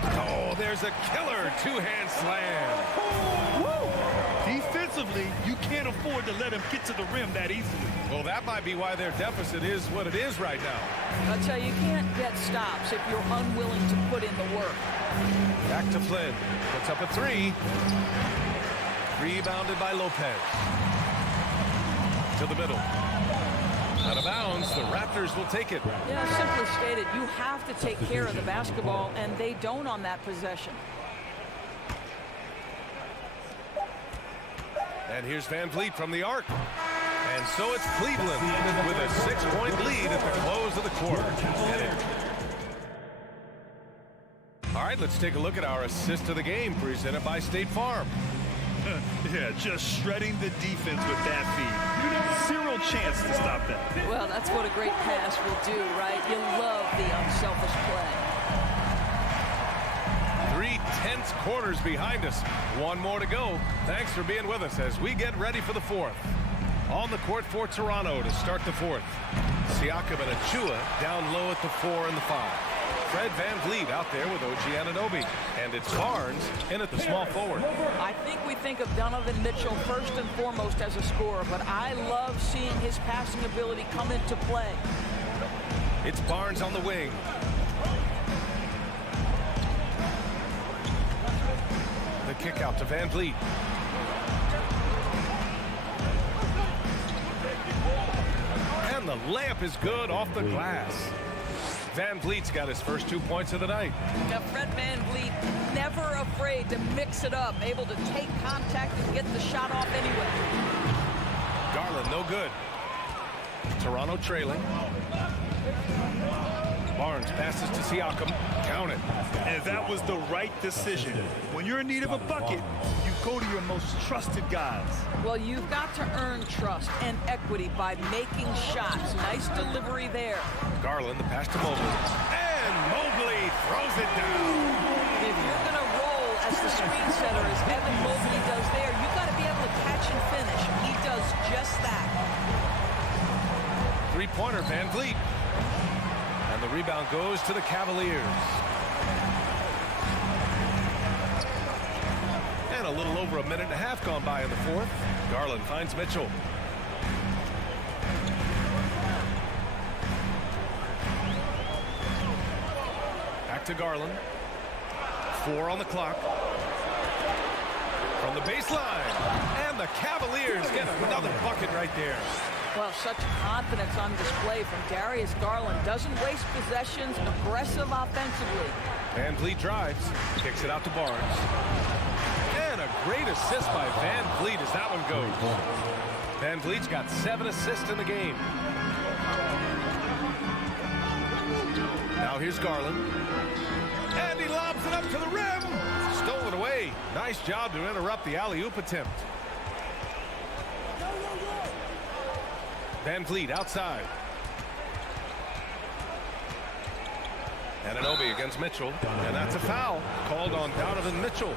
Oh, there's a killer two-hand slam. Defensively, you can't afford to let him get to the rim that easily. Well, that might be why their deficit is what it is right now. I'll tell you, you can't get stops if you're unwilling to put in the work. Back to Flynn. Puts up a 3. Rebounded by Lopez. To the middle. Out of bounds, the Raptors will take it. Yeah, simply stated, you have to take care of the basketball, and they don't on that possession. And here's Van Vliet from the arc. And so it's Cleveland with a 6-point lead at the close of the quarter. All right, let's take a look at our assist of the game presented by State Farm. Yeah, just shredding the defense with that feed. Zero chance to stop that. Well, that's what a great pass will do, right? You love the unselfish play. 3 tense quarters behind us. 1 more to go. Thanks for being with us as we get ready for the 4th. On the court for Toronto to start the 4th. Siakam and Achua down low at the 4 and the 5. Fred Van Vliet out there with OG Anunoby. And it's Barnes in at the small forward. I think we think of Donovan Mitchell first and foremost as a scorer, but I love seeing his passing ability come into play. It's Barnes on the wing. The kick out to Van Vliet. And the layup is good off the glass. Van Vliet's got his first 2 points of the night. Now, Fred Van Vliet, never afraid to mix it up, able to take contact and get the shot off anyway. Garland, no good. Toronto trailing. Barnes passes to Siakam. Count it. And that was the right decision. When you're in need of a bucket, you go to your most trusted guys. Well, you've got to earn trust and equity by making shots. Nice delivery there. Garland, the pass to Mobley. And Mobley throws it down. If you're going to roll as the screen setter as Evan Mobley does there, you've got to be able to catch and finish. He does just that. 3-pointer, Van Vliet. And the rebound goes to the Cavaliers. a little over a minute and a half gone by in the fourth. Garland finds Mitchell. Back to Garland. 4 on the clock. From the baseline. And the Cavaliers get another bucket right there. Well, such confidence on display from Darius Garland. Doesn't waste possessions, aggressive offensively. Van Vliet drives, kicks it out to Barnes. And a great assist by Van Vliet as that one goes. Van Vliet's got 7 assists in the game. Now here's Garland. And he lobs it up to the rim. Stolen away. Nice job to interrupt the alley-oop attempt. Van Vliet outside. Anunoby against Mitchell. And that's a foul called on Donovan Mitchell.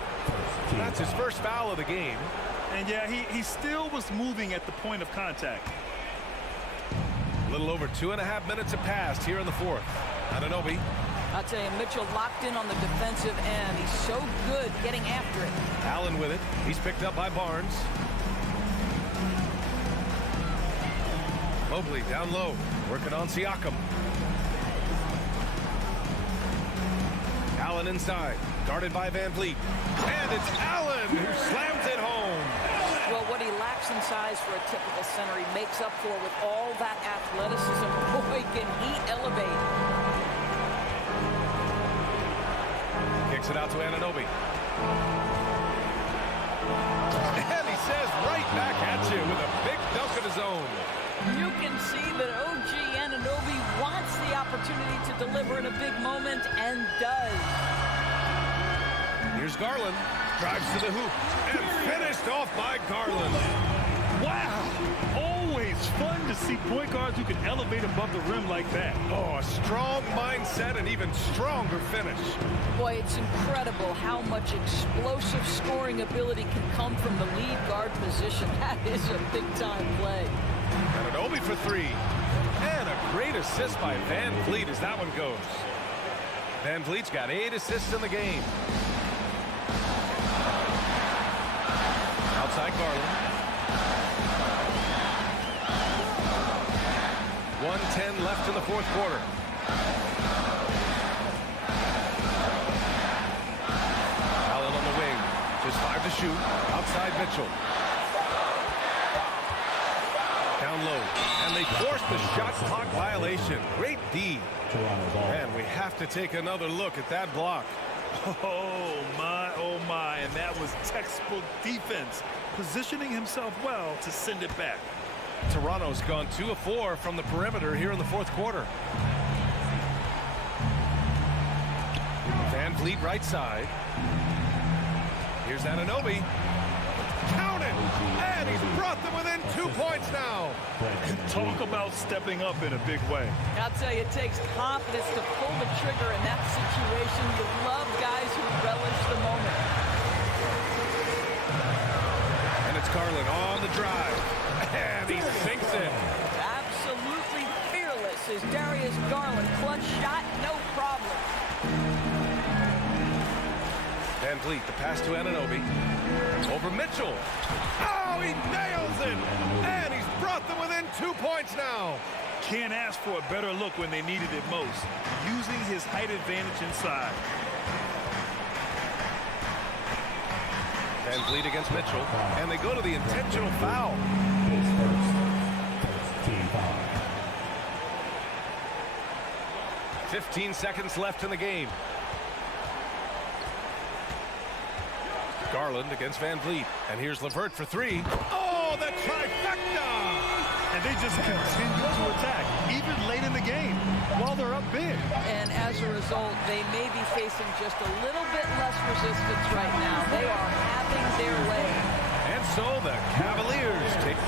That's his first foul of the game. And yeah, he still was moving at the point of contact. A little over 2.5 minutes have passed here in the fourth. Anunoby. I'll tell you, Mitchell locked in on the defensive end. He's so good getting after it. Allen with it. He's picked up by Barnes. Mobley down low, working on Siakam. Allen inside, guarded by Van Vliet. And it's Allen who slams it home. Well, what he lacks in size for a typical center, he makes up for with all that athleticism. Boy, can he elevate. Kicks it out to Anunoby. And he says right back at you with a big dunk of his own. You can see that OG Anunoby wants the opportunity to deliver in a big moment and does. Here's Garland. Drives to the hoop. And finished off by Garland. Wow. Always fun to see point guards who can elevate above the rim like that. Oh, a strong mindset and even stronger finish. Boy, it's incredible how much explosive scoring ability can come from the lead guard position. That is a big-time play. Anunoby for 3. And a great assist by Van Vliet as that one goes. Van Vliet's got 8 assists in the game. Outside Garland. 1:10 left in the fourth quarter. Allen on the wing. Just 5 to shoot. Outside Mitchell. Down low. And they force the shot clock violation. Great D. And we have to take another look at that block. Oh my, and that was textbook defense, positioning himself well to send it back. Toronto's gone 2 of 4 from the perimeter here in the fourth quarter. Van Vliet right side. Here's Anunoby. Count it! And he's brought them within 2 points now. Talk about stepping up in a big way. I'll tell you, it takes confidence to pull the trigger in that situation. You love guys who relish the moment. And it's Garland on the drive. And he sinks it. Absolutely fearless is Darius Garland. Clutch shot, no problem. Van Vliet, the pass to Anunoby. Over Mitchell. Oh, he nails it! And he's brought them within 2 points now. Can't ask for a better look when they needed it most. Using his height advantage inside. Van Vliet against Mitchell. And they go to the intentional foul. 15 seconds left in the game. Garland against Van Vliet. And here's LeVert for 3. Oh, the trifecta! And they just continue to attack, even late in the game, while they're up big. And as a result, they may be facing just a little bit less resistance right now. They are having their way. And so the Cavaliers take...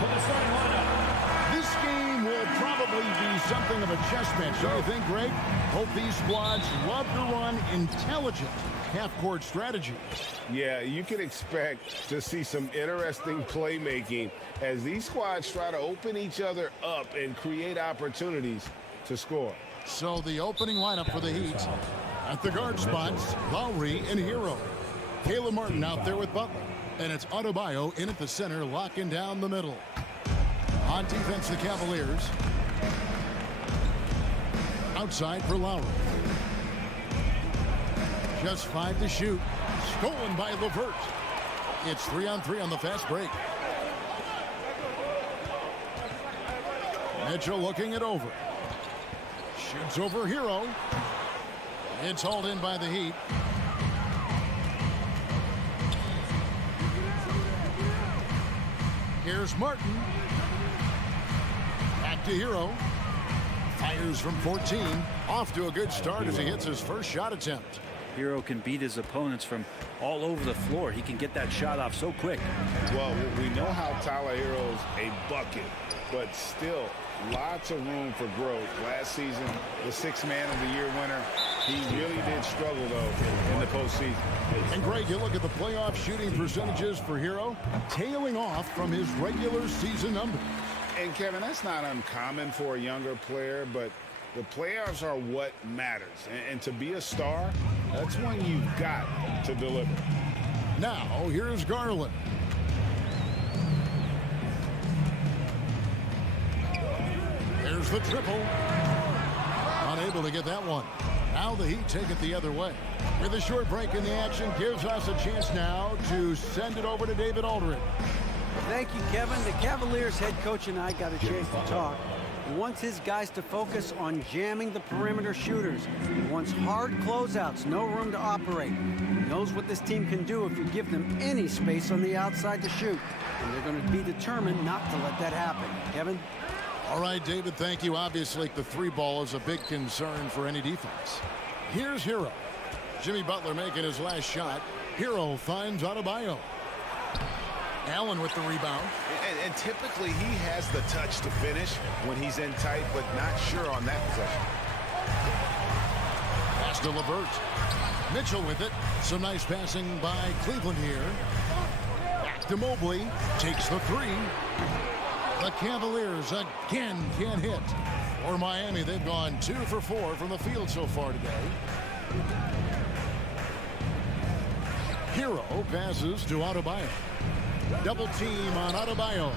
for the starting lineup. This game will probably be something of a chess match, don't you think, Greg? Both these squads love to run intelligent half-court strategy. Yeah, you can expect to see some interesting playmaking as these squads try to open each other up and create opportunities to score. So the opening lineup for the Heat. At the guard spots, Lowry and Hero. Caleb Martin out there with Butler. And it's Adebayo in at the center, locking down the middle. On defense, the Cavaliers. Outside for Lowry. Just 5 to shoot. Stolen by LeVert. It's 3-on-3 on the fast break. Mitchell looking it over. Shoots over Hero. It's hauled in by the Heat. Here's Martin. Back to Hero. Fires from 14. Off to a good start as he hits his first shot attempt. Hero can beat his opponents from all over the floor. He can get that shot off so quick. Well, we know how Tyler Hero's a bucket, but still lots of room for growth. Last season, the 6th Man of the Year winner. He really did struggle, though, in the postseason. And, Greg, you look at the playoff shooting percentages for Hero, tailing off from his regular season numbers. And, Kevin, that's not uncommon for a younger player, but the playoffs are what matters. And to be a star, that's when you've got to deliver. Now, here's Garland. There's the triple. Unable to get that one. Now the Heat take it the other way. With a short break in the action, gives us a chance now to send it over to David Aldridge. Thank you, Kevin. The Cavaliers head coach and I got a chance to talk. He wants his guys to focus on jamming the perimeter shooters. He wants hard closeouts, no room to operate. He knows what this team can do if you give them any space on the outside to shoot. And they're going to be determined not to let that happen. Kevin? All right, David, thank you. Obviously, the 3-ball is a big concern for any defense. Here's Hero. Jimmy Butler making his last shot. Hero finds Adebayo. Allen with the rebound. And typically he has the touch to finish when he's in tight, but not sure on that possession. Pass to LeVert. Mitchell with it. Some nice passing by Cleveland here. Back to Mobley. Takes the 3. The Cavaliers again can't hit. For Miami, they've gone 2 for 4 from the field so far today. Hero passes to Adebayo. Double team on Adebayo.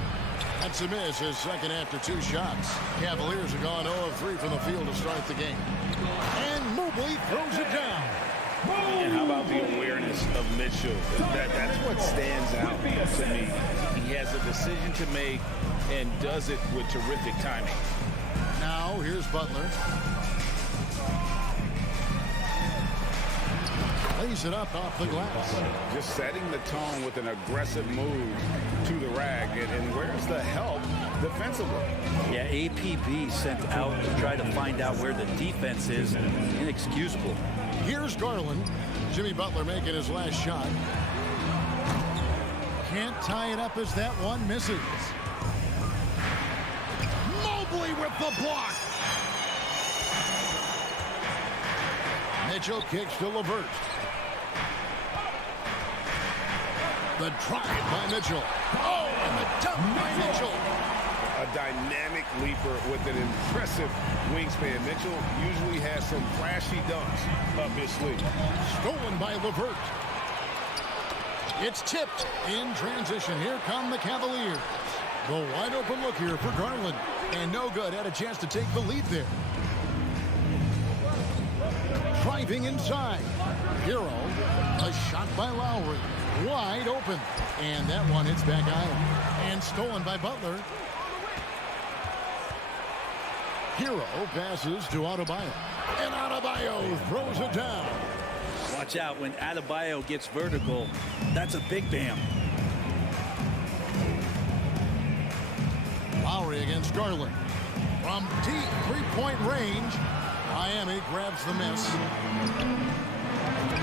That's a miss, his second after 2 shots. Cavaliers have gone 0 of 3 from the field to start the game. And Mobley throws it down. And how about the awareness of Mitchell? That's what stands out to me. He has a decision to make and does it with terrific timing. Now here's Butler. Lays it up off the glass. Just setting the tone with an aggressive move to the rack. And where's the help defensively? Yeah, APB sent out to try to find out where the defense is. Inexcusable. Here's Garland. Jimmy Butler making his last shot. Can't tie it up as that one misses. Mobley with the block. Mitchell kicks to LeVert. The drive by Mitchell. Oh, and the dunk by Mitchell. A dynamic leaper with an impressive wingspan. Mitchell usually has some flashy dunks up his sleeve. Stolen by LeVert. It's tipped in transition. Here come the Cavaliers. The wide open look here for Garland. And no good. Had a chance to take the lead there. Driving inside. Hero. A shot by Lowry. Wide open. And that one hits back island. And stolen by Butler. Hero passes to Adebayo. And Adebayo throws it down. Watch out when Adebayo gets vertical. That's a big bam. Lowry against Garland. From deep three-point range. Miami grabs the miss.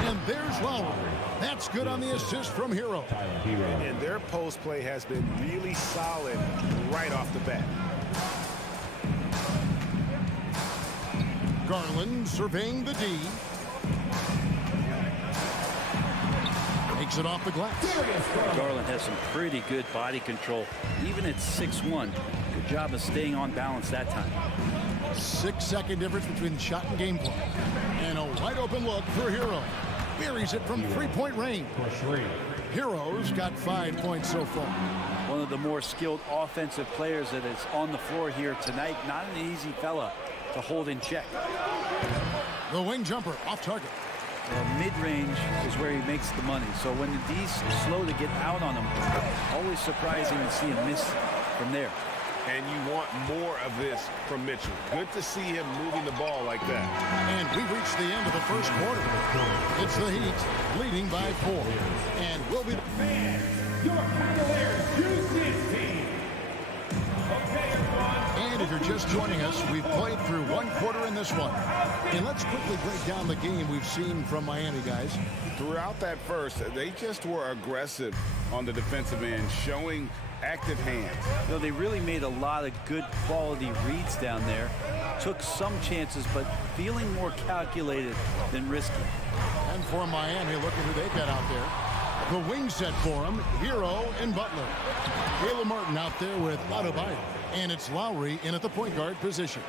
And there's Lowry. That's good on the assist from Hero. And their post play has been really solid right off the bat. Garland surveying the D. Takes it off the glass. Garland has some pretty good body control, even at 6'1". Good job of staying on balance that time. 6-second difference between shot and gameplay. And a wide open look for Hero. Buries it from three-point range. Hero's got 5 points so far. One of the more skilled offensive players that is on the floor here tonight. Not an easy fella to hold in check. The wing jumper off target. Mid-range is where he makes the money. So when the D's slow to get out on him, always surprising to see him miss from there. And you want more of this from Mitchell. Good to see him moving the ball like that. And we've reached the end of the first quarter. It's the Heat leading by 4. And we'll be... Man, your Cavaliers use this team. Okay, everyone. And if you're just joining us, we've played through one quarter in this one. And let's quickly break down the game we've seen from Miami, guys. Throughout that first, they just were aggressive on the defensive end, showing active hands. You know, they really made a lot of good quality reads down there. Took some chances, but feeling more calculated than risky. And for Miami, look at who they've got out there. The wing set for him, Hero and Butler. Caleb Martin out there with Adebayo. And it's Lowry in at the point guard position.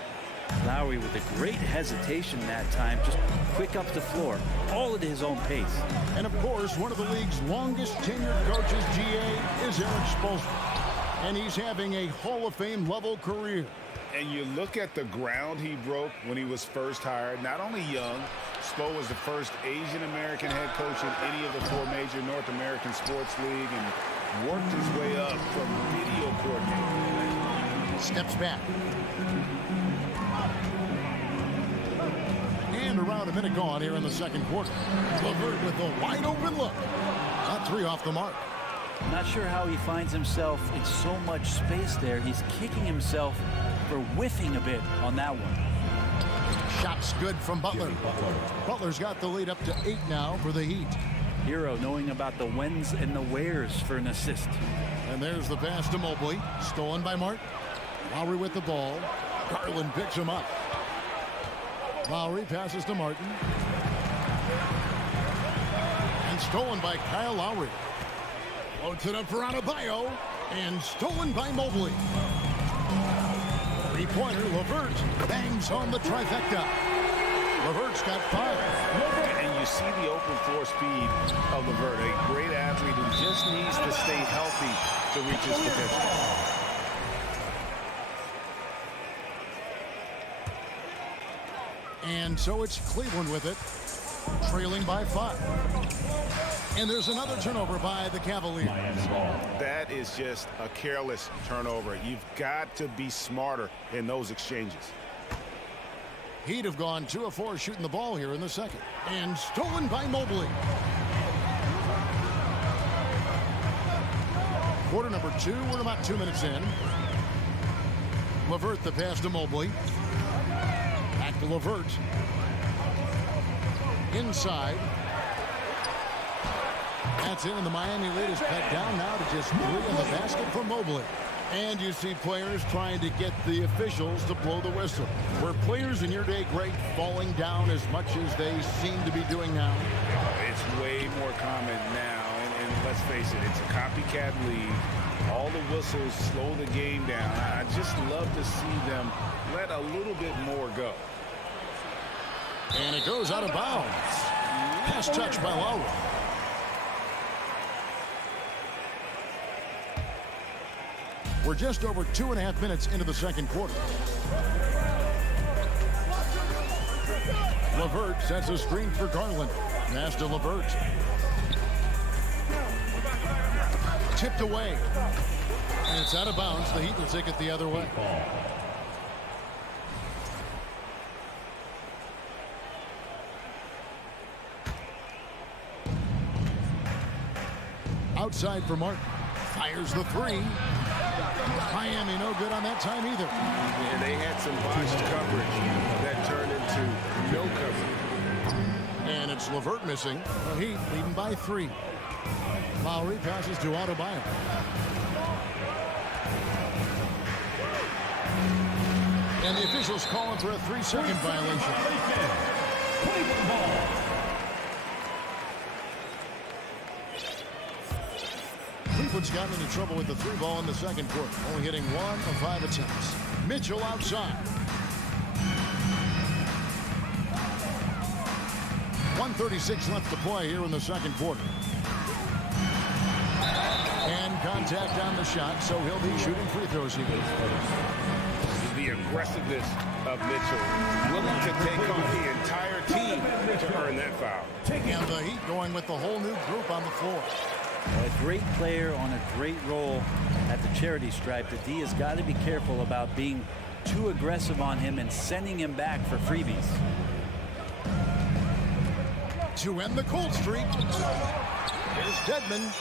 Lowry with a great hesitation that time, just quick up the floor, all at his own pace. And of course, one of the league's longest tenured coaches, GA, is Eric Spoelstra. And he's having a Hall of Fame level career. And you look at the ground he broke when he was first hired. Not only young, Spo was the first Asian American head coach in any of the 4 major North American sports league and worked his way up from video coordinator. Steps back. And around a minute gone here in the second quarter. LeVert with a wide open look. Not 3 off the mark. Not sure how he finds himself in so much space there. He's kicking himself for whiffing a bit on that one. Shot's good from Butler. Butler's got the lead up to 8 now for the Heat. Hero knowing about the whens and the wheres for an assist. And there's the pass to Mobley. Stolen by Martin. Lowry with the ball. Garland picks him up. Lowry passes to Martin. And stolen by Kyle Lowry. Floats it up for Adebayo. And stolen by Mobley. Three-pointer, LeVert bangs home the trifecta. LeVert's got 5. And you see the open floor speed of LeVert, a great athlete who just needs to stay healthy to reach his potential. And so it's Cleveland with it, trailing by 5. And there's another turnover by the Cavaliers. That is just a careless turnover. You've got to be smarter in those exchanges. Heat have gone 2 of 4 shooting the ball here in the second. And stolen by Mobley. Quarter number 2, we're about 2 minutes in. LeVert the pass to Mobley. Back to LeVert. Inside. That's it, and the Miami lead is cut down now to just 3 in the basket for Mobley. And you see players trying to get the officials to blow the whistle. Were players in your day great falling down as much as they seem to be doing now? It's way more common now, and let's face it, it's a copycat league. All the whistles slow the game down. I just love to see them let a little bit more go. And it goes out of bounds. Pass touch by Lowry. We're just over 2.5 minutes into the second quarter. LeVert sets a screen for Garland. Pass to LeVert. Tipped away. And it's out of bounds. The Heat will take it the other way. Outside for Martin. Fires the 3. Miami no good on that time either. And they had some botched coverage that turned into no coverage. And it's LeVert missing. The Heat leading by 3. Lowry passes to Adebayo. And the officials calling for a 3-second violation. Cleveland ball. Cleveland's gotten into trouble with the 3 ball in the second quarter, only hitting 1 of 5 attempts. Mitchell outside. 1:36 left to play here in the second quarter. And contact on the shot, so he'll be shooting free throws here. The aggressiveness of Mitchell, willing to take on the entire team to earn that foul. And the Heat going with the whole new group on the floor. A great player on a great role at the charity stripe. The D has got to be careful about being too aggressive on him and sending him back for freebies. To end the cold streak, here's Dedmon.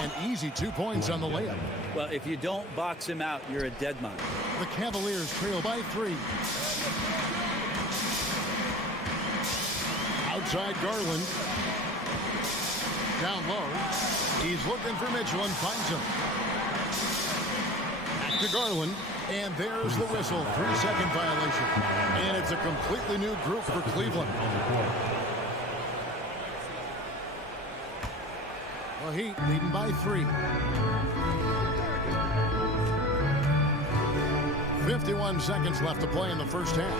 An easy 2 points on the layup. Well, if you don't box him out, you're a dead man. The Cavaliers trail by 3. Outside Garland. Down low. He's looking for Mitchell and finds him. Back to Garland. And there's the whistle. 3-second violation. And it's a completely new group for Cleveland. The Heat leading by 3. 51 seconds left to play in the first half.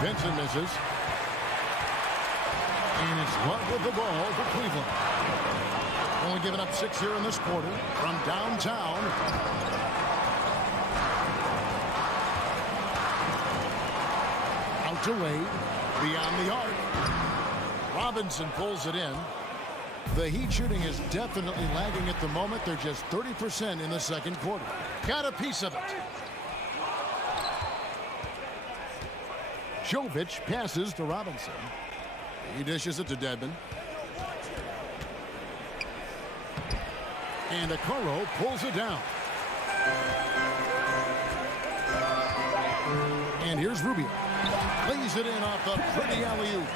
Vincent misses. And it's Love with the ball for Cleveland. Only giving up 6 here in this quarter from downtown. Out to Wade. Beyond the arc. Robinson pulls it in. The Heat shooting is definitely lagging at the moment. They're just 30% in the second quarter. Got a piece of it. Jovic passes to Robinson. He dishes it to Dedmon. And Okoro pulls it down. And here's Rubio. Lays it in off the pretty alley-oop.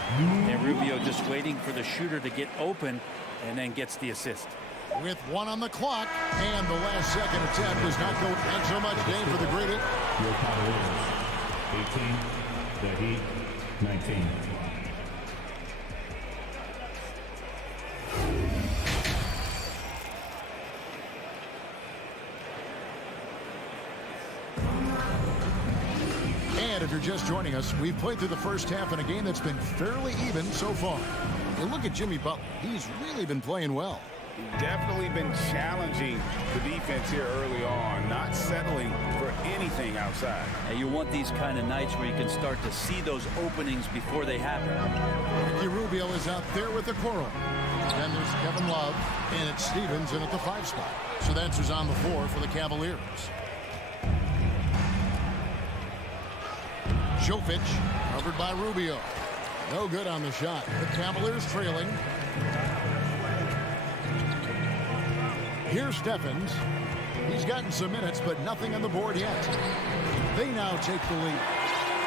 And Rubio just waiting for the shooter to get open and then gets the assist. With 1 on the clock, and the last second attempt does not go. Thanks so much, Dave, for the great hit. Your Cavaliers, 18, the Heat, 19. And if you're just joining us, we've played through the first half in a game that's been fairly even so far. And look at Jimmy Butler. He's really been playing well. Definitely been challenging the defense here early on, not settling for anything outside. And you want these kind of nights where you can start to see those openings before they happen. Ricky Rubio is out there with the Okoro. Then there's Kevin Love, and it's Stevens in at the 5 spot. So that's who's on the floor for the Cavaliers. Jovic, covered by Rubio. No good on the shot. The Cavaliers trailing. Here's Stephens. He's gotten some minutes, but nothing on the board yet. They now take the lead.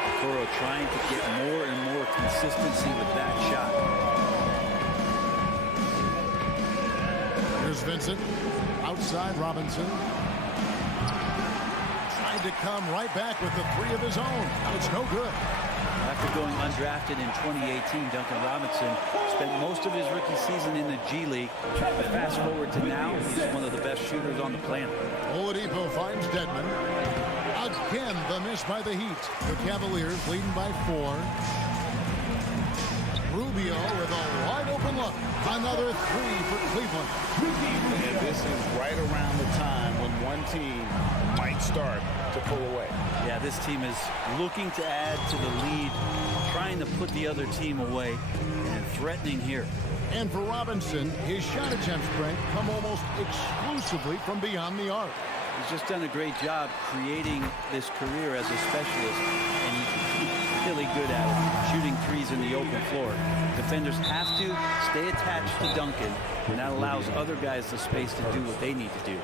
Okoro trying to get more and more consistency with that shot. Here's Vincent. Outside Robinson. Tried to come right back with the 3 of his own. It's no good. After going undrafted in 2018, Duncan Robinson spent most of his rookie season in the G League. But fast forward to now, he's one of the best shooters on the planet. Oladipo finds Dedmon. Again, the miss by the Heat. The Cavaliers leading by 4. Rubio with a wide open look. Another 3 for Cleveland. And this is right around the time when one team might start to pull away. Yeah, this team is looking to add to the lead, trying to put the other team away, and threatening here. And for Robinson, his shot attempt strength come almost exclusively from beyond the arc. He's just done a great job creating this career as a specialist, and he's really good at it, shooting threes in the open floor. Defenders have to stay attached to Duncan, and that allows other guys the space to do what they need to do.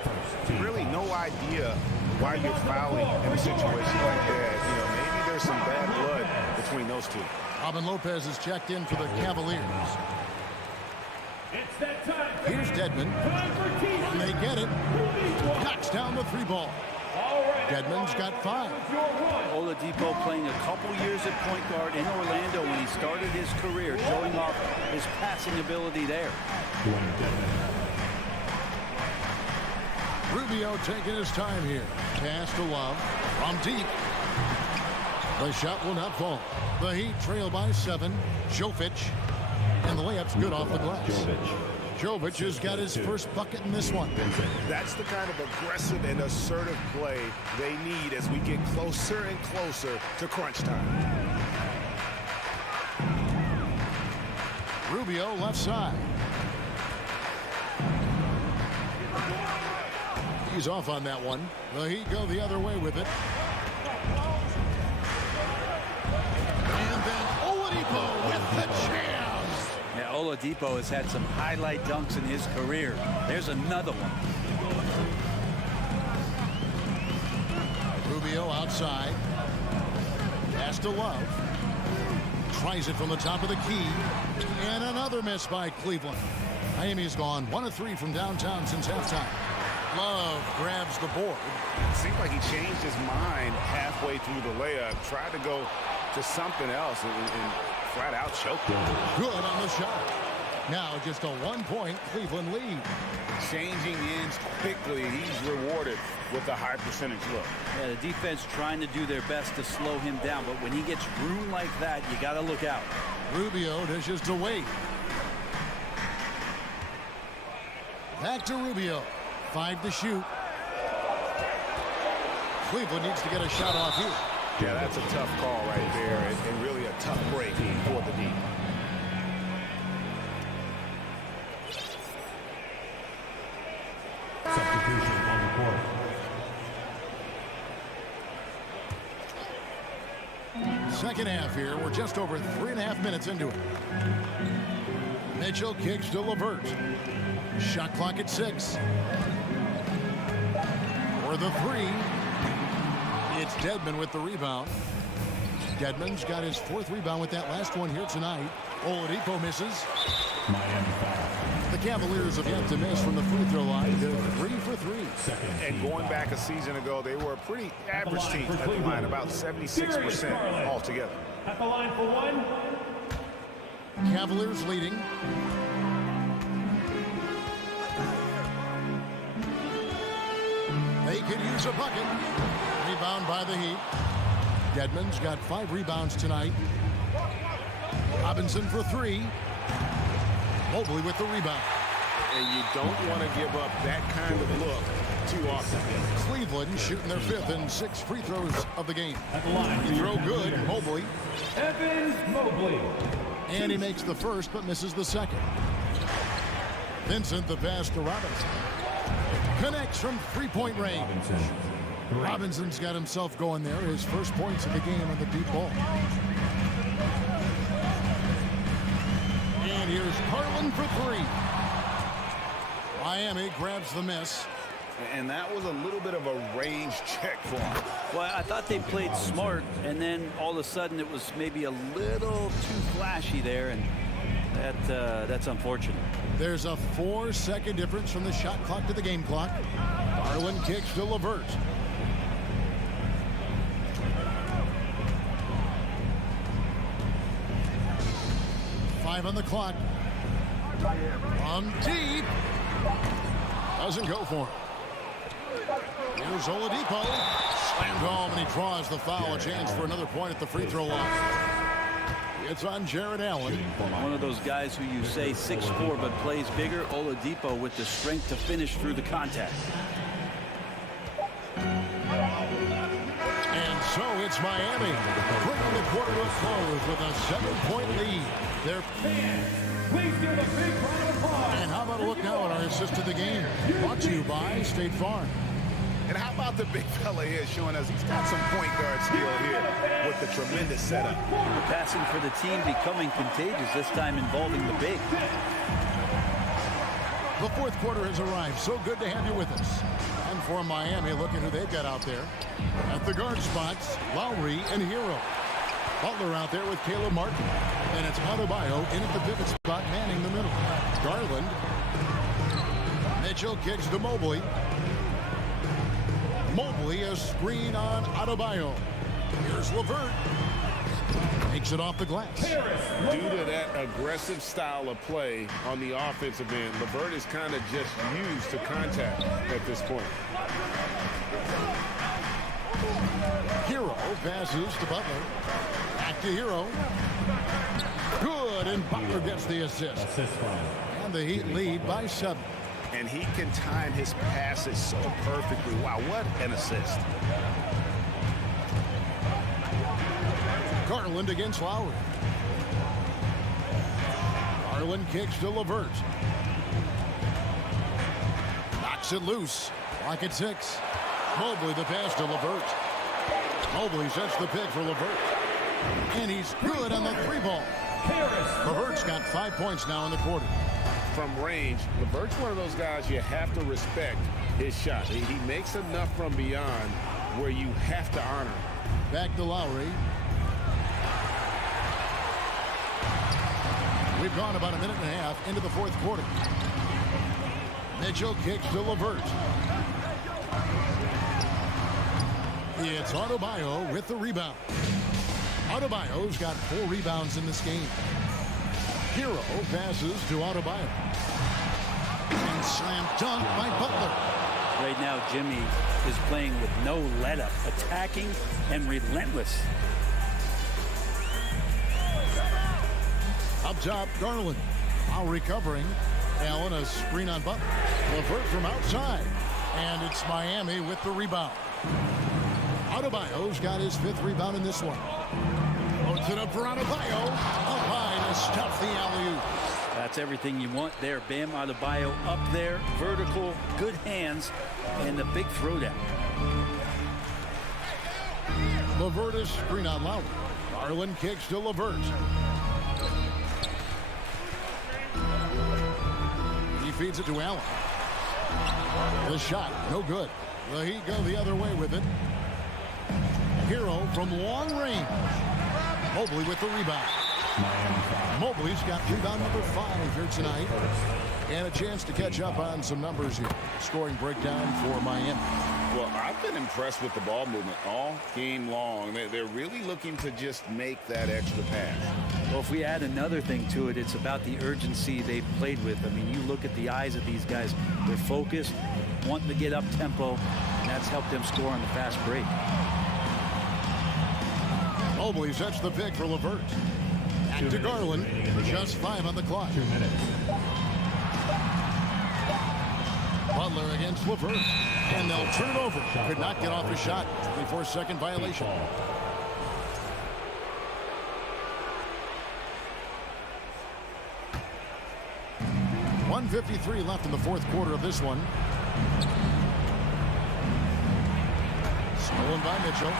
Really no idea why you're fouling in a situation like that. You know, maybe there's some bad blood between those two. Robin Lopez is checked in for the Cavaliers. It's that time. Here's Dedmon. Time for team. And they get it. Knocks down the 3 ball. Deadman's got 5. Oladipo playing a couple years at point guard in Orlando when he started his career, showing off his passing ability there. Rubio taking his time here. Pass to Love from deep. The shot will not fall. The Heat trail by 7. Jovic. And the layup's good off the glass. Jovic has got his first bucket in this one. That's the kind of aggressive and assertive play they need as we get closer and closer to crunch time. Rubio left side. He's off on that one. The Heat go the other way with it. And then Oladipo with the jam. Yeah, Oladipo has had some highlight dunks in his career. There's another one. Rubio outside. Pass to Love. Tries it from the top of the key. And another miss by Cleveland. Miami's gone 1 of 3 from downtown since halftime. Love grabs the board. It seemed like he changed his mind halfway through the layup. Tried to go to something else and flat out choked him. Good on the shot. Now just a 1-point Cleveland lead. Changing ends quickly. He's rewarded with a high percentage look. Yeah, the defense trying to do their best to slow him down, but when he gets room like that, you got to look out. Rubio dishes to Wade. Back to Rubio. 5 to shoot. Cleveland needs to get a shot off here. Yeah, that's a tough call right there, and really a tough break for the Heat. Substitution on the court. Second half here. We're just over 3.5 minutes into it. Mitchell kicks to LeVert. Shot clock at 6. For the 3. It's Dedmon with the rebound. Dedmon's got his 4th rebound with that last one here tonight. Oladipo misses. Miami foul. The Cavaliers have yet to miss from the free throw line. They're 3 for 3. And going back a season ago, they were a pretty average team at the line, about 76% altogether. At the line for 1. Cavaliers leading. They could use a bucket. Rebound by the Heat. Dedmon's got 5 rebounds tonight. Robinson for 3. Mobley with the rebound. And you don't want to give up that kind of look too often. Cleveland shooting their 5th and 6th free throws of the game. He throw good. Mobley. Evans Mobley. And he makes the 1st but misses the 2nd. Vincent the pass to Robinson. Connects from 3-point range. Robinson's got himself going there. His first points of the game on the deep ball. And here's Carlin for 3. Miami grabs the miss. And that was a little bit of a range check for him. Well, I thought they played smart, and then all of a sudden it was maybe a little too flashy there, and that's unfortunate. There's a 4-second difference from the shot clock to the game clock. Garland kicks to LeVert. On the clock. From deep. Doesn't go for him. Here's Oladipo. Slammed home, and he draws the foul. A chance for another point at the free throw line. It's on Jared Allen. One of those guys who you say 6'4" but plays bigger. Oladipo with the strength to finish through the contact. And so it's Miami. Bringing the quarter to a close with a 7-point lead. They're fans, please give a big round of applause. And how about a look now at our assist of the game? Brought to you by State Farm. And how about the big fella here showing us he's got some point guard skill here with the tremendous setup. The passing for the team becoming contagious, this time involving the big. The 4th quarter has arrived. So good to have you with us. And for Miami, look at who they've got out there. At the guard spots, Lowry and Hero. Butler out there with Caleb Martin. And it's Adebayo in at the pivot spot, manning the middle. Garland. Mitchell kicks to Mobley. Mobley Mobley, a screen on Adebayo. Here's LeVert. Takes it off the glass. Due to that aggressive style of play on the offensive end, LeVert is kind of just used to contact at this point. Hero passes to Butler. Back to Hero. Good, and Butler gets the assist. And the Heat lead by 7. And he can time his passes so perfectly. Wow, what an assist. Garland against Lowry. Garland kicks to LeVert. Knocks it loose. Clock at 6. Mobley the pass to LeVert. Mobley sets the pick for LeVert. And he's good on the 3-ball. LeVert's got 5 points now in the quarter. From range, LeVert's one of those guys you have to respect his shot. He makes enough from beyond where you have to honor him. Back to Lowry. We've gone about a minute and a half into the 4th quarter. Mitchell kicks to LeVert. It's Adebayo with the rebound. Adebayo's got 4 rebounds in this game. Hero passes to Adebayo. And slam dunk by Butler. Right now, Jimmy is playing with no let-up, attacking and relentless. Up top, Garland. Now recovering. Allen, a screen on Butler. LeVert from outside. And it's Miami with the rebound. Adebayo's got his 5th rebound in this one. Puts it up for Adebayo. Up high to stuff the alley-oop. That's everything you want there. Bam Adebayo up there, vertical, good hands, and the big throwdown. LeVert is screen on Lowry. Garland kicks to LeVert. He feeds it to Allen. The shot, no good. The Heat go the other way with it. Hero from long range. Mobley with the rebound. Mobley's got rebound number 5 here tonight. And a chance to catch up on some numbers here. Scoring breakdown for Miami. Well, I've been impressed with the ball movement all game long. They're really looking to just make that extra pass. Well, if we add another thing to it, it's about the urgency they've played with. I mean, you look at the eyes of these guys. They're focused, wanting to get up tempo, and that's helped them score on the fast break. Mobley sets the pick for LeVert. Back to Garland. Just 5 on the clock. 2 minutes. Butler against LeVert. And they'll turn it over. Could not get off the shot. 24-second violation. 1:53 left in the 4th quarter of this one. Stolen by Mitchell.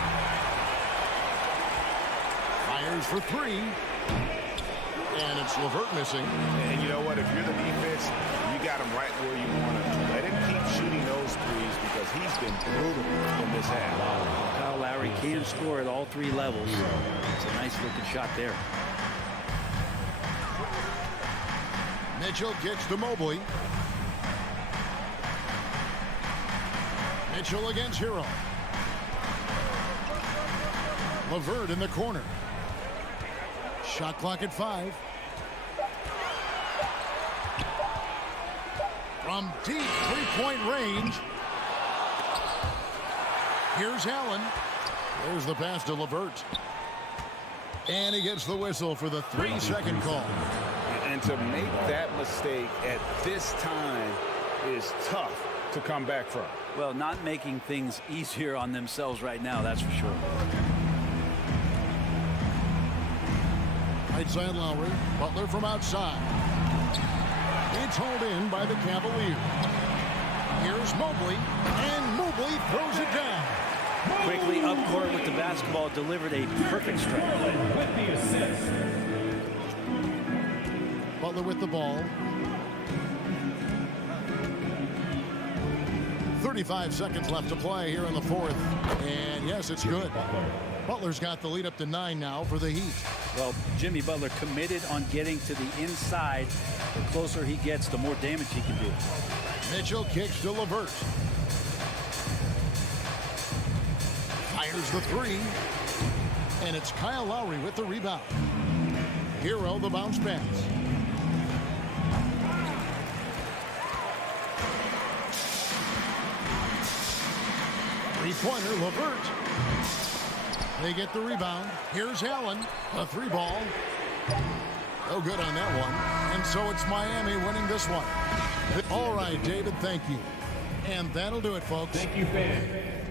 Fires for 3. And it's LeVert missing. And you know what? If you're the defense, you got him right where you want him. Let him keep shooting those threes because he's been brutal in this half. Kyle Lowry can score at all 3 levels. It's a nice looking shot there. Mitchell kicks to Mobley. Mitchell against Hero. LeVert in the corner. Shot clock at 5. From deep 3-point range. Here's Allen. There's the pass to LeVert. And he gets the whistle for the 3-second call. And to make that mistake at this time is tough to come back from. Well, not making things easier on themselves right now, that's for sure. Right side Lowry. Butler from outside. It's hauled in by the Cavaliers. Here's Mobley. And Mobley throws it down. Quickly up court with the basketball, delivered a perfect strike. With the assist. Butler with the ball. 35 seconds left to play here in the 4th. And yes, it's good. Butler's got the lead up to 9 now for the Heat. Well, Jimmy Butler committed on getting to the inside. The closer he gets, the more damage he can do. Mitchell kicks to LeVert. Fires the three. And it's Kyle Lowry with the rebound. Hero the bounce pass. Three-pointer, LeVert. They get the rebound. Here's Allen. A three ball. No good on that one. And so it's Miami winning this one. All right, David, thank you. And that'll do it, folks. Thank you, fans.